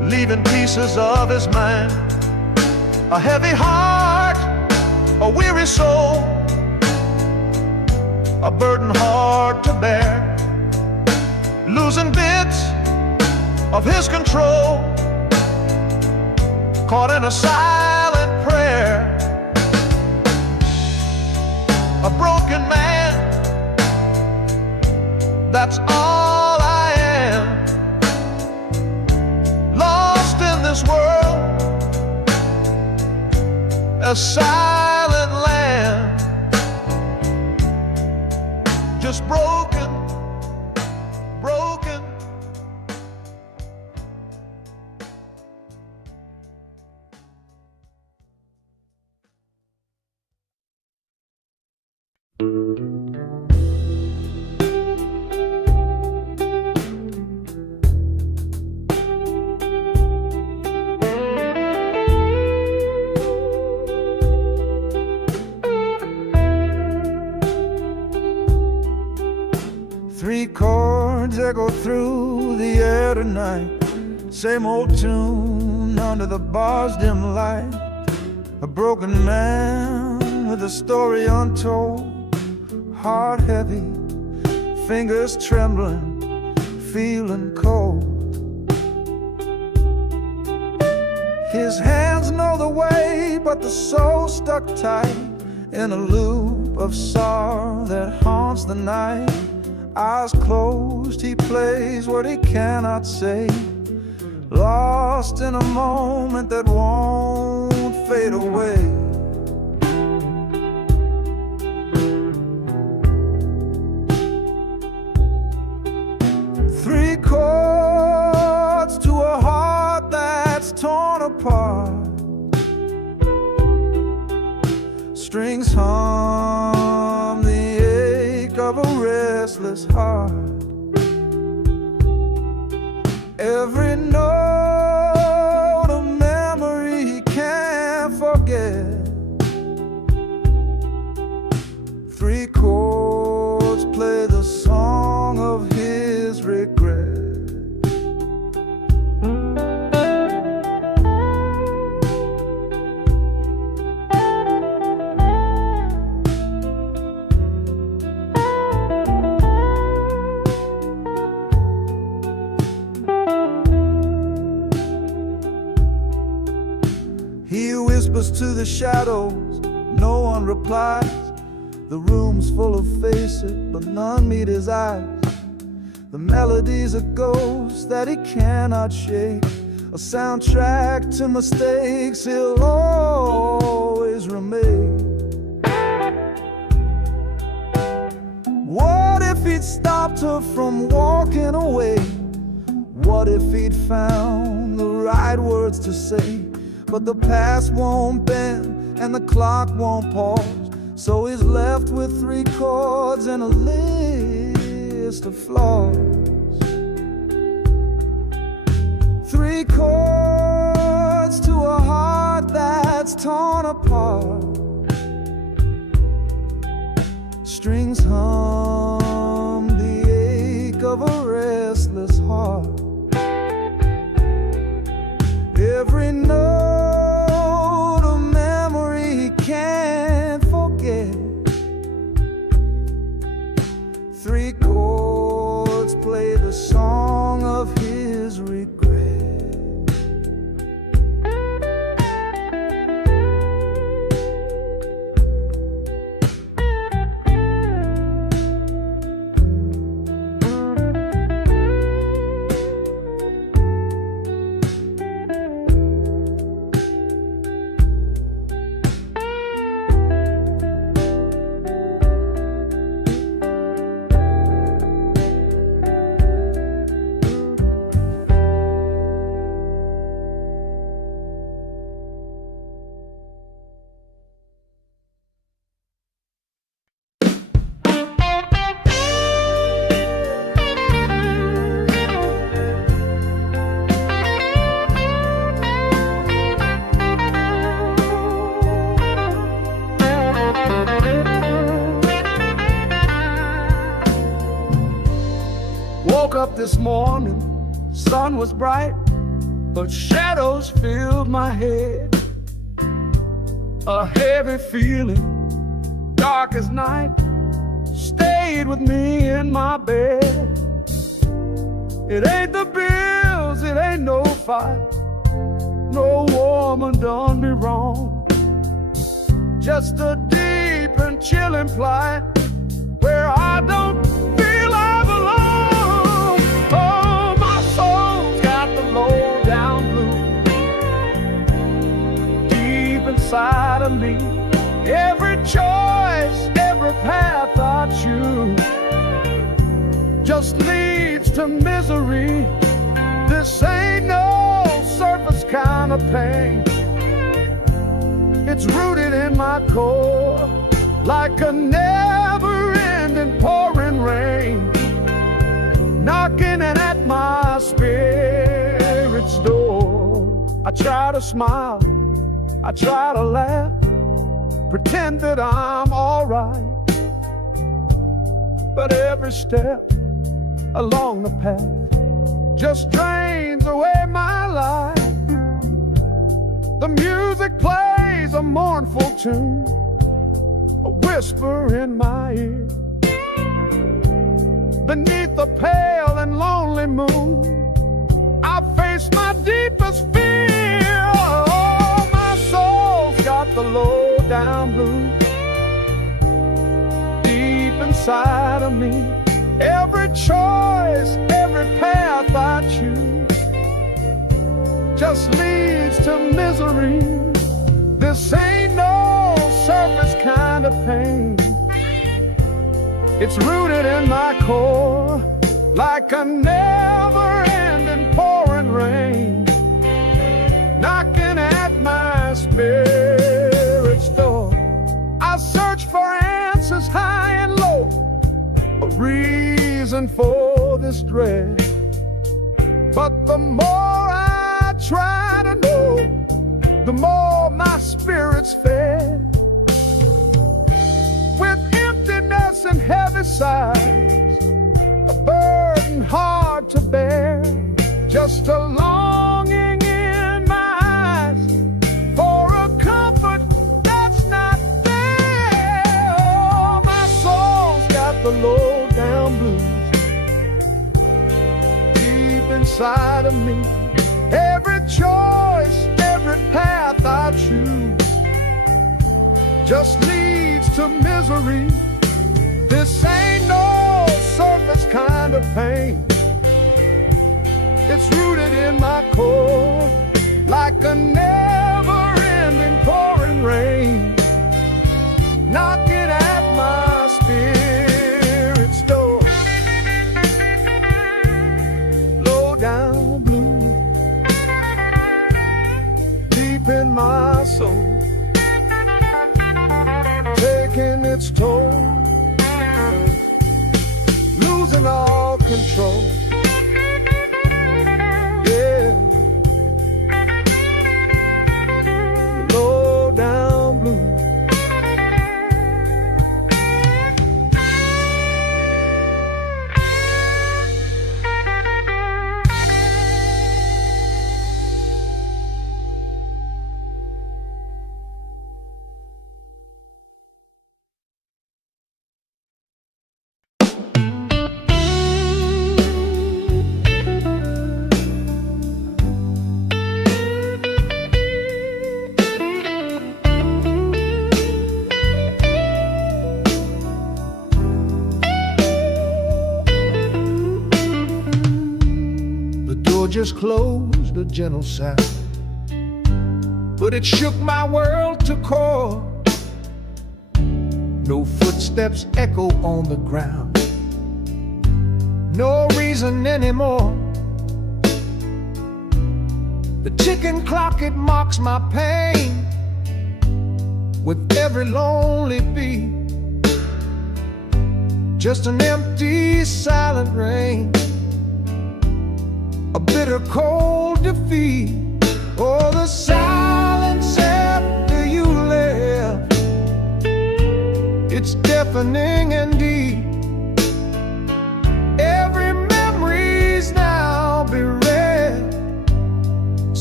leaving pieces of his mind. A heavy heart, a weary soul, a burden hard to bear, losing bits of his control, caught in a silent prayer. A broken man, that's all I am, lost in this world, a silent land, just broken, broken. Three chords echo through the air tonight, same old tune under the bar's dim light. A broken man with a story untold, heart heavy, fingers trembling, feeling cold. His hands know the way, but the soul stuck tight in a loop of sorrow that haunts the night. Eyes closed, he plays what he cannot say, lost in a moment that won't fade away. Three chords to a heart that's torn apart, strings hum the ache of a restless heart. Every note a memory he can't forget. Three chords play the song of his regret. He whispers to the shadows, no one replies. The room's full of faces, but none meet his eyes. The melody's a ghost that he cannot shake, a soundtrack to mistakes he'll always remake. What if he'd stopped her from walking away? What if he'd found the right words to say? But the past won't bend and the clock won't pause, so he's left with three chords and a list of flaws. Three chords to a heart that's torn apart, strings hum the ache of a restless heart. Every note a memory he can't forget. Three chords play the song of his regret. Woke up this morning, sun was bright, but shadows filled my head. A heavy feeling, dark as night, stayed with me in my bed. It ain't the bills, it ain't no fight, no woman done me wrong. Just a deep and chilling plight where I don't feel I belong. Oh, my soul's got the low down blues deep inside of me. Every choice, every path I choose just leads to misery. This ain't no surface kind of pain. It's rooted in my core like a never-ending pouring rain, knocking at my spirit's door. I try to smile, I try to laugh, pretend that I'm alright, but every step along the path just drains away my life. The music plays a mournful tune, a whisper in my ear. Beneath the pale and lonely moon, I face my deepest fear. Oh, my soul's got the low down blues deep inside of me. Every choice, every path I choose just leads to misery. This ain't no surface kind of pain. It's rooted in my core like a never-ending pouring rain, knocking at my spirit's door. I search for answers high and low, a reason for this dread, but the more I try to know, the more my spirit's fed. With emptiness and heavy sighs, a burden hard to bear, just a longing in my eyes for a comfort that's not there. Oh, my soul's got the low down blues deep inside of me. Every choice, every path I choose just leads to misery. This ain't no surface kind of pain. It's rooted in my core like a never-ending pouring rain, knocking at my spirit's door. Low down blue deep in my soul, taking its toll, losing all control. Yeah, low down blue. Just closed, a gentle sound, but it shook my world to core. No footsteps echo on the ground, no reason anymore. The ticking clock, it mocks my pain with every lonely beat. Just an empty, silent rain, a bitter cold defeat. Oh, the silence after you left, it's deafening and deep. Every memory's now bereft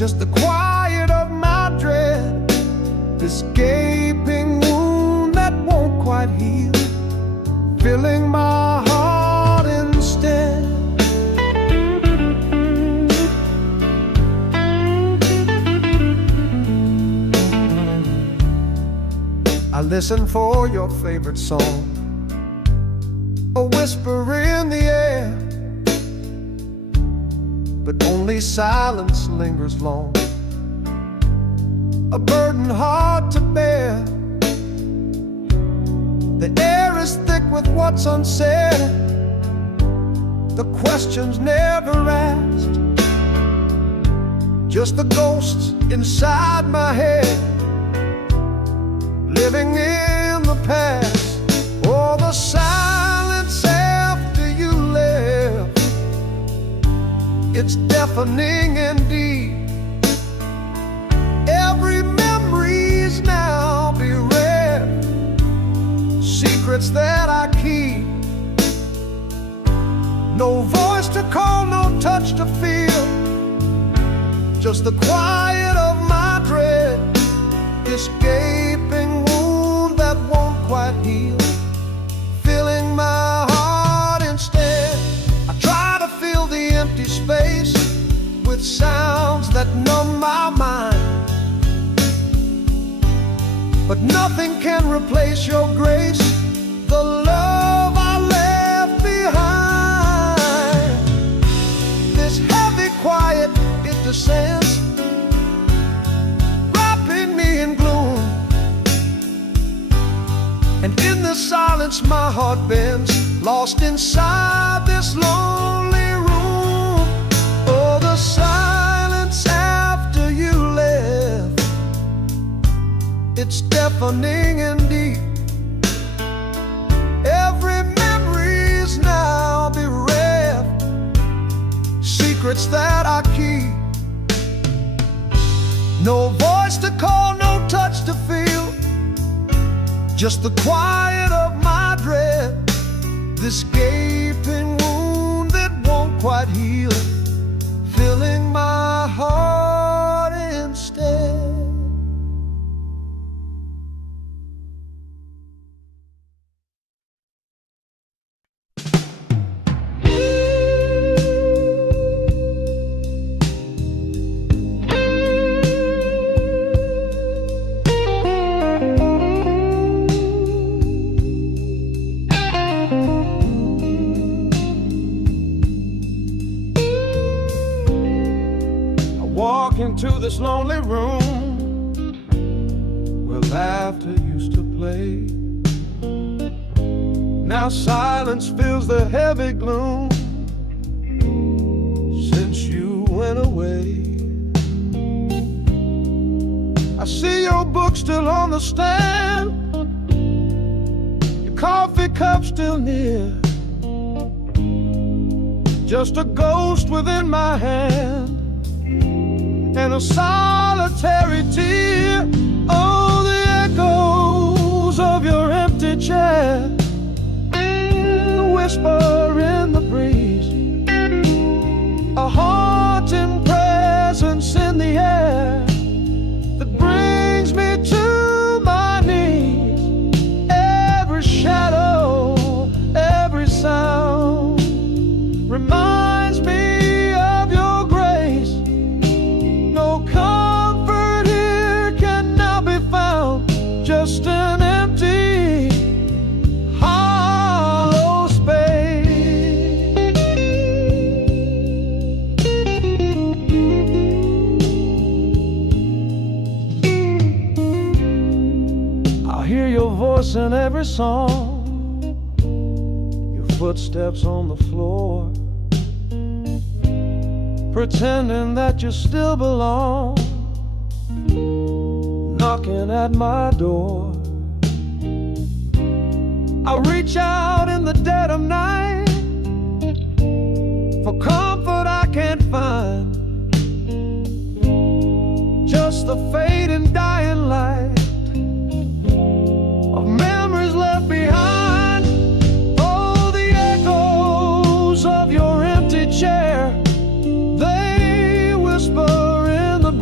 just the quiet of my dread, this gaping wound that won't quite heal, filling my heart instead. I listen for your favorite song, a whisper in the air, but only silence lingers long, a burden hard to bear. The air is thick with what's unsaid, the questions never asked, just the ghosts inside my head, living in the past. Oh, the silence after you left, it's deafening indeed. Every memory's now bereft, secrets that I keep. No voice to call, no touch to feel, just the quiet of my dread, this gaping wound that won't quite heal, filling my heart instead. I try to fill the empty space with sounds that numb my mind, but nothing can replace your grace, the love I left behind. This heavy quiet, it descends, wrapping me in gloom, and in the silence my heart bends, lost inside this lonely room. Oh, the silence after you left, it's deafening indeed. Every memory's now bereft, secrets that I keep. No voice to call, no touch to feel, just the quiet of my dread, this gaping wound that won't quite heal, filling my heart instead. Into this lonely room where laughter used to play, now silence fills the heavy gloom since you went away. I see your book still on the stand, your coffee cup still near, just a ghost within my hand and a solitary tear. Oh, the echoes of your empty chair, the whisper in the breeze, a haunting presence in the air that brings me to my knees. Every shadow, every sound reminds me of your grace. No comfort here can now be found, just an empty, hollow space. I'll hear your voice in every song, your footsteps on the floor, pretending that you still belong, knocking at my door. I reach out in the dead of night for comfort I can't find, just the fading dying light of memories left behind. Oh, the echoes of your empty chair, they whisper in the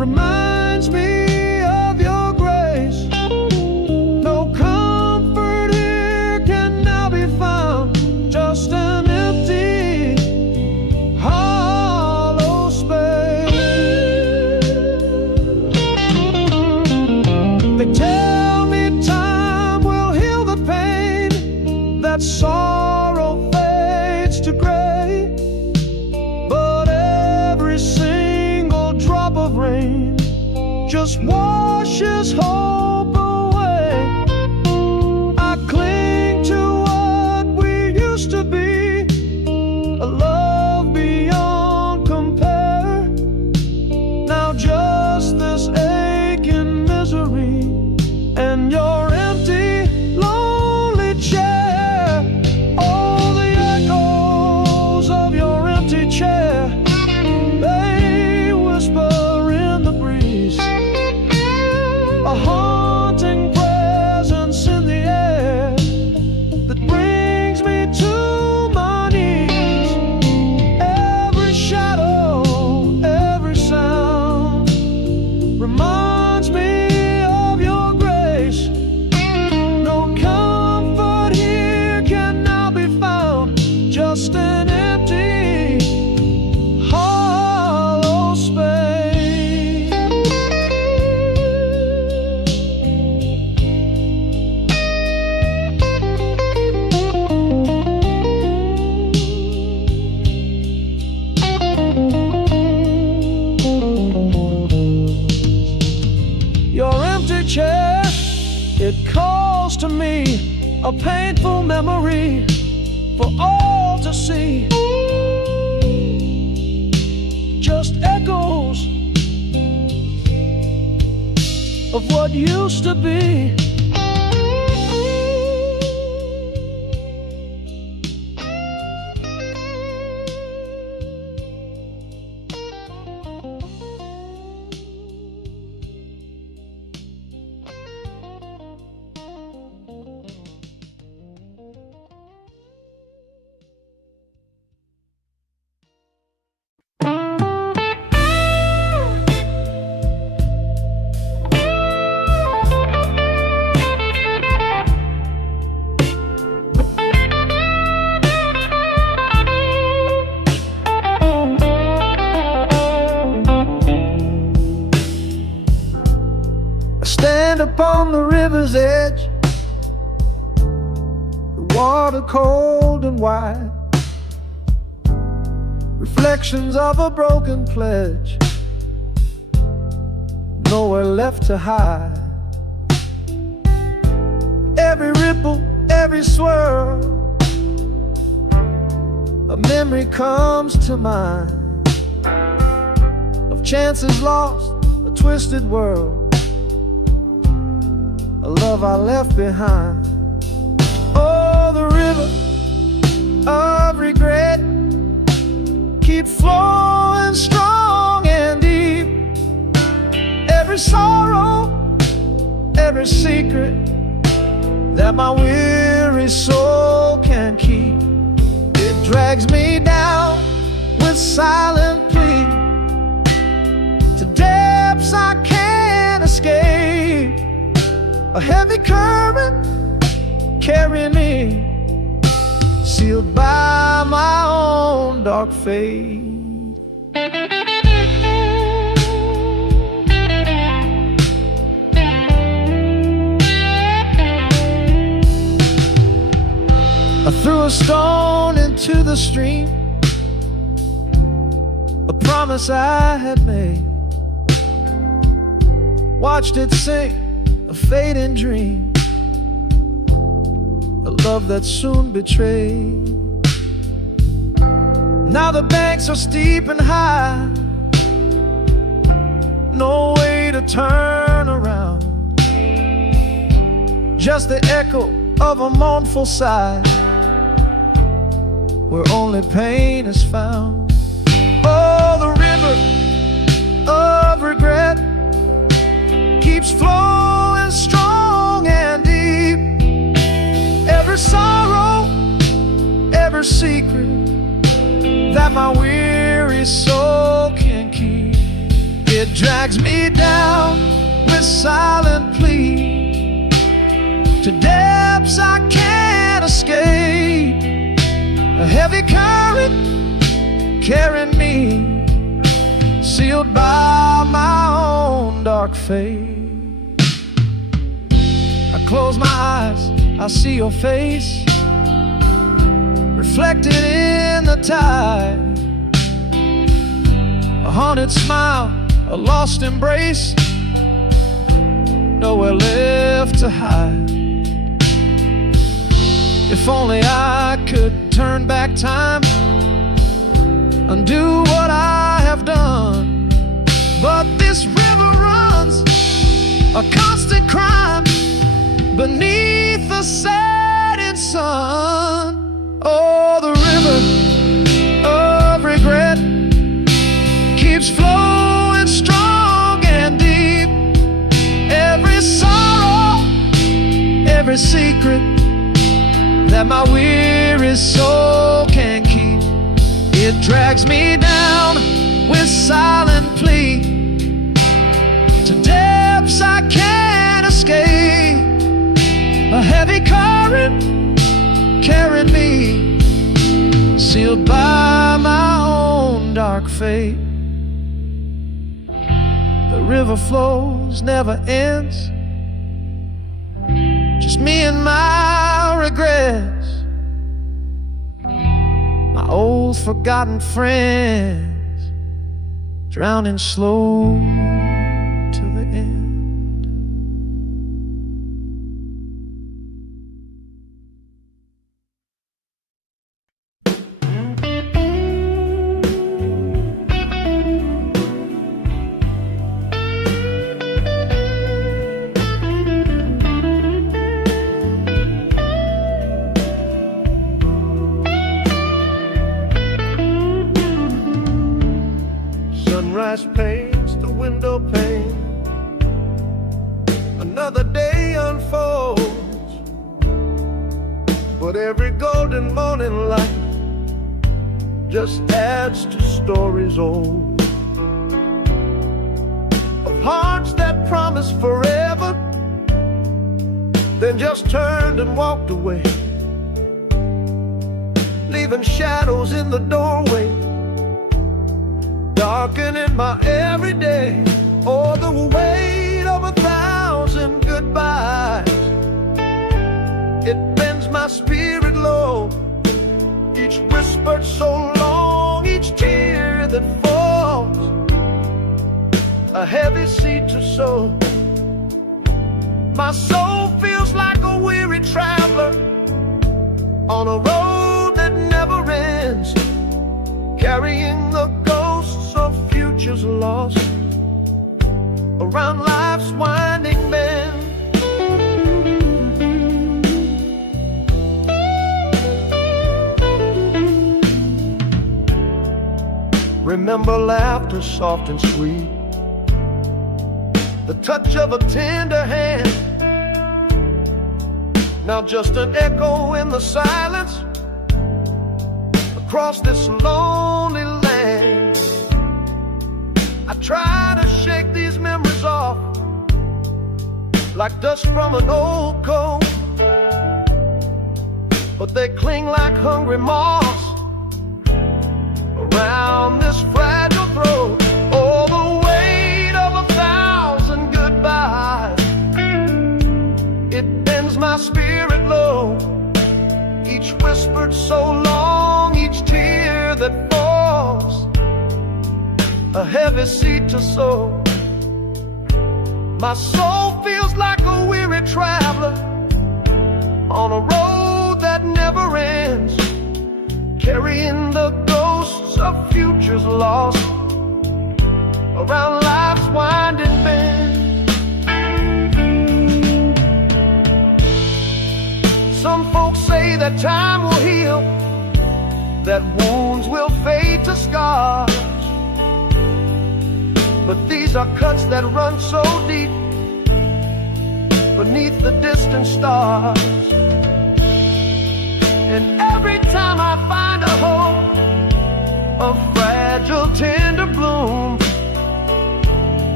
reminds me of your grace. No comfort here can now be found, just an empty, hollow space. They tell me time will heal the pain, that sorrow fades to gray, but every single drop of rain just washes hope away. I cling to what we used to be, a love beyond compare. Now just this aching misery and your empty, lonely chair. All the echoes of your empty chair, they whisper in the breeze, a haunting presence in the air that brings me to my knees. Every shadow, every sound reminds me of your grace. No comfort here can now be found, just an empty, hollow space. Your empty chair, it calls to me, a painful memory for all to see. Just echoes of what used to be. I stand upon the river's edge, the water cold and wide, reflections of a broken pledge, nowhere left to hide. Every ripple, every swirl, a memory comes to mind of chances lost, a twisted world, a love I left behind. Oh, the river of regret keeps flowing strong and deep. Every sorrow, every secret that my weary soul can keep, it drags me down with silent plea to depths I can't escape. A heavy current carrying me, sealed by my own dark fate. I threw a stone into the stream, a promise I had made, watched it sink, a fading dream, a love that soon betrayed. Now the banks are steep and high, no way to turn around, just the echo of a mournful sigh, where only pain is found. Oh, the river of regret keeps flowing strong and deep. Every sorrow, every secret that my weary soul can keep, It drags me down with silent plea to depths I can't escape. A heavy current carrying me, sealed by my own dark fate. I close my eyes, I see your face reflected in the tide. A haunted smile, a lost embrace, nowhere left to hide. If only I could turn back time, undo what I have done. But this river runs a constant crime beneath the setting sun. Oh, the river of regret keeps flowing strong and deep. Every sorrow, every secret that my weary soul can keep, it drags me down with silent plea to depths I can't escape. A heavy current carrying me, sealed by my own dark fate. The river flows, never ends, just me and my regrets, my old forgotten friends, drowning slow till the end. Sunrise paints the window pane, another day unfolds, but every golden morning light just adds to stories old, of hearts that promised forever, then just turned and walked away, leaving shadows in the doorway, darkening my everyday. Oh, the weight of 1,000 goodbyes, it bends my spirit low. Each whispered so long, each tear that falls, a heavy seed to sow. My soul feels like a weary traveler on a road that never ends, carrying the ghosts of futures lost around life's winding bend. Remember laughter soft and sweet, the touch of a tender hand, now just an echo in the silence across this lonely land. I try to shake these memories off like dust from an old coat, but they cling like hungry moths around this fragile throat. Oh, the weight of 1,000 goodbyes, it bends my spirit low. Each whispered so long, each tear that falls, a heavy seed to sow. My soul feels like a weary traveler on a road that never ends, carrying the ghosts of futures lost around life's winding bend. Some folks say that time will heal, that wounds will fade to scars, but these are cuts that run so deep beneath the distant stars. And every time I find a hope, a fragile tender bloom,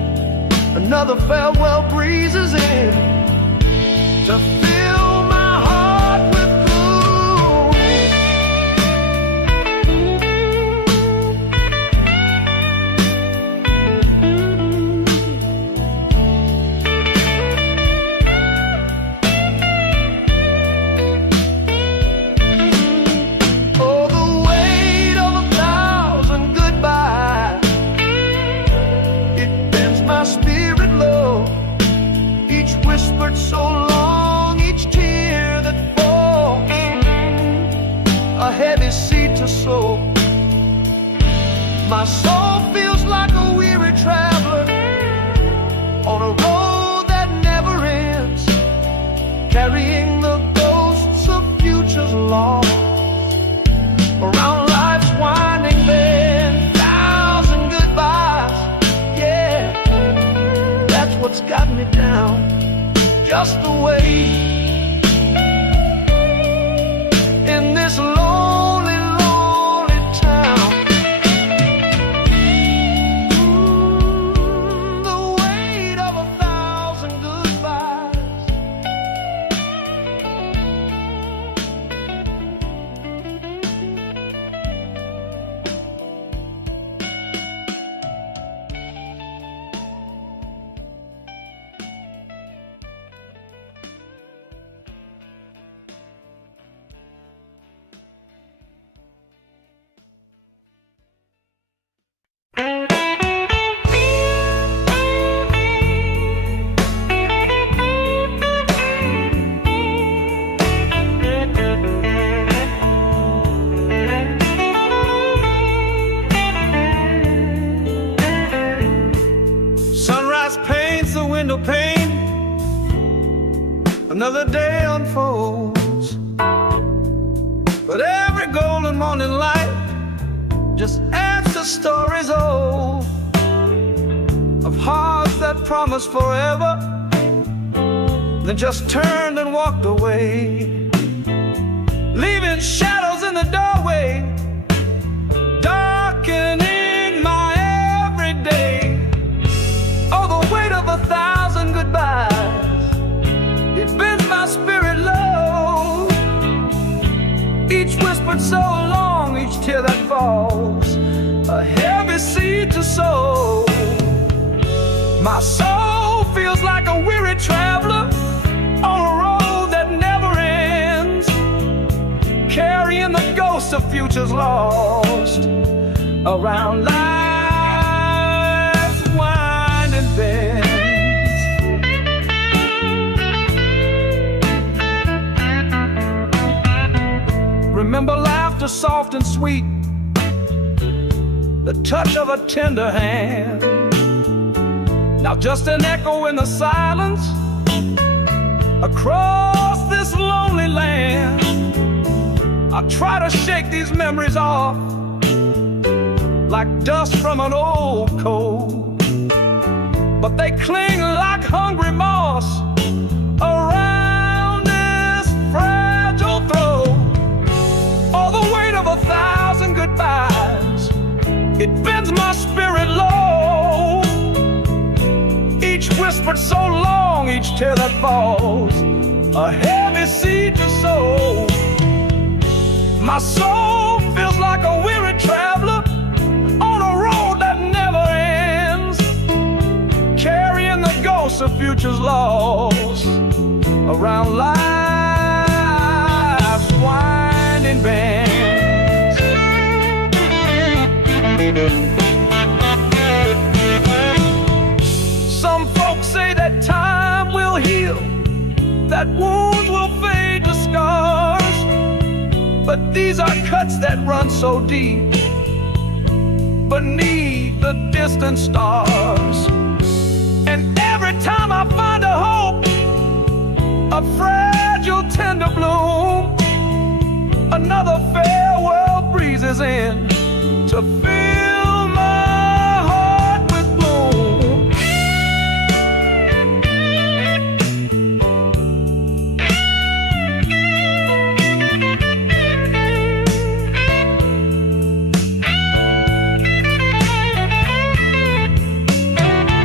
Another farewell breezes in to fill my heart with gloom. Oh, the weight of 1,000 goodbyes, it bends my spirit low. Each whispered so long, each tear that falls, a heavy seed to sow. My soul feels like a weary traveler on a road that never ends, carrying the ghosts of futures lost around life's winding bend. 1,000 goodbyes, yeah, that's what's got me down. Just the way in this lonely, lonely town. The weight of 1,000 goodbyes. Sunrise paints the window pane, another day unfolds, but every golden morning light just adds to stories old of hearts that promised forever, then just turned and walked away, leaving shadows in the doorway, darkening my everyday. Oh, the weight of 1,000 goodbyes, it bends my spirit low. Each whispered so long, each tear that falls, a heavy seed to sow. My soul feels like a weary traveler on a road that never ends, carrying the ghosts of futures lost around life's winding bends. Remember laughter soft and sweet, the touch of a tender hand. Now just an echo in the silence across this lonely land. I try to shake these memories off like dust from an old coat, but they cling like hungry moss around this fragile throat. Oh, the weight of 1,000 goodbyes, it bends my spirit low. Each whispered so long, each tear that falls, a heavy seed to sow. My soul feels like a weary traveler on a road that never ends, carrying the ghosts of futures lost around life's winding bends. Some folks say that time will heal, that wounds will fade to scars, but these are cuts that run so deep beneath the distant stars. And every time I find a hope, a fragile tender bloom, another farewell breezes in to fill my heart with gloom.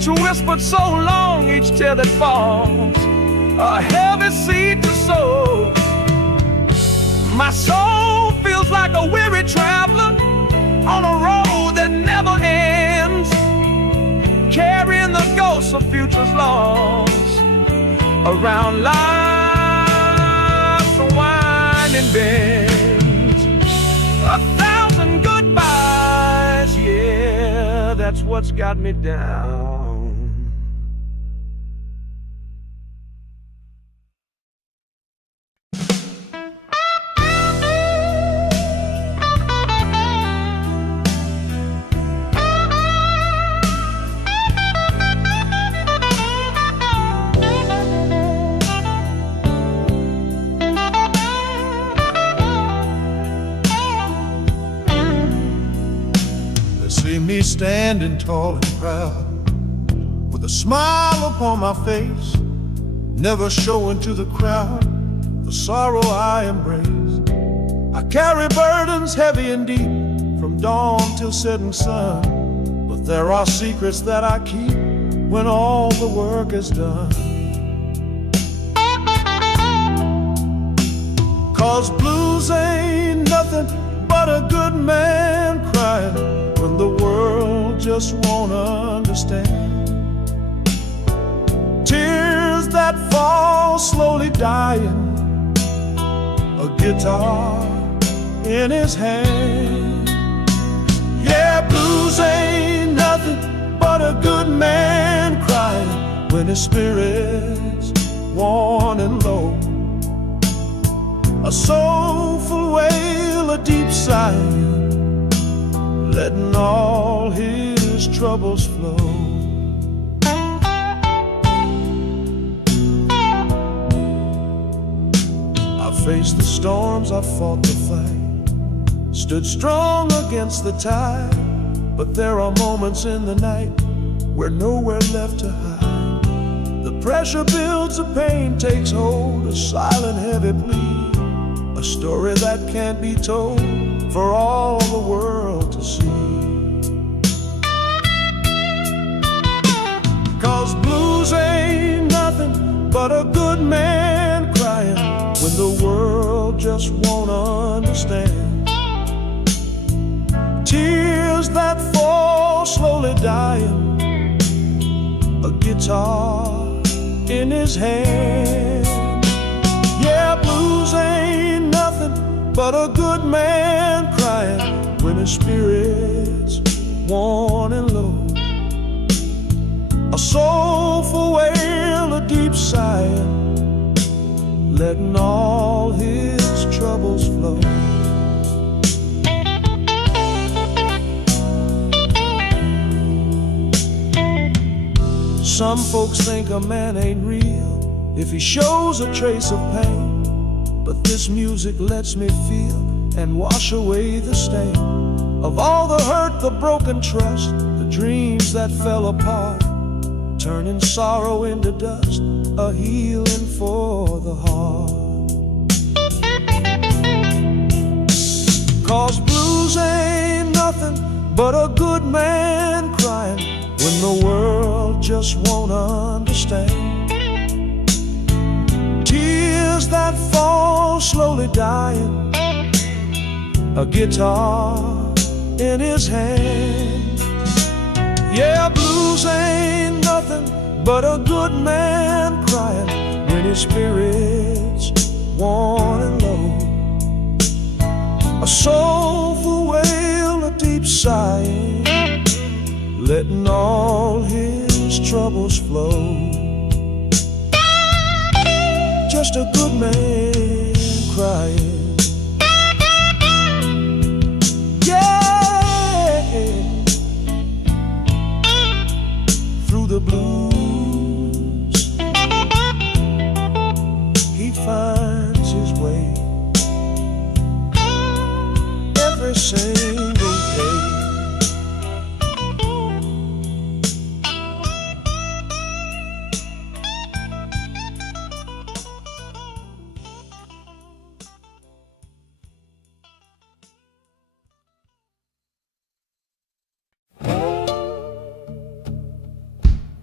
Each whispered so long, each tear that falls, a heavy seed to sow. My soul feels like a weary traveler on a road that never ends, carrying the ghosts of futures lost around life's winding bends. 1,000 goodbyes, yeah, that's what's got me down. See me standing tall and proud, with a smile upon my face, never showing to the crowd the sorrow I embrace. I carry burdens heavy and deep, from dawn till setting sun, but there are secrets that I keep when all the work is done. 'Cause blues ain't nothing but a good man crying when the world just won't understand. Tears that fall slowly dying, a guitar in his hand. Yeah, blues ain't nothing but a good man crying when his spirit's worn and low. A soulful wail, a deep sigh, letting all his troubles flow. I faced the storms, I fought the fight, stood strong against the tide, but there are moments in the night where nowhere left to hide. The pressure builds, the pain takes hold, a silent heavy plea, a story that can't be told for all the world to see. 'Cause blues ain't nothing but a good man crying when the world just won't understand. Tears that fall slowly dying, a guitar in his hand. Yeah, blues ain't nothing but a good man crying when his spirit's worn and low. A soulful wail, a deep sigh, letting all his troubles flow. Some folks think a man ain't real if he shows a trace of pain, but this music lets me feel and wash away the stain of all the hurt, the broken trust, the dreams that fell apart, turning sorrow into dust, a healing for the heart. 'Cause blues ain't nothing but a good man crying when the world just won't understand. Tears that fall slowly dying, a guitar in his hand. Yeah, blues ain't nothing but a good man crying when his spirit's worn and low. A soulful wail, a deep sigh, letting all his troubles flow. Just a good man crying. Through the blues, he finds his way every single day.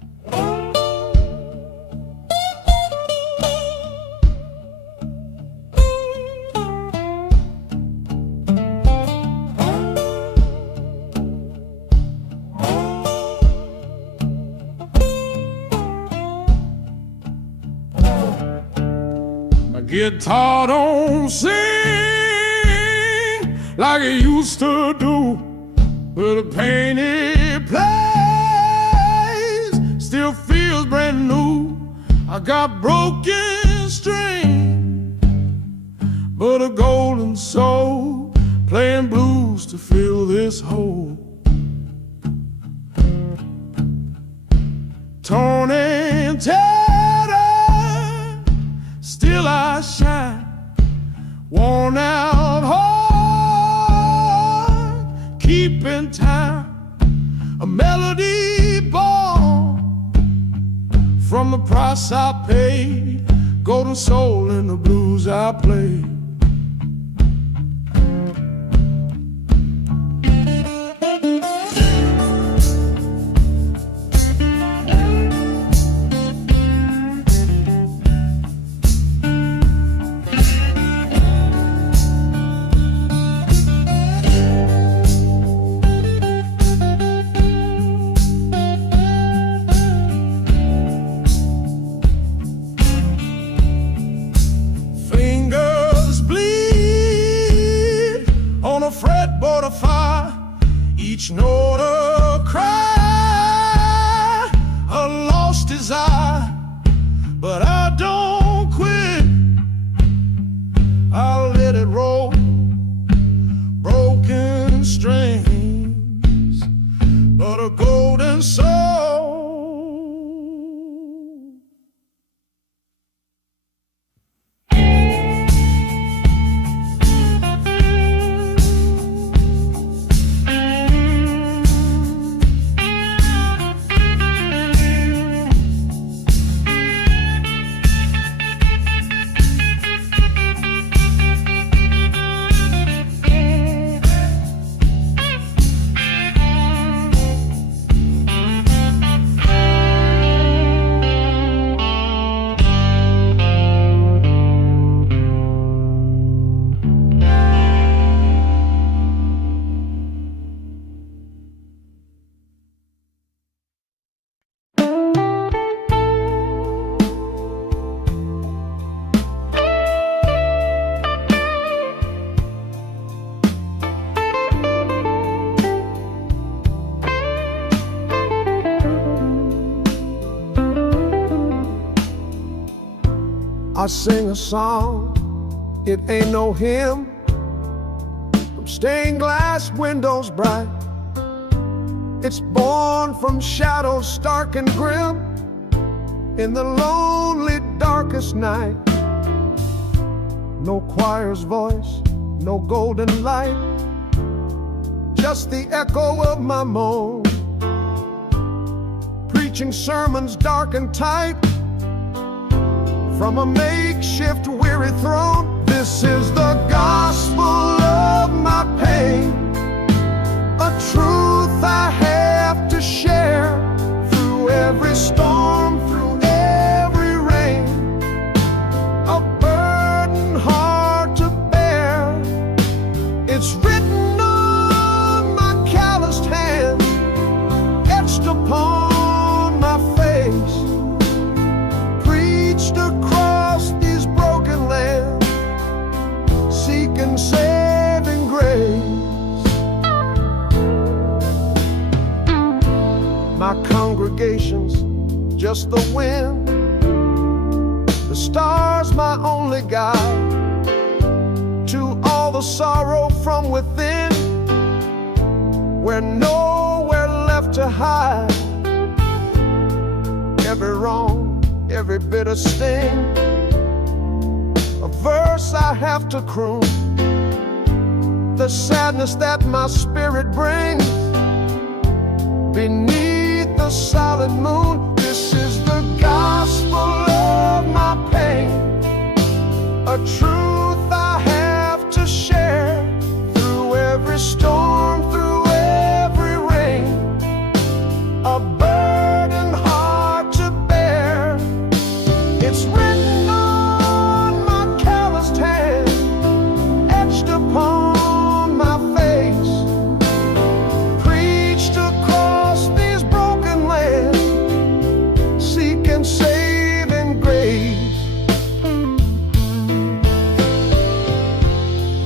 guitar don't sing like it used to do, but the pain it plays still feels brand new. I got broken strings, but a golden soul playing blues to fill this hole. Torn and tattered, still I shine. Worn out heart, keeping time. A melody born from the price I paid. Golden soul in the blues I play. Fretboard of fire, each note a cry, a lost desire, but I don't quit. I'll let it roll, broken strings, but a golden soul. I sing a song, it ain't no hymn, from stained glass windows bright. It's born from shadows stark and grim, in the lonely darkest night. No choir's voice, no golden light, just the echo of my moan, preaching sermons dark and tight, from a makeshift weary throne. This is the gospel of my pain, a truth I have to share, through every storm, through every rain, a burden hard to bear. It's written on my calloused hands, etched upon my face, across these broken lands, seeking saving grace. My congregation's just the wind, the stars my only guide, to all the sorrow from within, we're nowhere left to hide. Every wrong, every bitter sting, a verse I have to croon, the sadness that my spirit brings beneath the silent moon. This is the gospel of my pain, a truth I have to share, through every storm, through every rain, a burden hard to bear. It's written on my calloused hand, etched upon my face, preached across these broken lands, seeking saving grace.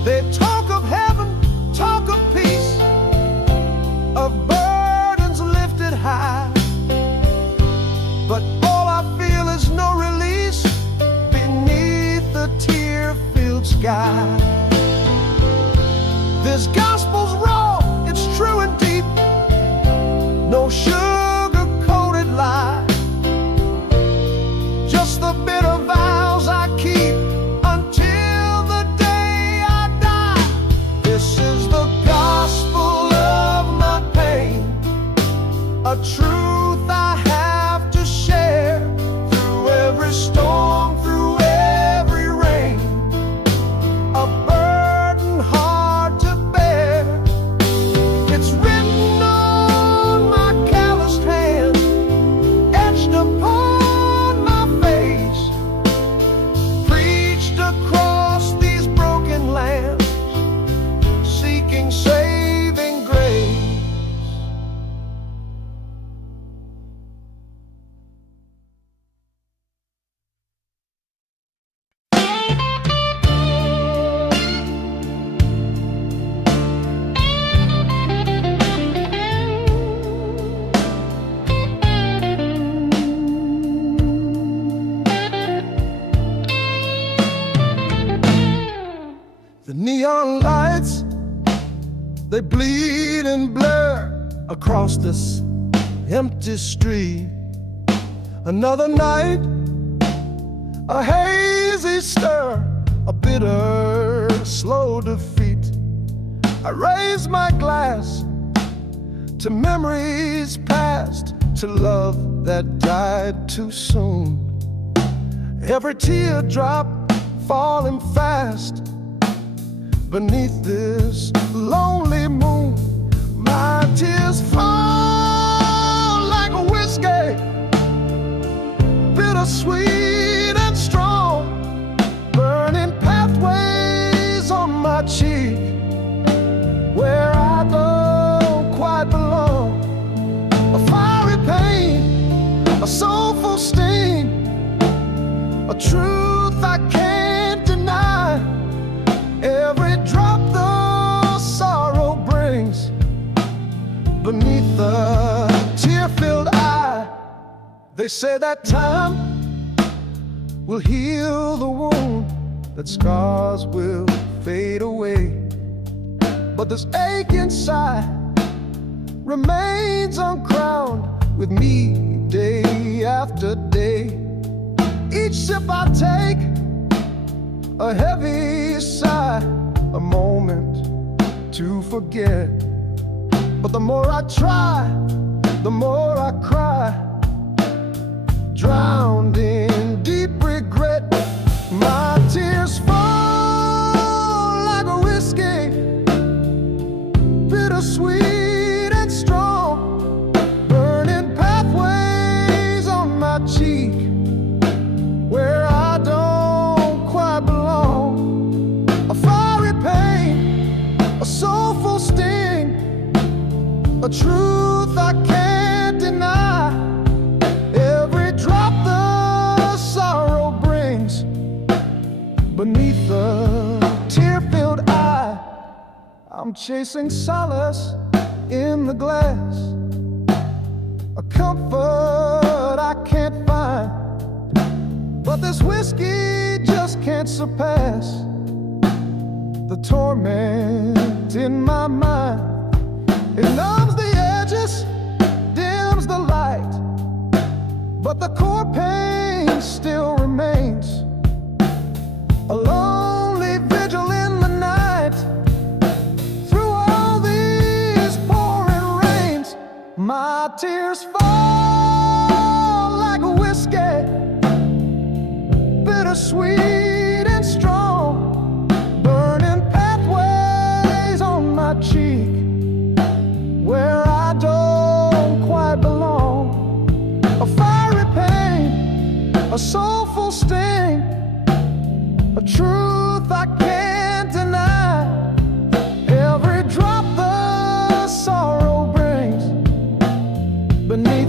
They talk of heaven, talk of peace, of burdens lifted high, but all I feel is no release beneath the tear-filled sky. This gospel's raw, it's true and deep, no sugar-coated lie, just the bitter vows I keep until the day I die. This is the gospel of my pain, a truth I have to share through every storm, through every rain, a burden hard to bear. It's written on my calloused hand, etched upon my face, preached across these broken lands, seeking saving grace. The neon lights, they bleed and blur across this empty street. Another night, a hazy stir, a bitter, slow defeat. I raise my glass to memories past, to love that died too soon. Every teardrop falling fast beneath this lonely moon. My tears fall like a whiskey, bittersweet and strong, burning pathways on my cheek where I don't quite belong. A fiery pain, a soulful sting, a truth I can't deny. Every drop the sorrow brings beneath the tear-filled eye. They say that time will heal the wound, that scars will fade away, but this ache inside remains uncrowned with me day after day. Each sip I take, a heavy sigh, a moment to forget. But the more I try, the more I cry, drowned in deep regret. My tears fall like a whiskey, bittersweet and strong, burning pathways on my cheek where I don't quite belong. A fiery pain, a soulful sting, a truth I can't deny. Every drop the sorrow brings beneath the tear-filled eye. I'm chasing solace in the glass, a comfort I can't find, but this whiskey just can't surpass the torment in my mind. It numbs the edges, dims the light, but the core pain still remains. A lonely vigil in the night, through all these pouring rains. My tears fall like a whiskey, bittersweet and strong, burning pathways on my cheek where I don't quite belong. A fiery pain, a soulful sting, a truth I can't deny. Every drop the sorrow brings beneath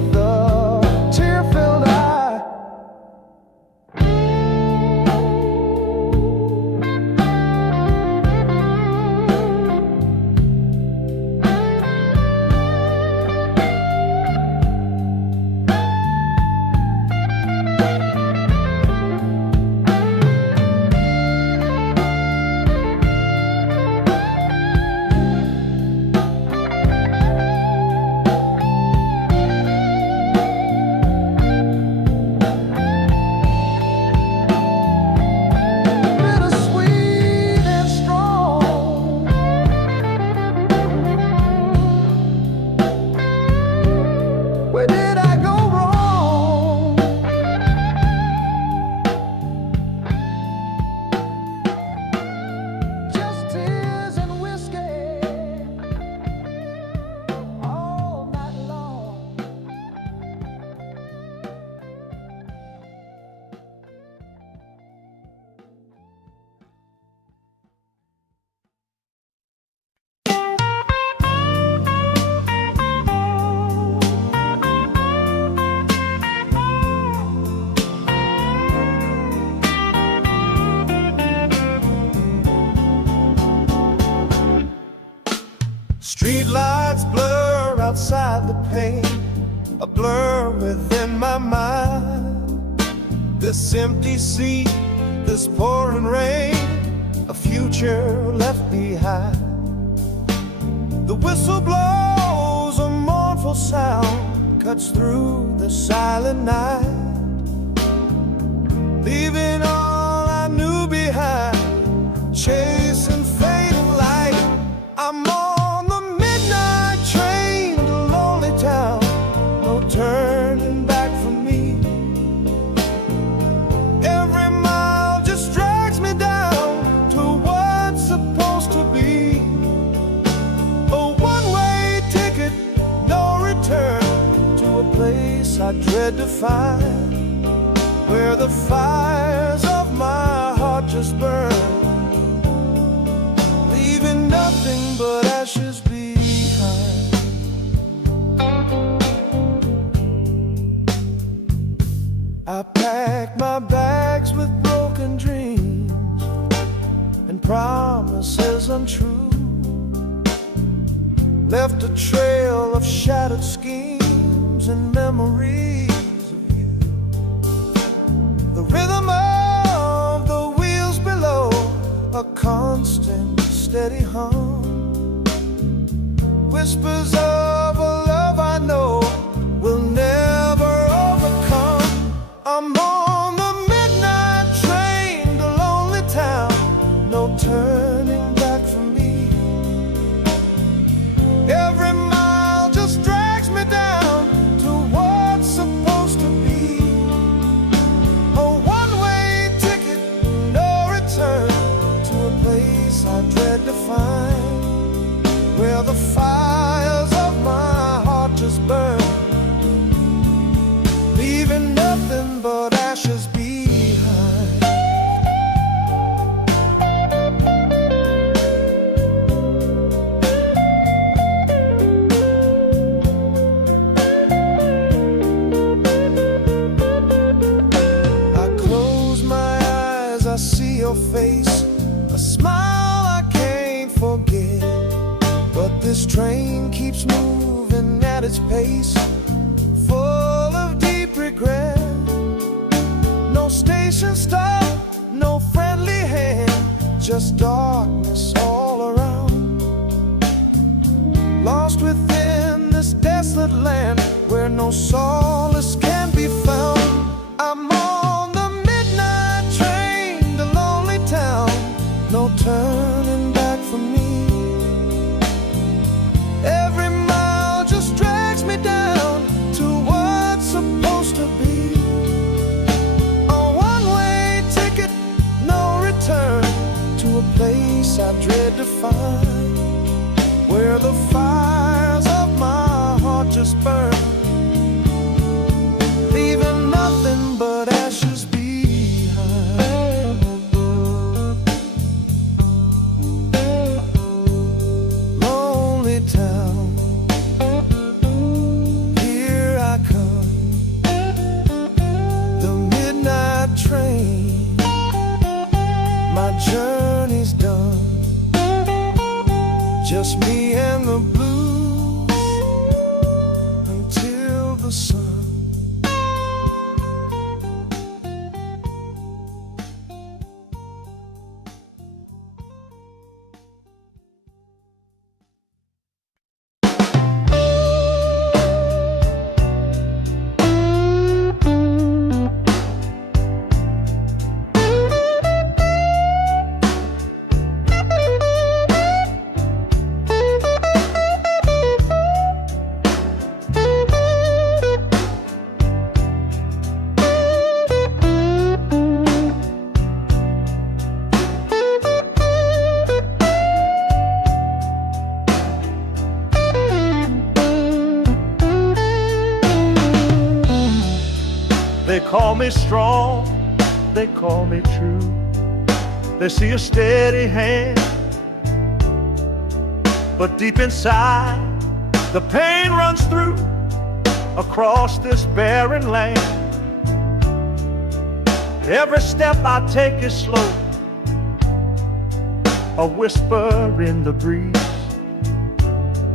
Streetlights blur outside the pane, a blur within my mind. This empty seat, this pouring rain, a future left behind. The whistle blows, a mournful sound cuts through the silent night, leaving all I knew behind, chasing fading light. I'm on the midnight train to lonely town, no turning back for me. Every mile just drags me down to what's supposed to be. A one-way ticket, no return, to a place I dread to find, where the fires of my heart just burn, leaving nothing but ashes behind. I packed my bags with broken dreams and promises untrue, left a trail of shattered schemes and memories of you. The rhythm of the wheels below, a constant steady hum, whispers of a love I know will never overcome. I'm on the midnight train to lonely town, no turning back for me. Every mile just drags me down to what's supposed to be. A one-way ticket, no return, to a place I dread to find, where the fires of my heart just burn, leaving nothing but ashes behind. I close my eyes, I see your face, a smile I can't forget. But this train keeps moving at its pace, full of deep regret. No station stop, no friendly hand, just darkness all around. Lost within this desolate land, where no solace can be found. I'm on the midnight train to lonely town, no turning back for me. Every mile just drags me down to what's supposed to be. A one-way ticket, no return, to a place I dread to find, where the fires of my heart just burn, leaving nothing but ashes behind. Lonely town, here I come, the midnight train, my journey's done, just me and the blues until the sun. They call me strong, they call me true. They see a steady hand, but deep inside the pain runs through across this barren land. Every step I take is slow, a whisper in the breeze,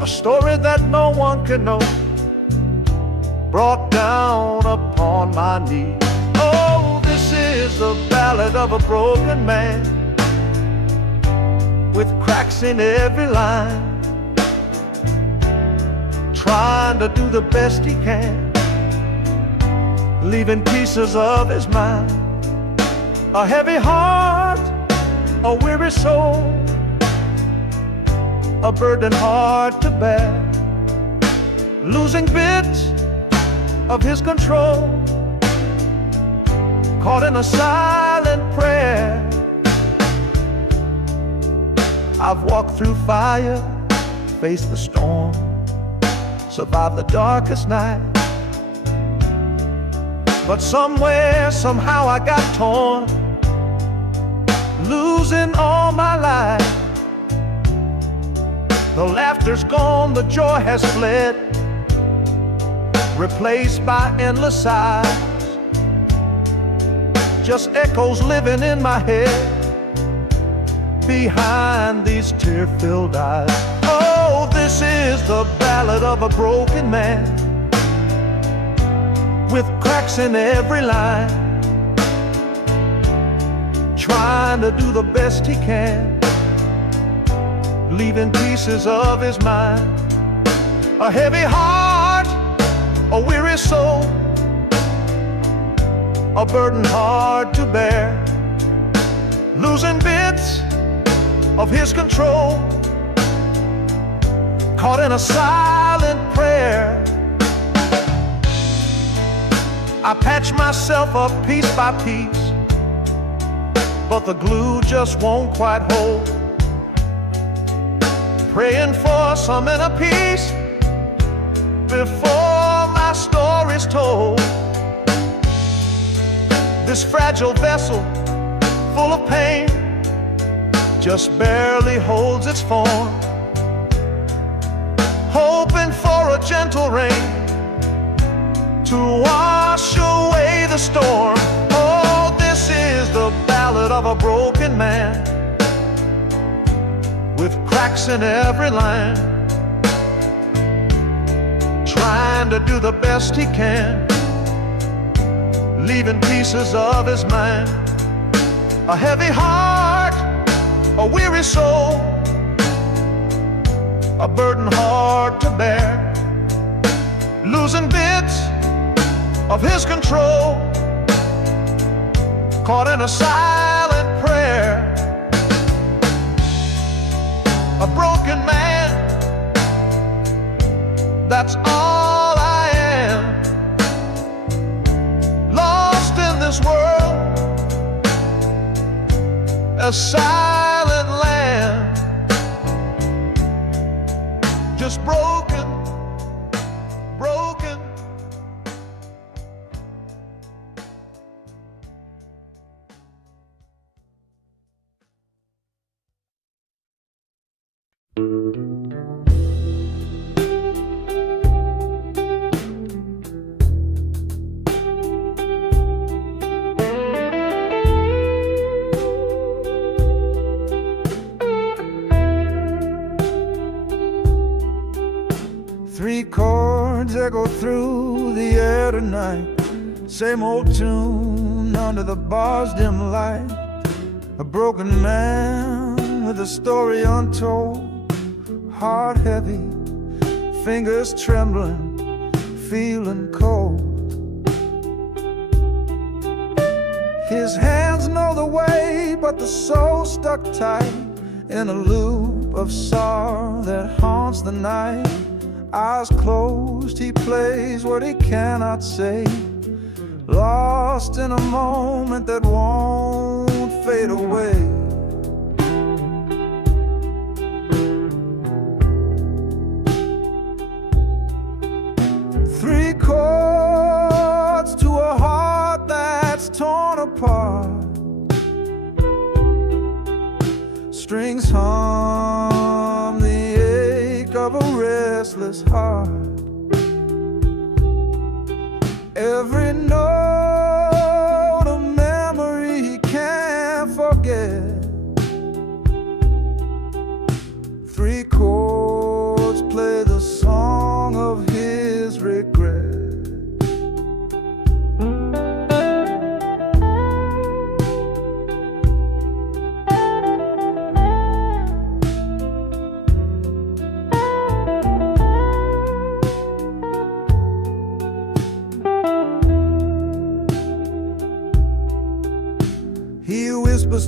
a story that no one can know, brought down upon my knee. Oh, this is the ballad of a broken man, with cracks in every line, trying to do the best he can, leaving pieces of his mind. A heavy heart, a weary soul, a burden hard to bear, losing bits of his control, caught in a silent prayer. I've walked through fire, faced the storm, survived the darkest night, but somewhere, somehow I got torn, losing all my life. The laughter's gone, the joy has fled, replaced by endless sighs, just echoes living in my head behind these tear-filled eyes. Oh, this is the ballad of a broken man, with cracks in every line, trying to do the best he can, leaving pieces of his mind. A heavy heart, a weary soul, a burden hard to bear, losing bits of his control, caught in a silent prayer. I patch myself up piece by piece, but the glue just won't quite hold, praying for some inner peace before my story's told. This fragile vessel, full of pain, just barely holds its form, hoping for a gentle rain to wash away the storm. Oh, this is the ballad of a broken man, with cracks in every line, trying to do the best he can, leaving pieces of his mind. A heavy heart, a weary soul, a burden hard to bear, losing bits of his control, caught in a silent prayer. A broken man, that's all I am, lost in this world, a silent land, just broken, broken. Three chords echo through the air tonight, same old tune under the bar's dim light. A broken man with a story untold, heart heavy, fingers trembling, feeling cold. His hands know the way, but the soul stuck tight in a loop of sorrow that haunts the night. Eyes closed, he plays what he cannot say, lost in a moment that won't fade away. Three chords to a heart that's torn apart, strings hum the ache of a restless heart. Every note a memory he can't forget. Three chords play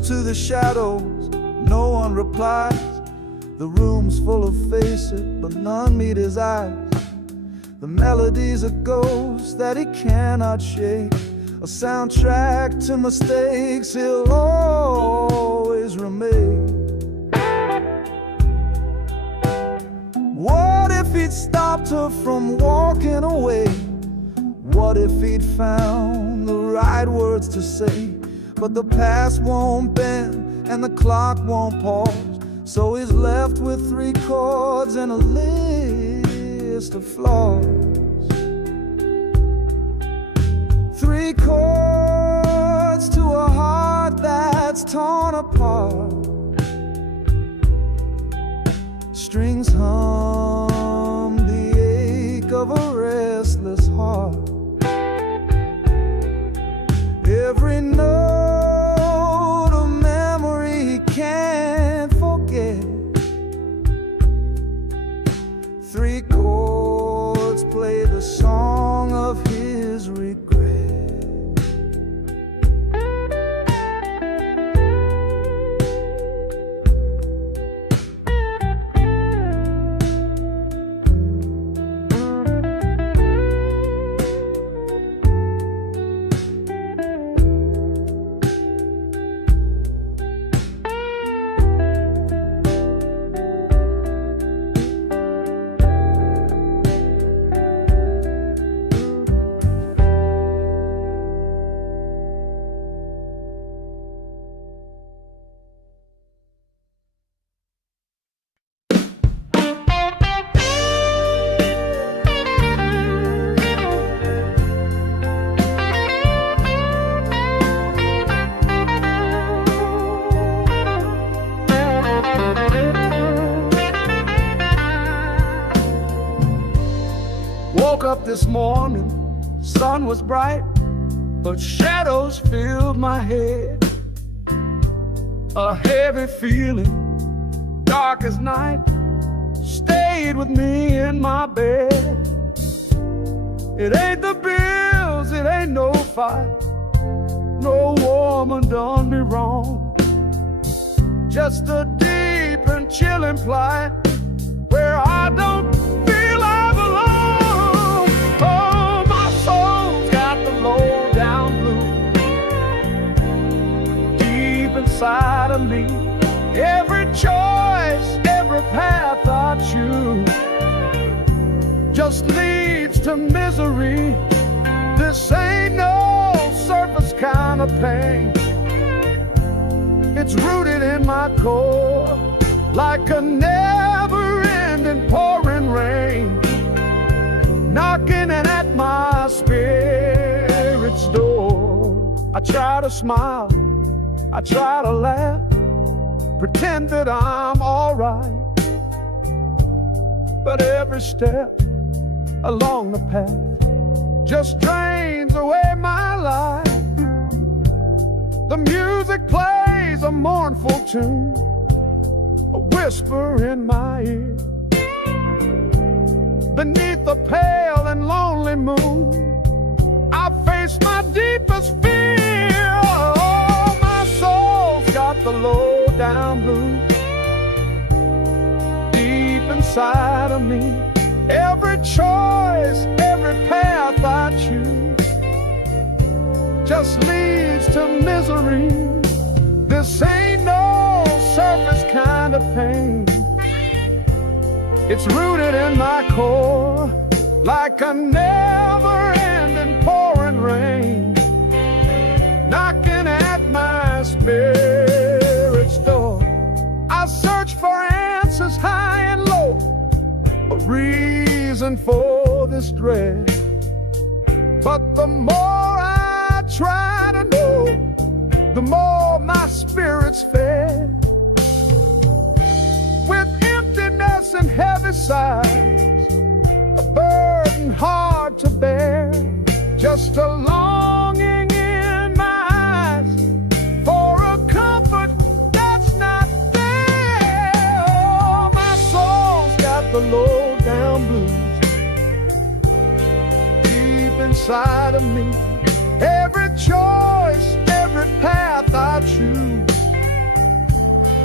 to the shadows, no one replies. The room's full of faces, but none meet his eyes. The melody's a ghost that he cannot shake, a soundtrack to mistakes he'll always remain. What if he'd stopped her from walking away? What if he'd found the right words to say? But the past won't bend and the clock won't pause, so he's left with 3 chords and a list of flaws. 3 chords to a heart that's torn apart. Strings hum the ache of a restless heart. Every note of memory he can't forget. 3 chords play the song of his regret. Woke up this morning, sun was bright, but shadows filled my head. A heavy feeling, dark as night, stayed with me in my bed. It ain't the bills, it ain't no fight, no woman done me wrong. Just a deep and chilling plight where I don't feel I belong. Oh, my soul's got the low down blues deep inside of me. Every choice, every path I choose just leads to misery. This ain't no surface kind of pain. It's rooted in my core like a never-ending pouring rain, knocking at my spirit's door. I try to smile, I try to laugh, pretend that I'm alright, but every step along the path just drains away my life. The music plays a mournful tune, a whisper in my ear. Beneath the pale and lonely moon, I face my deepest fear. Oh, my soul's got the low down blues deep inside of me. Every choice, every path I choose just leads to misery. This ain't no surface kind of pain. It's rooted in my core like a never-ending pouring rain, knocking at my spirit's door. I search for answers high and low, a reason for this dread, but the more I try to know, the more my spirit's fed. With emptiness and heavy sighs, a burden hard to bear, just a longing in my eyes for a comfort that's not there. Oh, my soul's got the low down blues deep inside of me. Every choice, every path I choose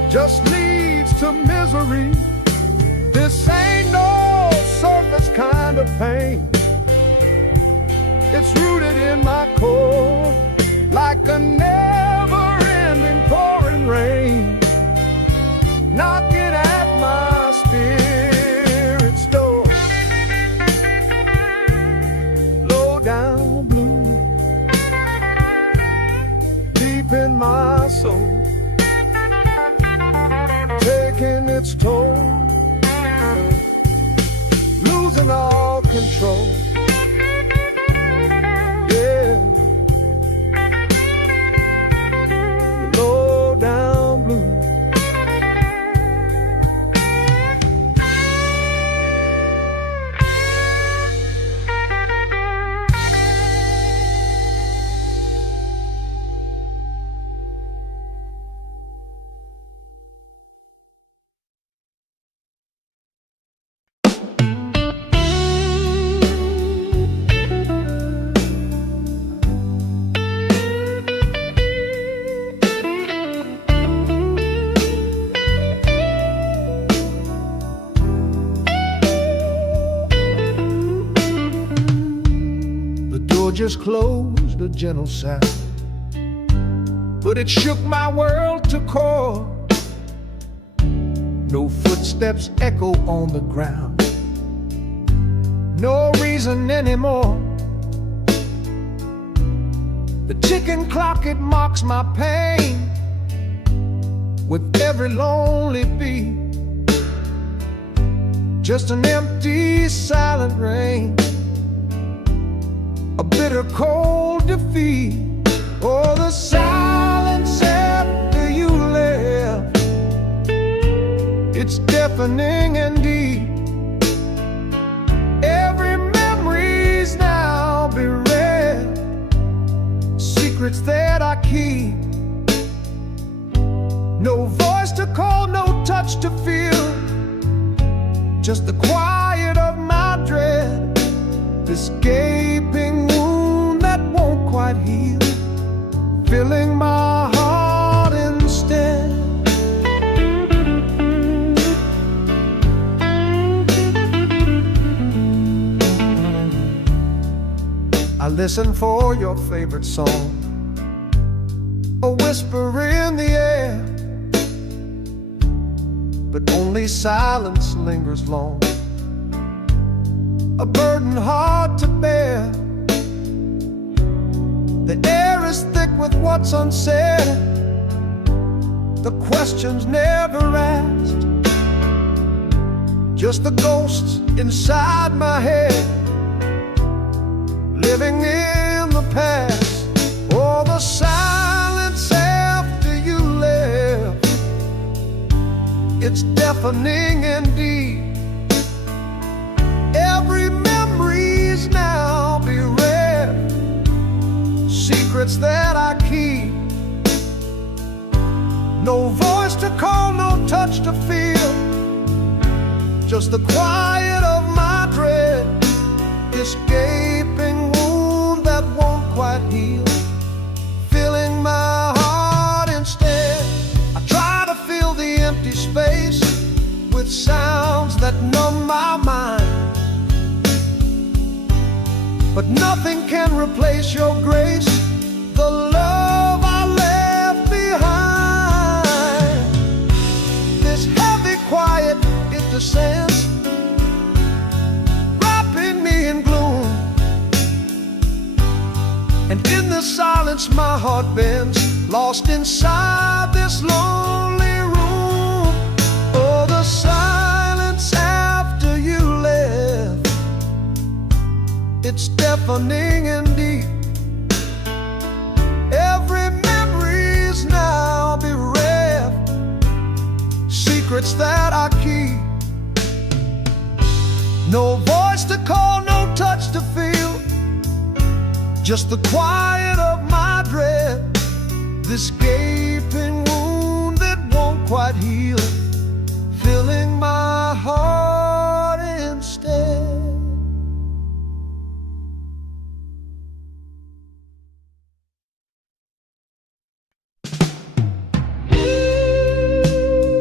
just leads to misery. This ain't no surface kind of pain. It's rooted in my core, like a never-ending pouring rain, knocking at my spirit's door. Low down blue, deep in my soul, taking its toll, losing all control. Yeah, low down blue. Just closed, a gentle sound, but it shook my world to core. No footsteps echo on the ground, no reason anymore. The ticking clock, it mocks my pain with every lonely beat. Just an empty, silent rain, a bitter cold defeat. Oh, the silence after you left, it's deafening and deep. Every memory's now bereft, secrets that I keep. No voice to call, no touch to feel, just the quiet of my dread. This gaping wound that won't quite heal, filling my heart instead. I listen for your favorite song, a whisper in the air, but only silence lingers long, a burden hard to bear. The air is thick with what's unsaid, the questions never asked, just the ghosts inside my head, living in the past. Oh, the silence after you left, it's deafening indeed. Every memory's now bereft, secrets that I keep. No voice to call, no touch to feel, just the quiet of my dread. This gaping wound that won't quite heal, filling my heart instead. I try to fill the empty space with sounds that numb my mind, but nothing can replace your grace, the love I left behind. This heavy quiet, it descends, wrapping me in gloom, and in the silence my heart bends, lost inside this lonely room. Oh, the silence after you left, it's deafening and deep. Every memory's now bereft, secrets that I keep. No voice to call, no touch to feel, just the quiet of my dread. This gaping wound that won't quite heal, filling my heart instead.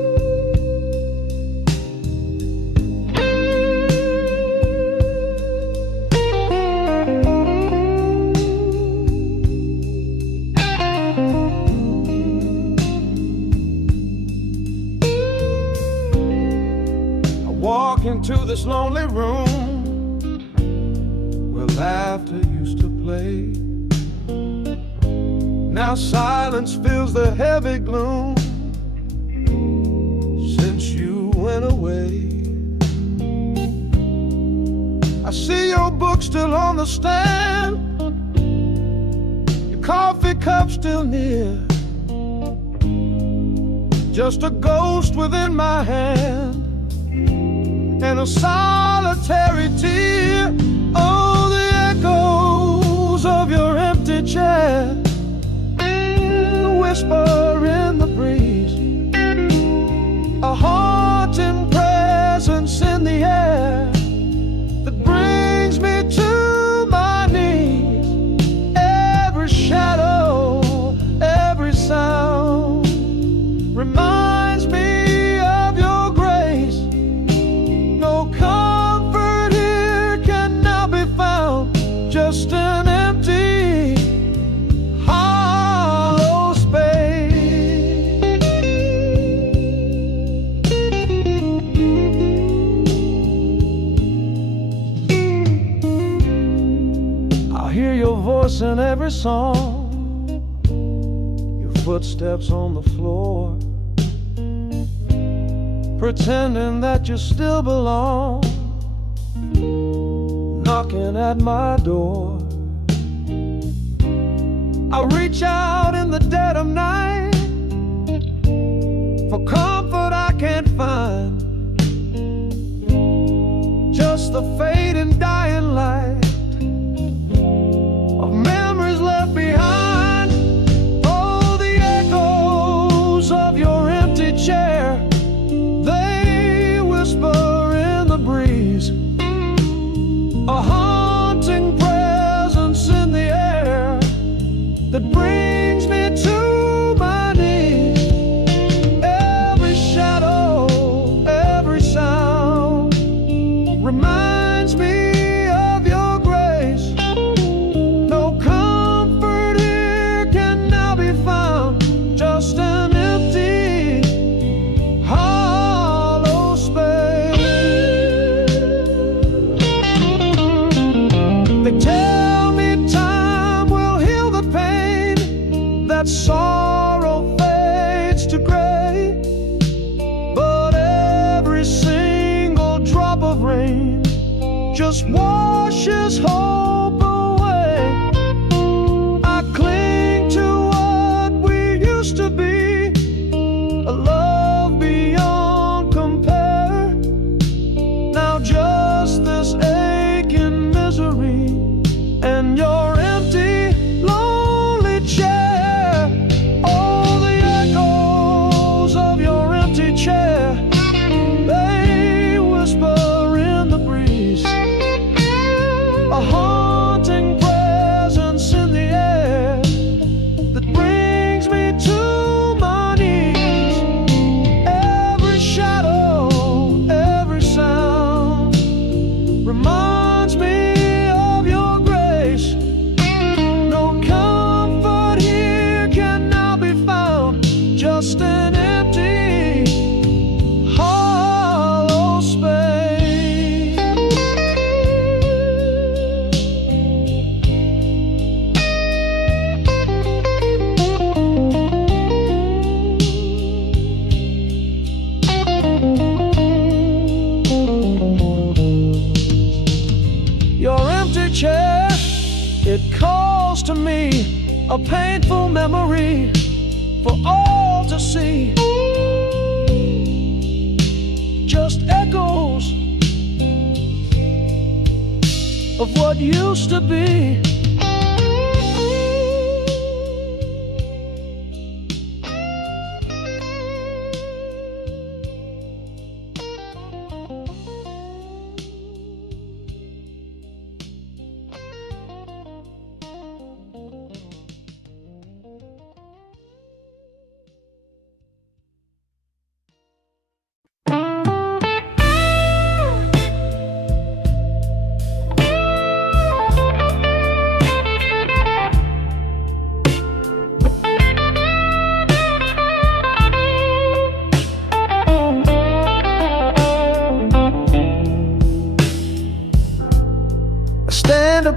walk into this lonely room where laughter used to play. Now silence fills the heavy gloom since you went away. I see your book still on the stand, your coffee cup still near, just a ghost within my hand and a solitary tear. Oh, the echoes of your empty chair, the whisper in the breeze, a haunting presence in the air that brings me to my knees. Every shadow, every sound reminds me of your grace. No comfort here can now be found, just an empty, hollow space. I hear your voice in every song, your footsteps on the floor, pretending that you still belong, knocking at my door. I reach out in the dead of night for comfort I can't find, just the fading dying light of memories left behind. Oh, the echoes of your empty chair, they whisper in the breeze, a haunting presence in the air that brings me to my knees. Every shadow, every sound reminds me of your grace. No comfort here can now be found, just an empty, hollow space. They tell me time will heal the pain, that sorrow fades to gray, but every single drop of rain just washes hope away. I cling to what we used to be, a love beyond compare. Now just this aching misery and your empty, lonely chair. Oh, the echoes of your empty chair, they whisper in the breeze, a haunting presence in the air that brings me to my knees. Every shadow, every sound reminds me of your grace. No comfort here can now be found, just an empty, hollow space. Your empty chair, it calls to me, a painful memory for all to see. Just echoes of what used to be.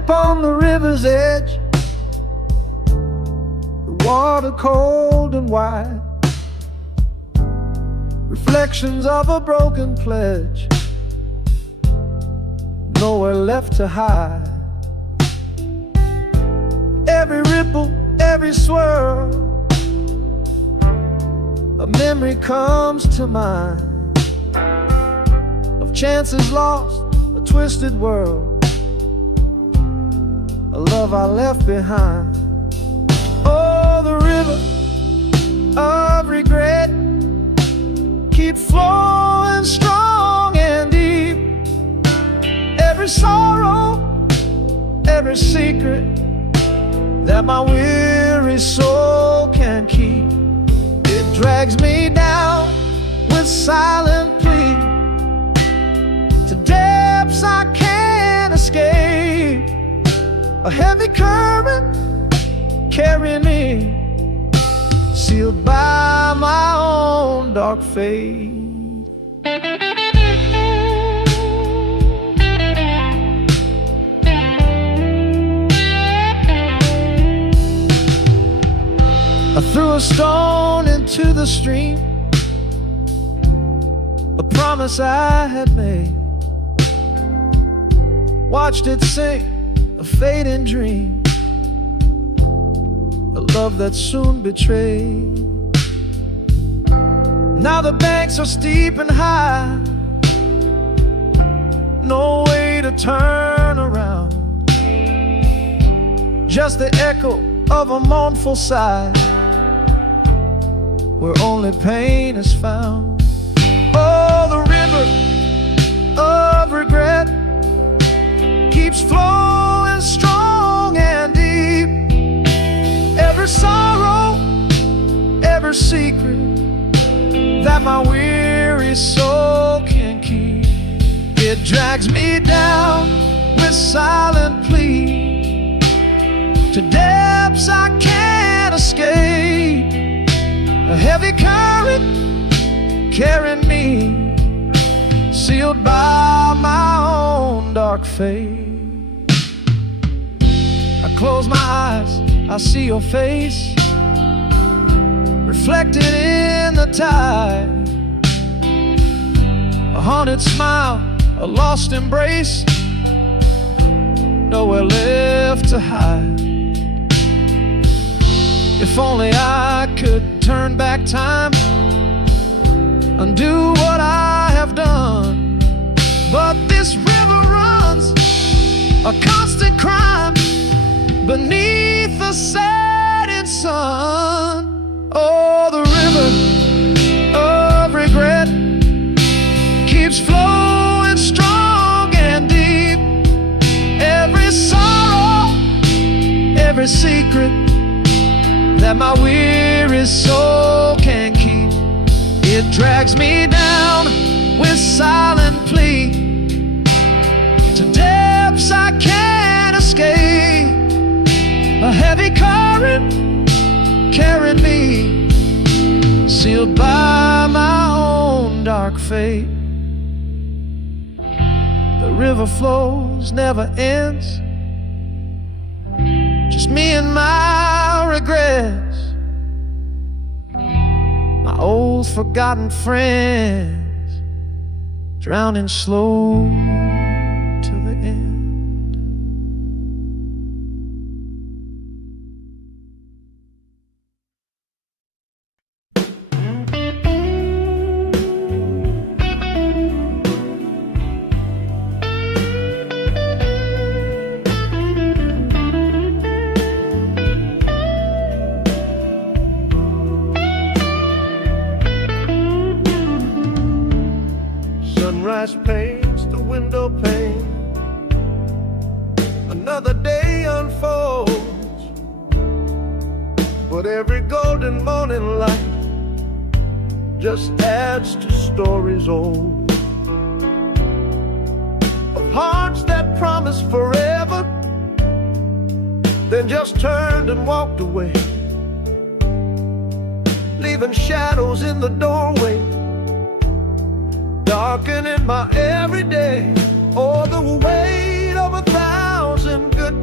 upon the river's edge, the water cold and wide, reflections of a broken pledge, nowhere left to hide. Every ripple, every swirl, a memory comes to mind of chances lost, a twisted world, a love I left behind. Oh, the river of regret keeps flowing strong and deep. Every sorrow, every secret that my weary soul can keep, it drags me down with silent plea to depths I can't escape. A heavy current carrying me, sealed by my own dark fate. I threw a stone into the stream, a promise I had made, watched it sink, a fading dream, a love that soon betrayed. Now the banks are steep and high, no way to turn around, just the echo of a mournful sigh, where only pain is found. Oh, the river of regret keeps flowing strong and deep. Every sorrow, every secret that my weary soul can keep, it drags me down with silent plea to depths I can't escape. A heavy current carrying me, sealed by my own dark fate. I close my eyes, I see your face reflected in the tide, a haunted smile, a lost embrace, nowhere left to hide. If only I could turn back time, undo what I have done, but this river runs a constant crime beneath the setting sun. Oh, the river of regret keeps flowing strong and deep. Every sorrow, every secret that my weary soul can keep, it drags me down with silent plea to depths I can't escape. A heavy current carrying me, sealed by my own dark fate. The river flows, never ends, just me and my regrets, my old forgotten friends, drowning slow till the end. Sunrise paints the window pane, another day unfolds, but every golden morning light just adds to stories old, of hearts that promised forever, then just turned and walked away, leaving shadows in the doorway, darkening my everyday. Oh, the weight of 1,000 good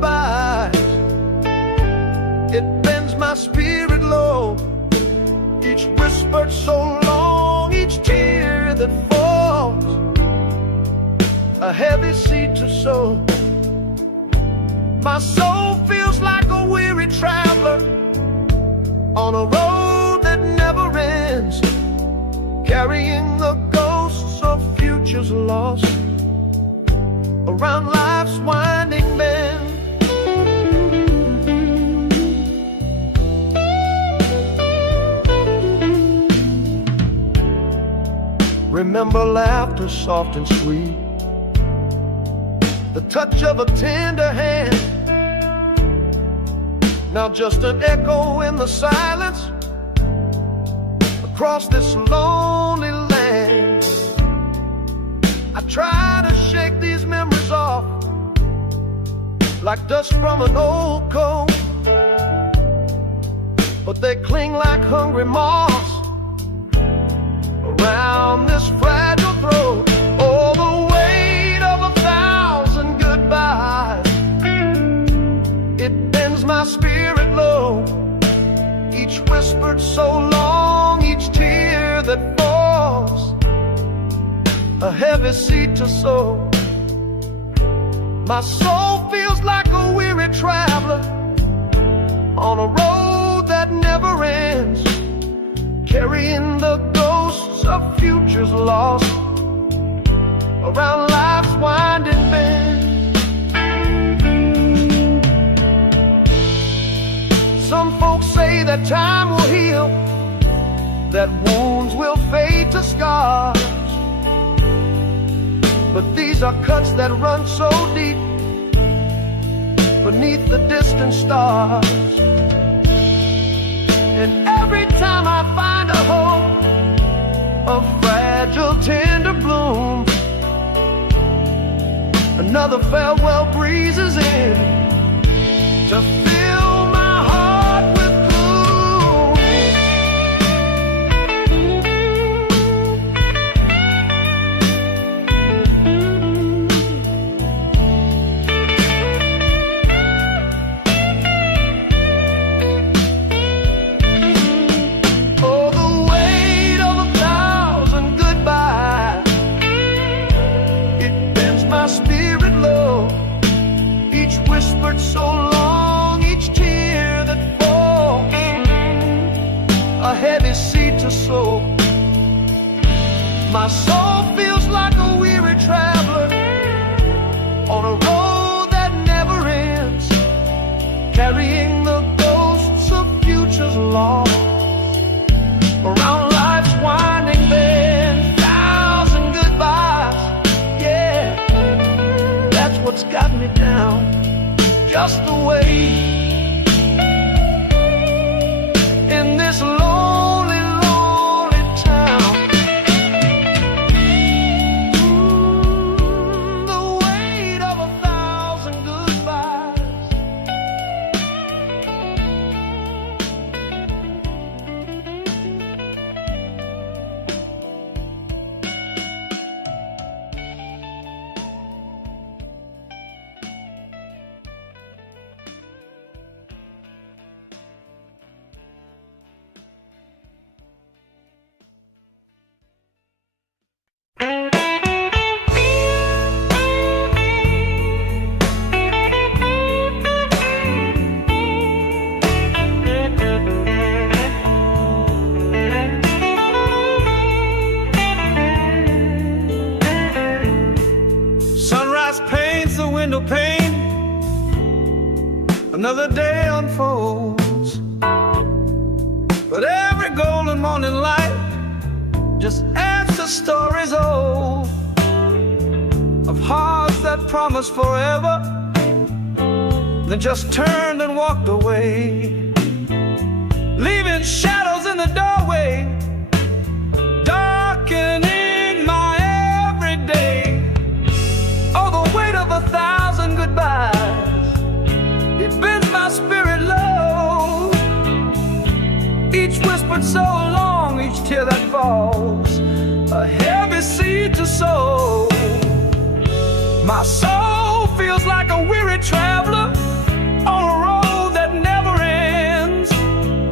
spirit low. Each whispered so long, each tear that falls, a heavy seed to sow. My soul feels like a weary traveler on a road that never ends, carrying the ghosts of futures lost around life's winding bend. Remember laughter soft and sweet, the touch of a tender hand. Now just an echo in the silence across this lonely land. I try to shake these memories off like dust from an old coat, but they cling like hungry moths around this fragile throat. Oh, the weight of 1,000 goodbyes, it bends my spirit low. Each whispered so long, each tear that falls, a heavy seed to sow. My soul feels like a weary traveler on a road that never ends, carrying the ghosts of futures lost around life's winding bend. Some folks say that time will heal, that wounds will fade to scars, but these are cuts that run so deep beneath the distant stars. And every time I find a hope, a fragile tender bloom, another farewell breezes in to fill my heart with so long, each tear that falls, a heavy seed to sow. My soul feels like a weary traveler on a road that never ends, carrying the ghosts of futures lost around life's winding bend. 1,000 goodbyes, yeah, that's what's got me down. Just the way in this lonely, lonely town. The weight of 1,000 goodbyes. Window pane, another day unfolds, but every golden morning light just adds to stories old of hearts that promised forever, then just turned and walked away, leaving shadows in the doorway, darkening my everyday. Oh, the weight of 1,000 goodbyes, it bends my spirit low. Each whispered so long, each tear that falls, a heavy seed to sow. My soul feels like a weary traveler on a road that never ends,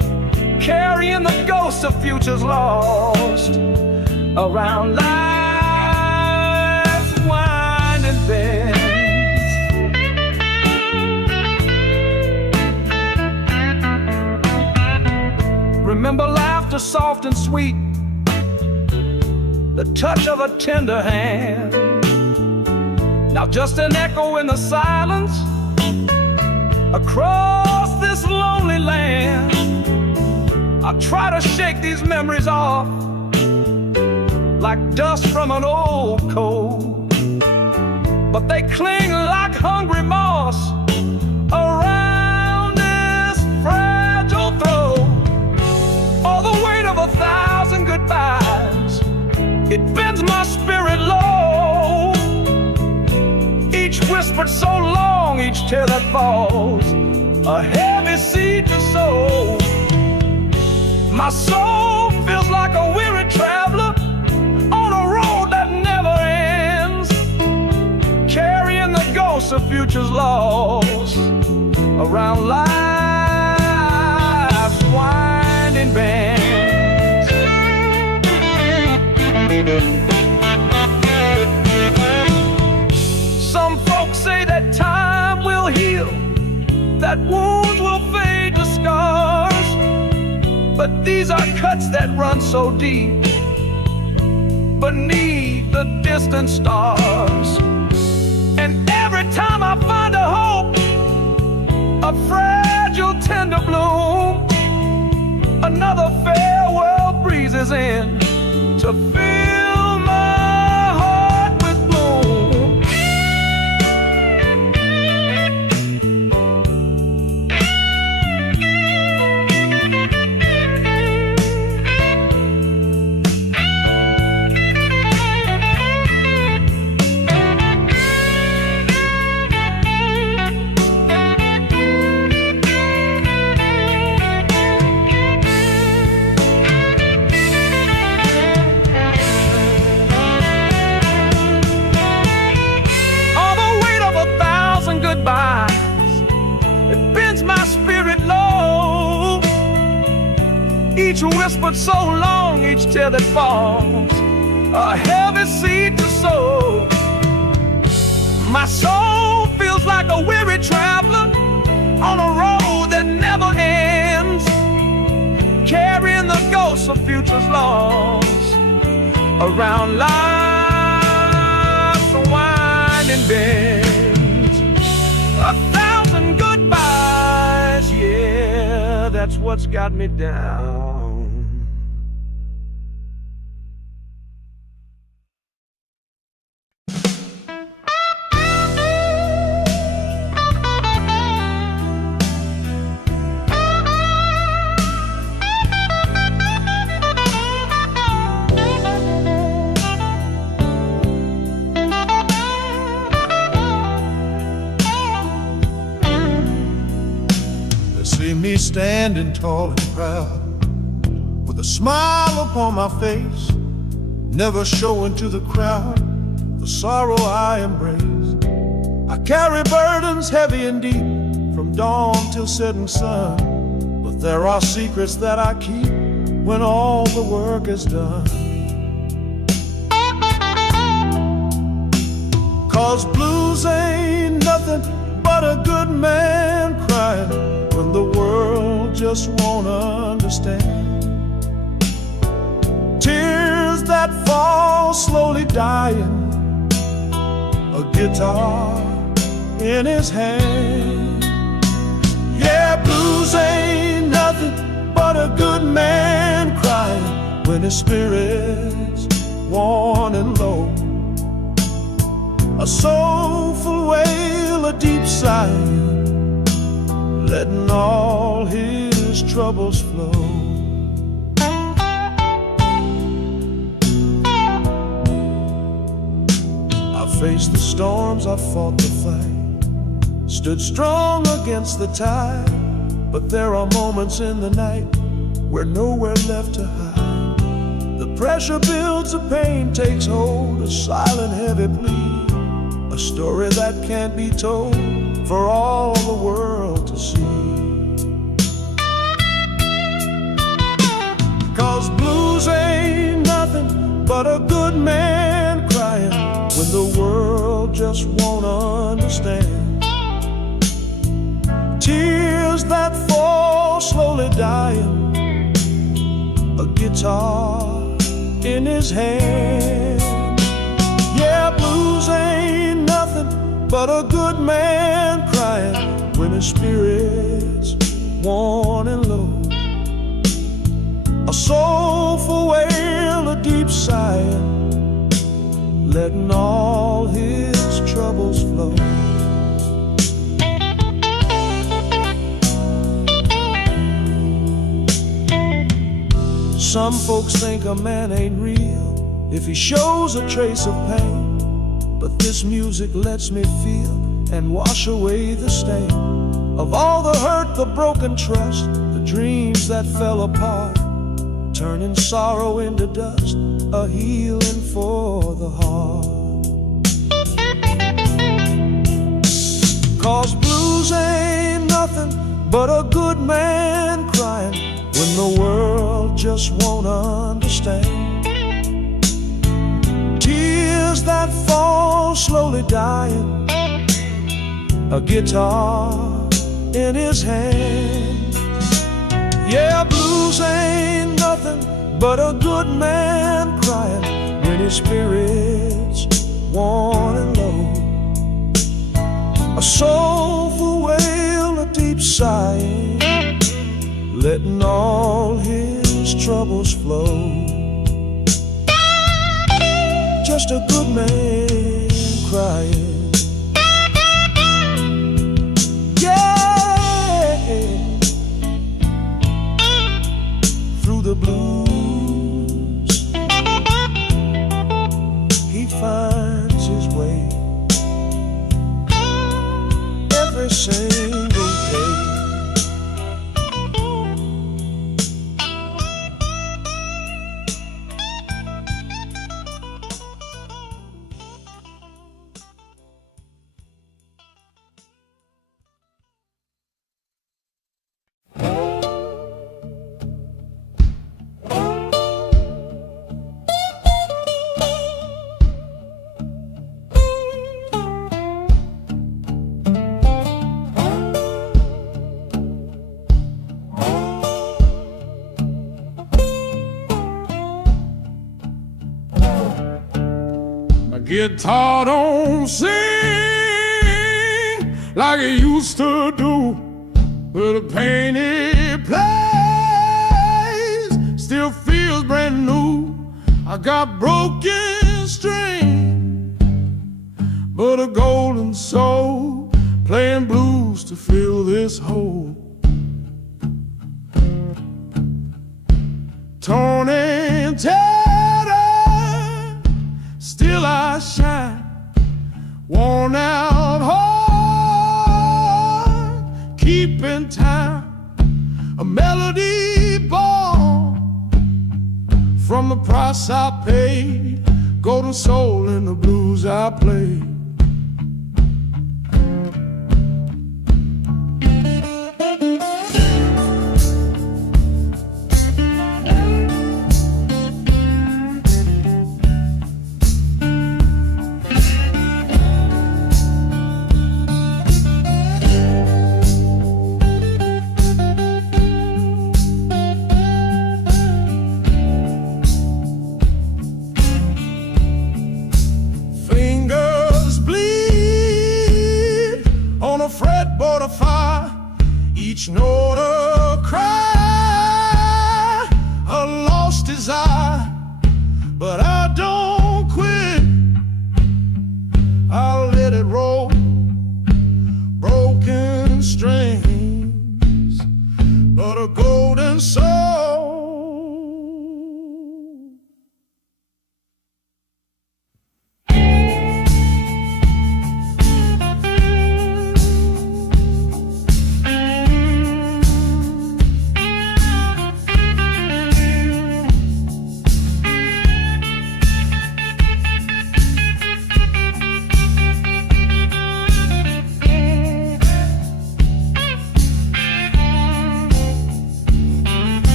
futures lost around life's winding bends. Remember laughter soft and sweet, the touch of a tender hand. Now just an echo in the silence across this lonely land. I try to shake these memories off like dust from an old coat, but they cling like hungry moss around this fragile throat. Oh, the weight of 1,000 goodbyes, it bends my spirit low. Each whispered so long, each tear that falls, a heavy seed to sow. My soul feels like a weary traveler on a road that never ends, carrying the ghosts of futures lost around life's winding bends. Some folks say that time will heal, that wounds will fade to scars, but these are cuts that run so deep beneath the distant stars. And every time I find a hope, a fragile tender bloom, another farewell breezes in to fill my heart with gloom. It bends my spirit low. Each whispered so long, each tear that falls, a heavy seed to sow. My soul feels like a weary traveler on a road that never ends, carrying the ghosts of futures lost around life's winding bend. 1,000 goodbyes, yeah, that's what's got me down. See me standing tall and proud, with a smile upon my face, never showing to the crowd the sorrow I embrace. I carry burdens heavy and deep, from dawn till setting sun, but there are secrets that I keep when all the work is done. 'Cause blues ain't nothing but a good man crying when the world just won't understand. Tears that fall slowly dying, a guitar in his hand. Yeah, blues ain't nothing but a good man crying when his spirit's worn and low. A soulful wail, a deep sigh, letting all his troubles flow. I faced the storms, I fought the fight, stood strong against the tide, but there are moments in the night where nowhere left to hide. The pressure builds, the pain takes hold, a silent heavy plea, a story that can't be told for all the world to see. 'Cause blues ain't nothing but a good man crying when the world just won't understand. Tears that fall slowly dying, a guitar in his hand. Yeah, blues ain't nothing but a good man crying when his spirit's worn and low. A soulful wail, a deep sigh, letting all his troubles flow. Some folks think a man ain't real if he shows a trace of pain, but this music lets me feel and wash away the stain of all the hurt, the broken trust, the dreams that fell apart, turning sorrow into dust, a healing for the heart. 'Cause blues ain't nothing but a good man crying when the world just won't understand. Tears that fall slowly dying, a guitar in his hand. Yeah, blues ain't nothing but a good man crying when his spirit's worn and low. A soulful wail, a deep sigh, letting all his troubles flow. Just a good man crying. Yeah, through the blues he finds his way every single day. Guitar don't sing like it used to do, but the pain it plays still feels brand new. I got broken strings, but a golden soul playing blues to fill this hole. Torn and tattered, still I shine, worn out heart, keeping time, a melody born from the price I paid, golden soul in the blues I played. Fretboard of fire, each note a cry, a lost desire, but I don't quit. I'll let it roll, broken strings, but a golden soul.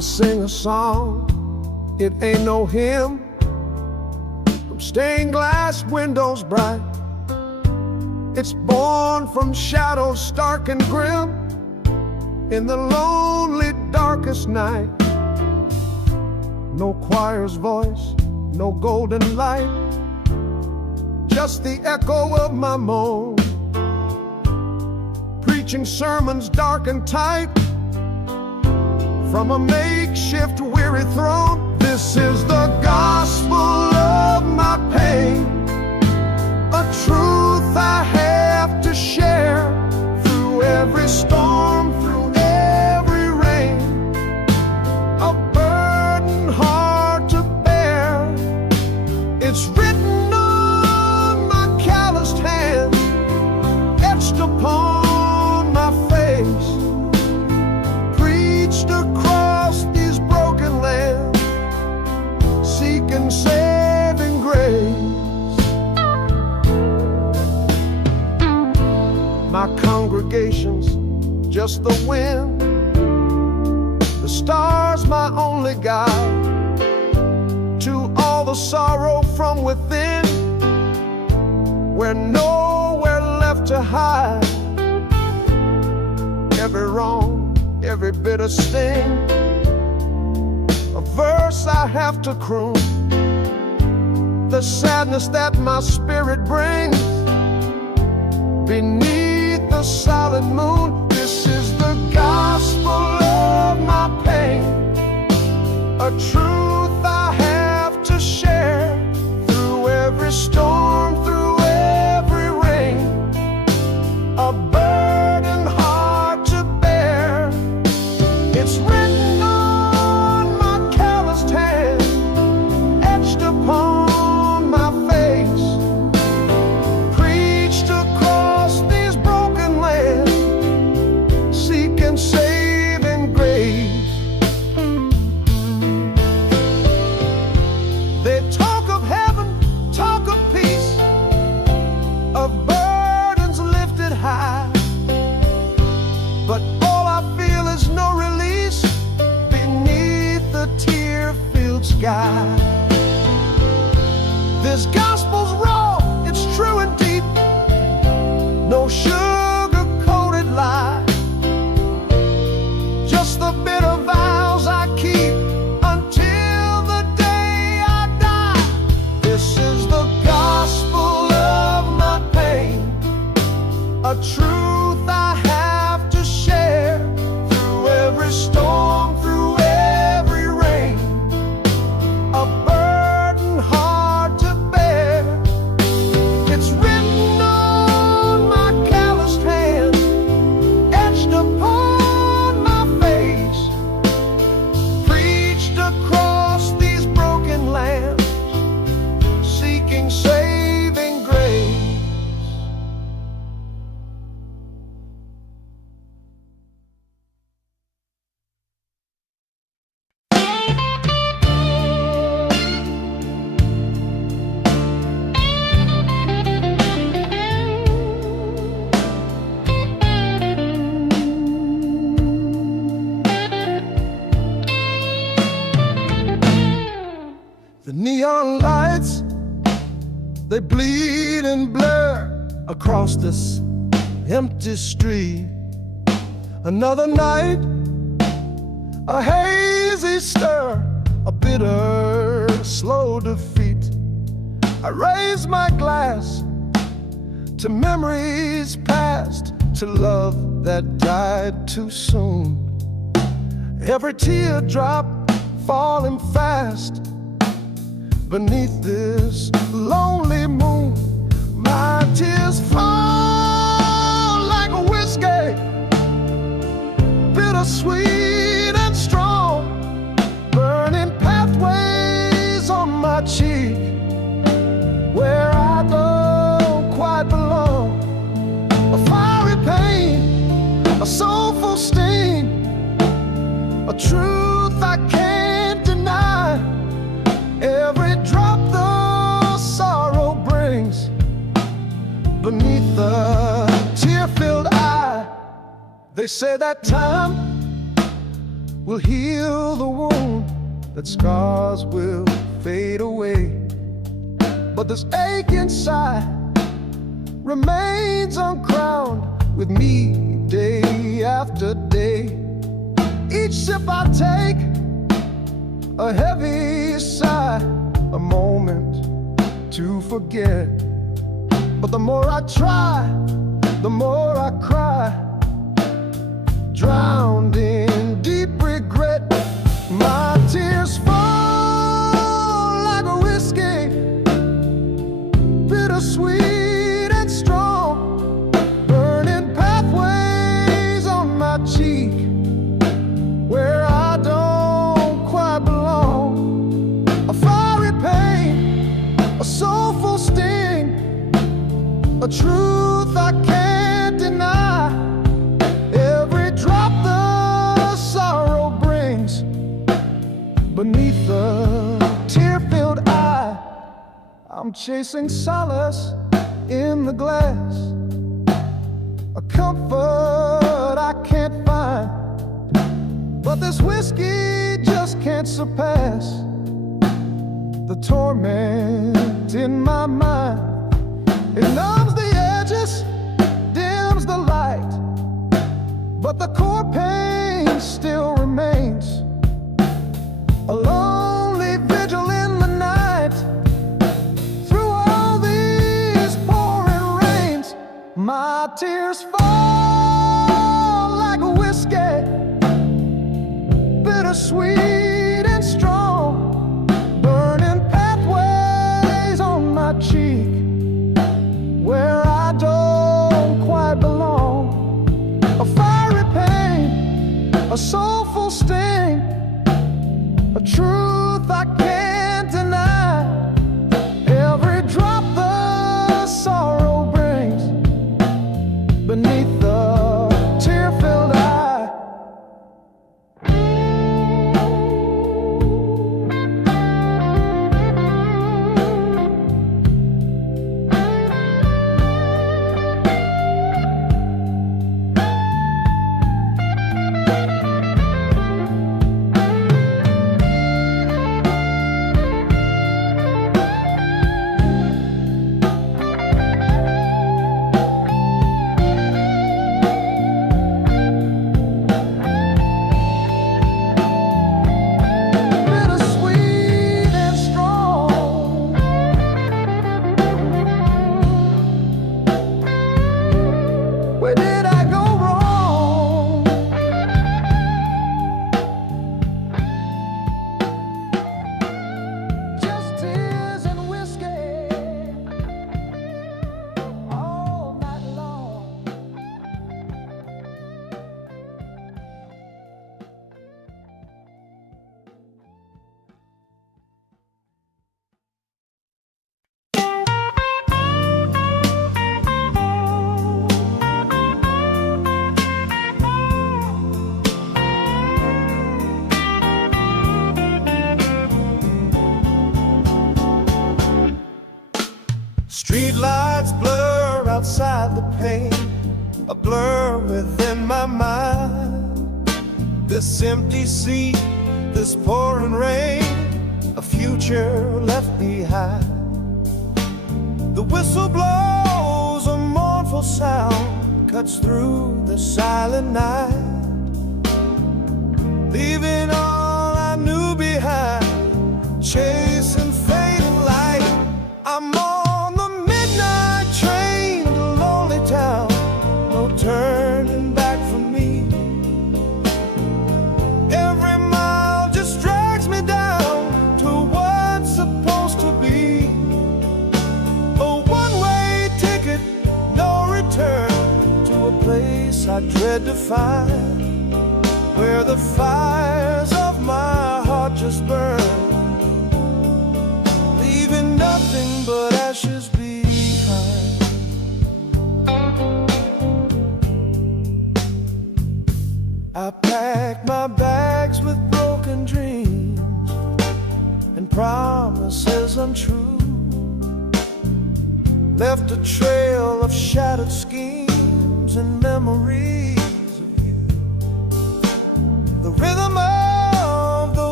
sing a song, it ain't no hymn, from stained glass windows bright. It's born from shadows stark and grim, in the lonely darkest night. No choir's voice, no golden light, just the echo of my moan, preaching sermons dark and tight from a makeshift weary throne. This is the gospel of my pain, a truth I have to share through every storm, through every rain, a burden hard to bear. It's written on my calloused hands, etched upon my face, preached across these broken lands, seeking saving grace. My congregation's just the wind, the stars my only guide to all the sorrow from within, where nowhere left to hide. Every wrong, every bitter sting, a verse I have to croon, the sadness that my spirit brings beneath the silent moon. This is the gospel of my pain, a truth I have to share through every storm, through every rain, a burden hard to bear. It's written on my calloused hand, etched upon my face, preached across these broken lands, seeking saving grace. They talk of heaven, talk of peace, of burdens lifted high, but all I feel is no release beneath the tear-filled sky. This gospel's raw, it's true and deep, no sugar-coated lie, just the bitter vows I keep until the day I die. This is the gospel of my pain, a truth I have to share through every storm, through every rain, a burden hard to bear. It's written on my calloused hand, etched upon my face, preached across these broken lands, seeking saving grace. The neon lights, they bleed and blur across this empty street. Another night, a hazy stir, a bitter, slow defeat. I raise my glass to memories past, to love that died too soon. Every teardrop falling fast beneath this lonely moon. My tears fall like a whiskey, bittersweet and strong, burning pathways on my cheek where I don't quite belong. A fiery pain, a soulful sting, a truth I can't deny. Every drop the sorrow brings beneath the tear-filled eye. They say that time will heal the wound, that scars will fade away. But this ache inside remains uncrowned with me day after day. Each sip I take, a heavy sigh, a moment to forget. But the more I try, the more I cry, drowned in deep regret. My tears fall like a whiskey, bittersweet and strong, burning pathways on my cheek where I don't quite belong. A fiery pain, a soulful sting, a truth I can't deny. Every drop the sorrow brings beneath the tear-filled eye. I'm chasing solace in the glass, a comfort I can't find. But this whiskey just can't surpass the torment in my mind. It numbs the edges, dims the light, but the core pain still remains. A lonely vigil in the night, through all these pouring rains. My tears fall like a whiskey, bittersweet and strong, burning pathways on my cheek where I don't quite belong. A fiery pain, a soulful sting, a truth I can't deny. Every drop the sorrow brings beneath the tear-filled eye. Street lights blur outside the pane, a blur within my mind. This empty seat, this pouring rain, a future left behind. The whistle blows, a mournful sound cuts through the silent night, leaving all I knew behind, chasing fading light. I'm on the midnight train to lonely town, no turning back for me. Every mile just drags me down to what's supposed to be a one-way ticket, no return, to a place I dread to find, where the fires of my heart just burn, leaving nothing but ashes behind. I packed my bags with broken dreams and promises untrue, left a trail of shattered schemes and memories of you. The rhythm of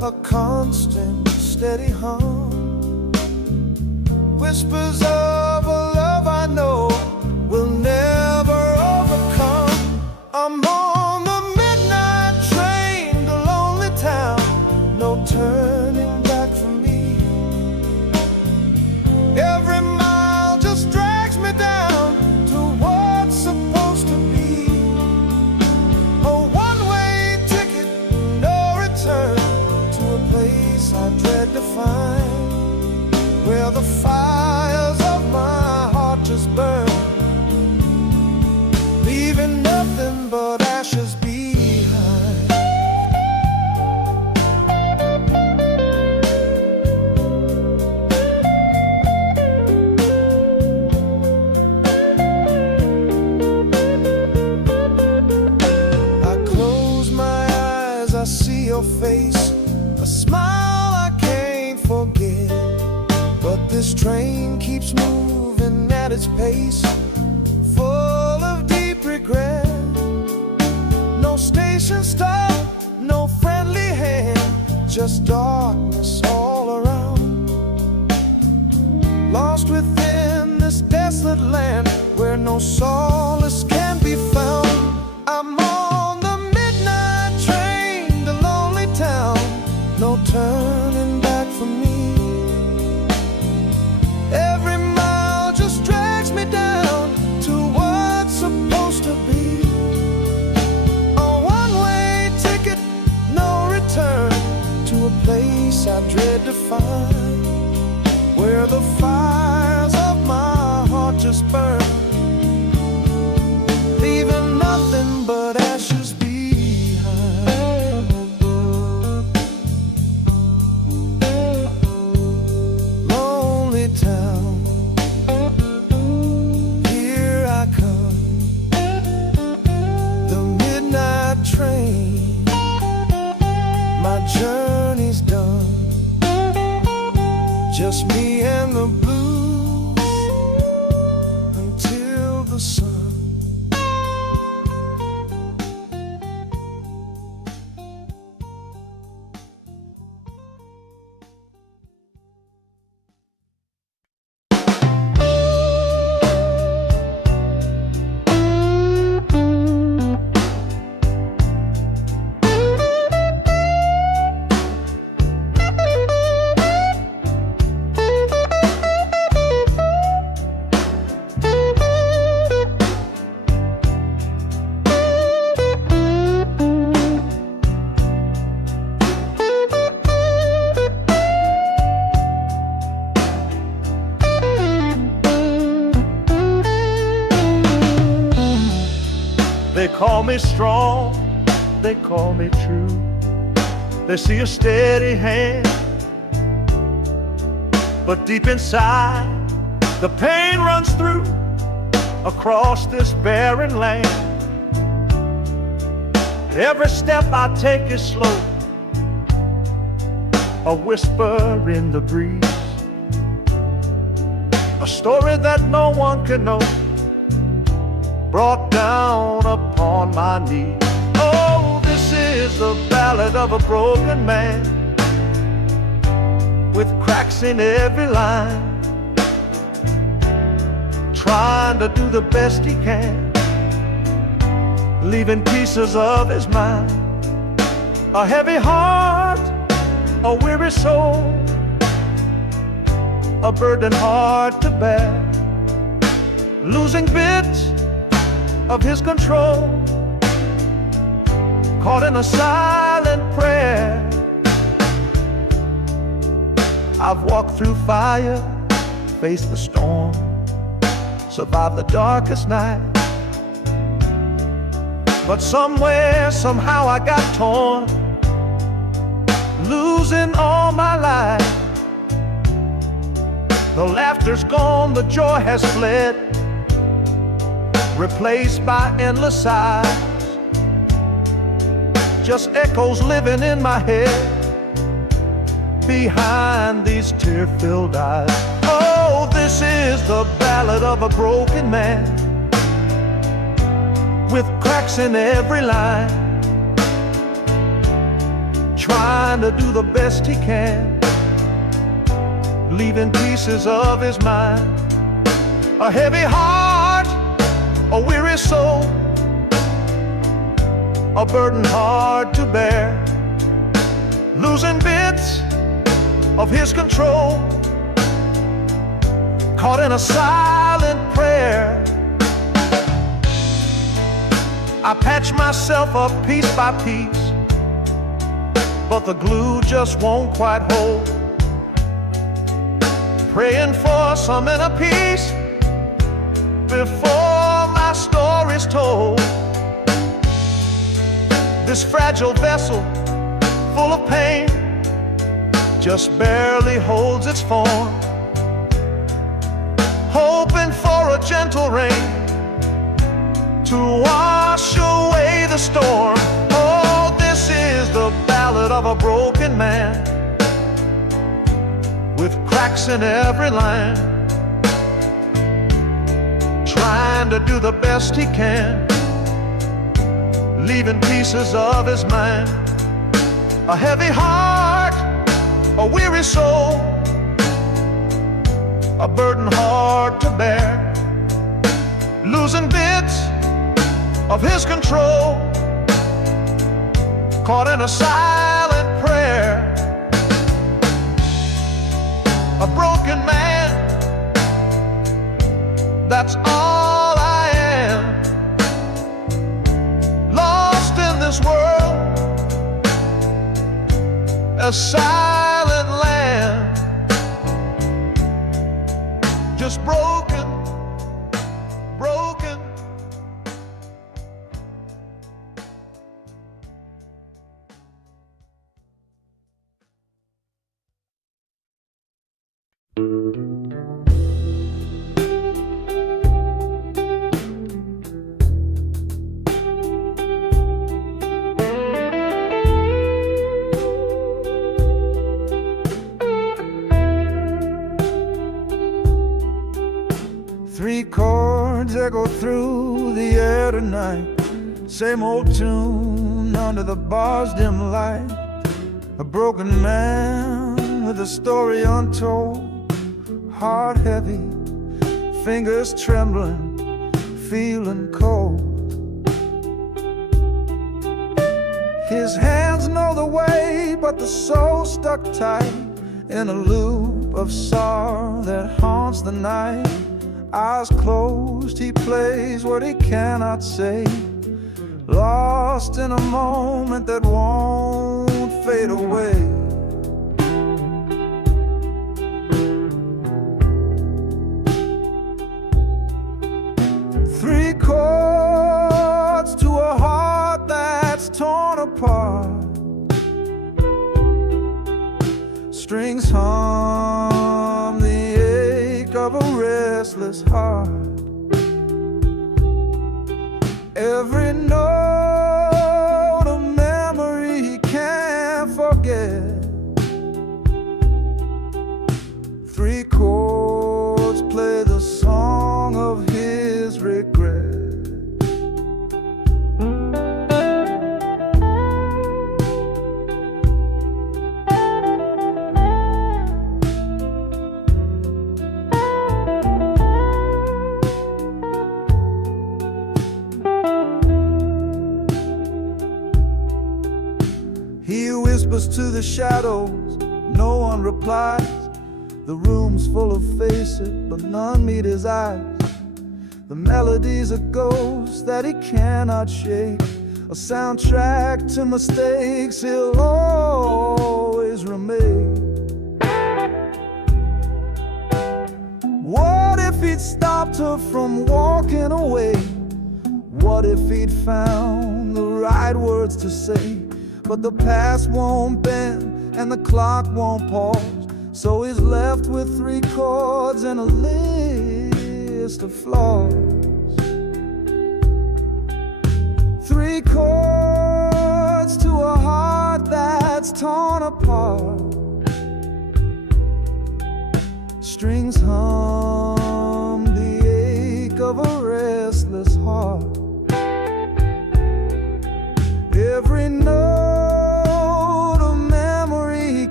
a constant, steady hum. Whispers of a love I know will never overcome. I'm on the midnight train to lonely town, no turning back for me. Every mile just drags me down to what's supposed to be. A one-way ticket, no return, to a place I dread to find, where the fires of my heart just burn, leaving nothing but ashes behind. I close my eyes, I see your face, a smile I can't forget. But this train keeps moving at its pace, full of deep regret. No station stop, no friendly hand, just darkness all around. Lost within this desolate land where no solace can be found. I'm on the midnight train to lonely town, no turning back for me. Every mile just drags me down to what's supposed to be. A one-way ticket, no return, to a place I dread to find, where the fires of my heart just burn, leaving nothing but ashes behind. Lonely town, here I come, the midnight train, my journey's done, just me and the blues until the sun. They call me strong, they call me true. They see a steady hand, but deep inside the pain runs through across this barren land. Every step I take is slow, a whisper in the breeze, a story that no one can know, brought down upon my knees. Oh, this is the ballad of a broken man, with cracks in every line, trying to do the best he can, leaving pieces of his mind. A heavy heart, a weary soul, a burden hard to bear, losing bits of his control, caught in a silent prayer. I've walked through fire, faced the storm, survived the darkest night, but somewhere, somehow I got torn, losing all my life. The laughter's gone, the joy has fled, replaced by endless sighs, just echoes living in my head behind these tear-filled eyes. Oh, this is the ballad of a broken man, with cracks in every line, trying to do the best he can, leaving pieces of his mind. A heavy heart, a weary soul, a burden hard to bear, losing bits of his control, caught in a silent prayer. I patch myself up piece by piece, but the glue just won't quite hold. Praying for some inner peace before my story's told. This fragile vessel, full of pain, just barely holds its form, hoping for a gentle rain to wash away the storm. Oh, this is the ballad of a broken man, with cracks in every line, trying to do the best he can, leaving pieces of his mind. A heavy heart, a weary soul, a burden hard to bear, losing bits of his control, caught in a silent prayer. A broken man, that's all I am, lost in this world, a silent land, just broken, broken. Three chords echo through the air tonight, same old tune under the bar's dim light. A broken man with a story untold, heart heavy, fingers trembling, feeling cold. His hands know the way, but the soul stuck tight in a loop of sorrow that haunts the night. Eyes closed, he plays what he cannot say, lost in a moment that won't fade away. Three chords to a heart that's torn apart, strings hum the ache of a restless heart. Every note a memory he can't forget. Three chords play the song of his regret. He whispers to the shadows, no one replies. The room's full of faces, but none meet his eyes. The melody's a ghost that he cannot shake, a soundtrack to mistakes he'll always remake. What if he'd stopped her from walking away? What if he'd found the right words to say? But the past won't bend and the clock won't pause, so he's left with three chords and a list of flaws. Three chords to a heart that's torn apart, strings hum the ache of a restless heart. Every note a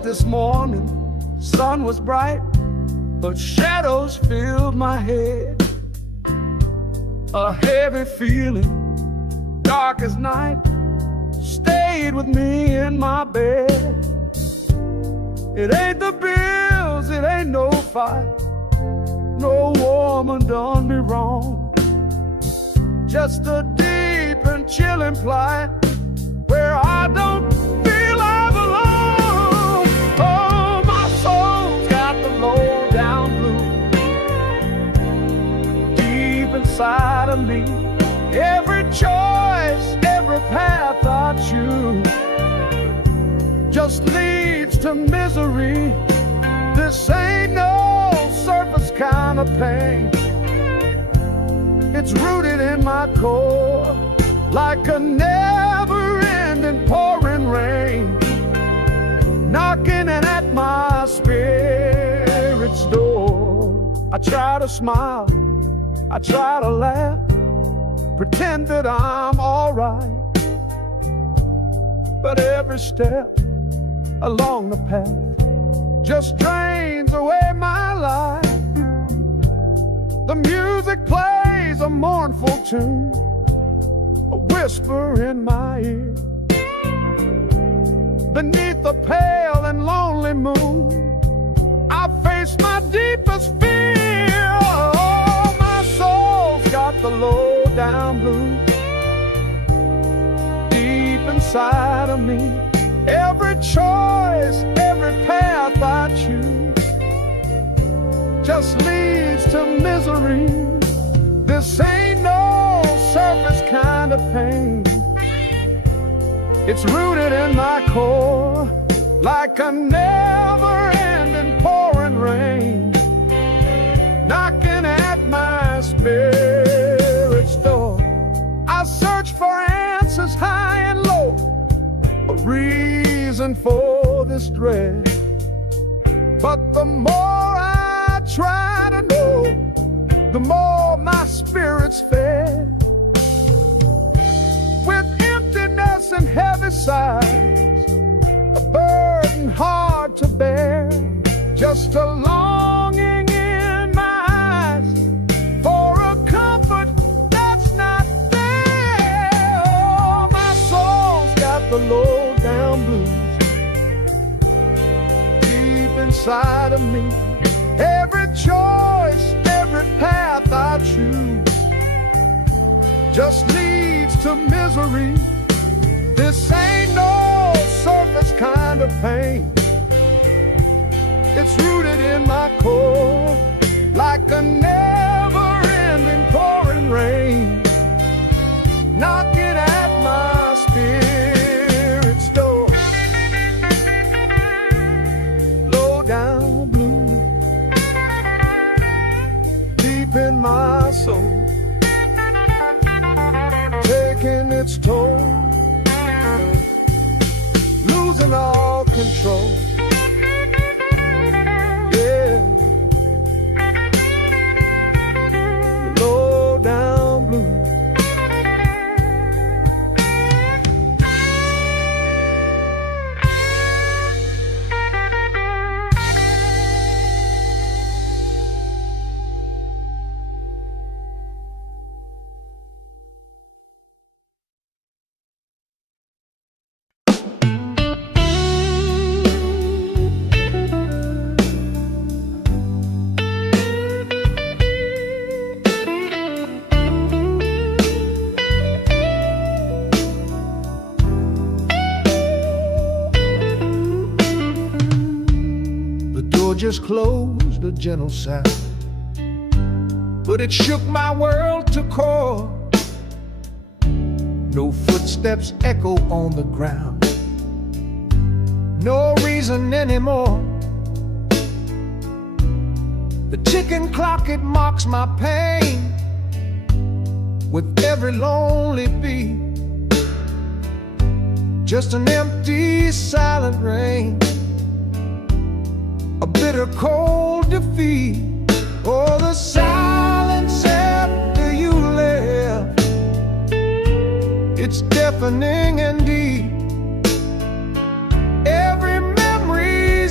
up this morning, sun was bright, but shadows filled my head. A heavy feeling, dark as night, stayed with me in my bed. It ain't the bills, it ain't no fight, no woman done me wrong. Just a deep and chilling plight where I don't feel I belong. Oh, my soul's got the low down blues deep inside of me. Every choice, every path I choose just leads to misery. This ain't no surface kind of pain. It's rooted in my core like a never-ending pouring rain, knocking at my spirit's door. I try to smile, I try to laugh, pretend that I'm alright, but every step along the path just drains away my life. The music plays a mournful tune, a whisper in my ear. Beneath the pale and lonely moon, I face my deepest fear. Oh, my soul's got the low down blues deep inside of me. Every choice, every path I choose just leads to misery. This ain't no surface kind of pain. It's rooted in my core like a never-ending pouring rain, knocking at my spirit's door. I search for answers high and low, a reason for this dread, but the more I try to know, the more my spirit's fed. With emptiness and heavy sighs, a burden hard to bear, just a longing in my eyes for a comfort that's not there. Oh, my soul's got the low down blues deep inside of me. Every choice, every path I choose just leads to misery. This ain't no surface kind of pain. It's rooted in my core like a never-ending pouring rain, knocking at my spirit's door. Low down blue deep in my soul, taking its toll, losing all control. Yeah, low down blue. Just closed, a gentle sound, but it shook my world to core. No footsteps echo on the ground, no reason anymore. The ticking clock, it mocks my pain with every lonely beat. Just an empty, silent rain, a bitter cold defeat. Oh, the silence after you left, it's deafening and deep. Every memory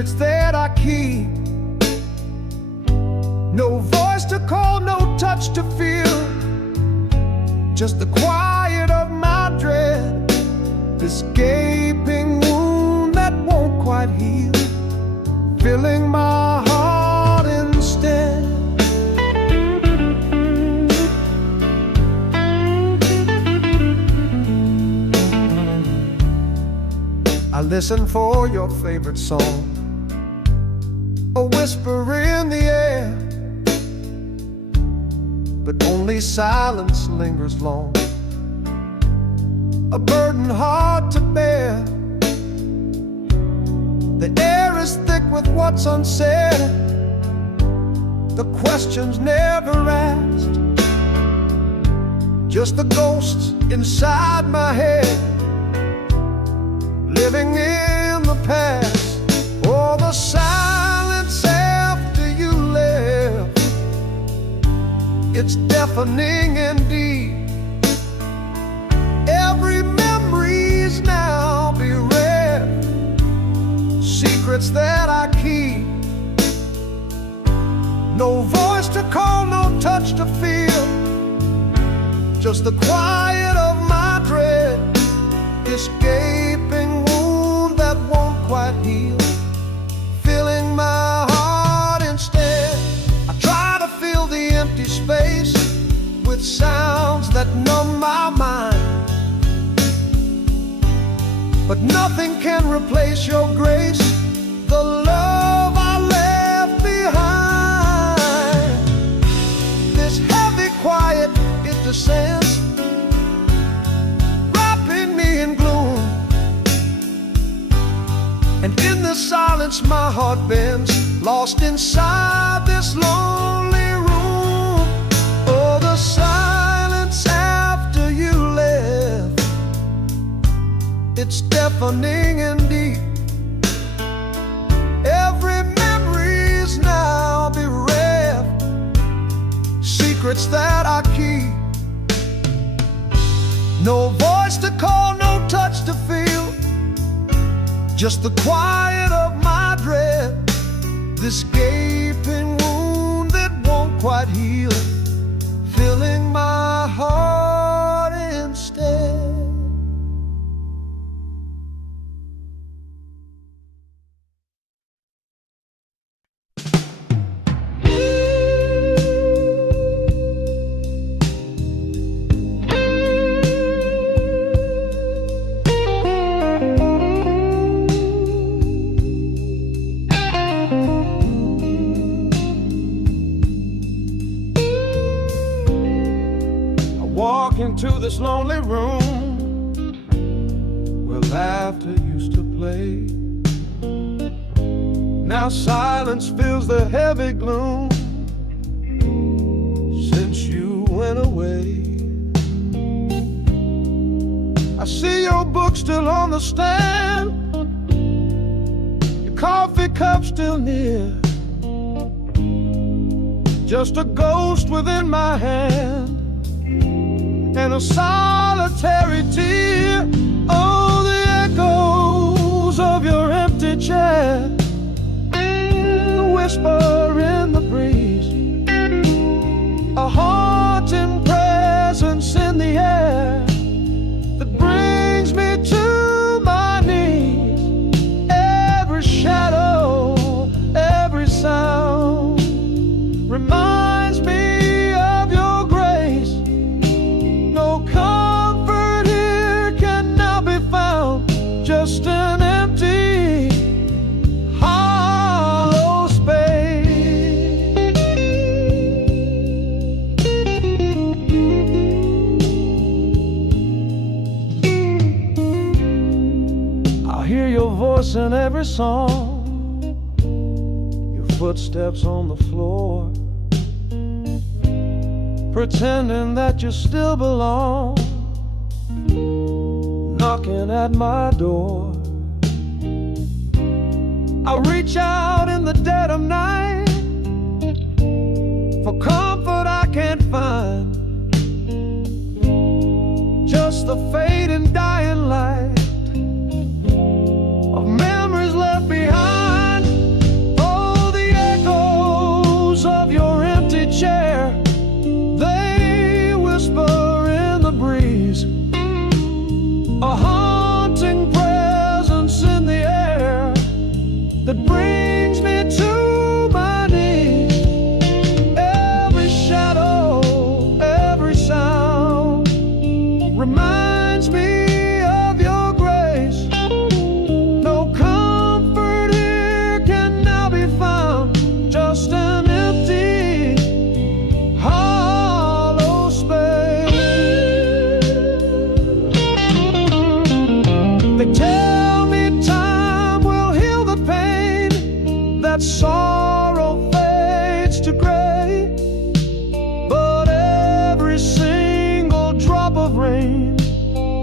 secrets that I keep. No voice to call, no touch to feel, just the quiet of my dread, this gaping wound that won't quite heal, filling my heart instead. I listen for your favorite song, a whisper in the air, but only silence lingers long, a burden hard to bear. The air is thick with what's unsaid, the questions never asked, just the ghosts inside my head, living in the past. Oh, the silence after you left, it's deafening indeed. Every memory's now bereft, secrets that I keep. No voice to call, no touch to feel, just the quiet of my dread, this gaping wound that won't quite heal, filling my heart instead. I try to fill the empty space with sounds that numb my mind, but nothing can replace your grace, the love I left behind. This heavy quiet, it descends, wrapping me in gloom, and in the silence my heart bends, lost inside this lonely room. Oh, the silence after you left, it's deafening indeed. Every memory's now bereft, secrets that I keep. No voice to call, no touch to feel, just the quiet of my dread, this gaping wound that won't quite heal, filling my heart instead. Walk into this lonely room where laughter used to play. Now silence fills the heavy gloom since you went away. I see your book still on the stand, your coffee cup still near, just a ghost within my hand and a solitary tear. Oh, the echoes of your empty chair, the whisper in the breeze, a haunting presence in the air that brings me to my knees. Every shadow, every sound reminds me of your grace. No comfort here can now be found, just an empty, hollow space. I hear your voice in every song, your footsteps on the floor, pretending that you still belong, knocking at my door. I reach out in the dead of night for comfort I can't find, just the fading dying light of memories left behind.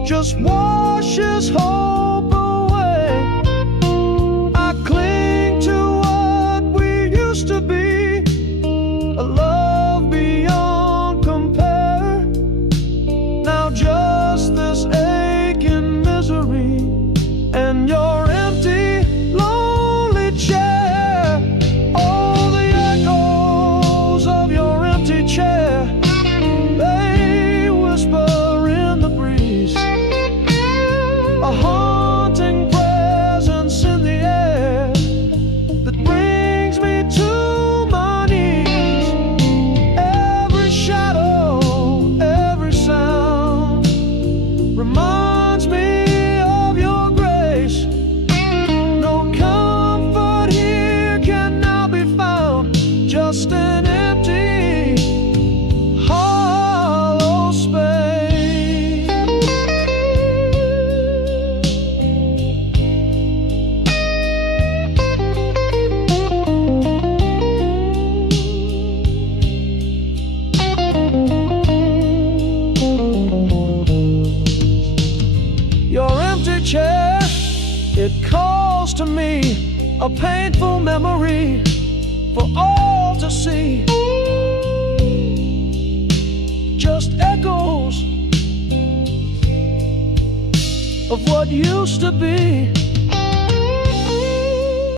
just washes hope away. I cling to what we used to be, a love beyond compare. Now just this aching misery and your empty, lonely chair. All the echoes of your empty chair, they whisper in the breeze, a haunting presence in the air that brings me to my knees. Every shadow, every sound reminds me of your grace. No comfort here can now be found, just an empty, hollow space. Your empty chair, it calls to me, a painful memory for all to see. Just echoes of what used to be.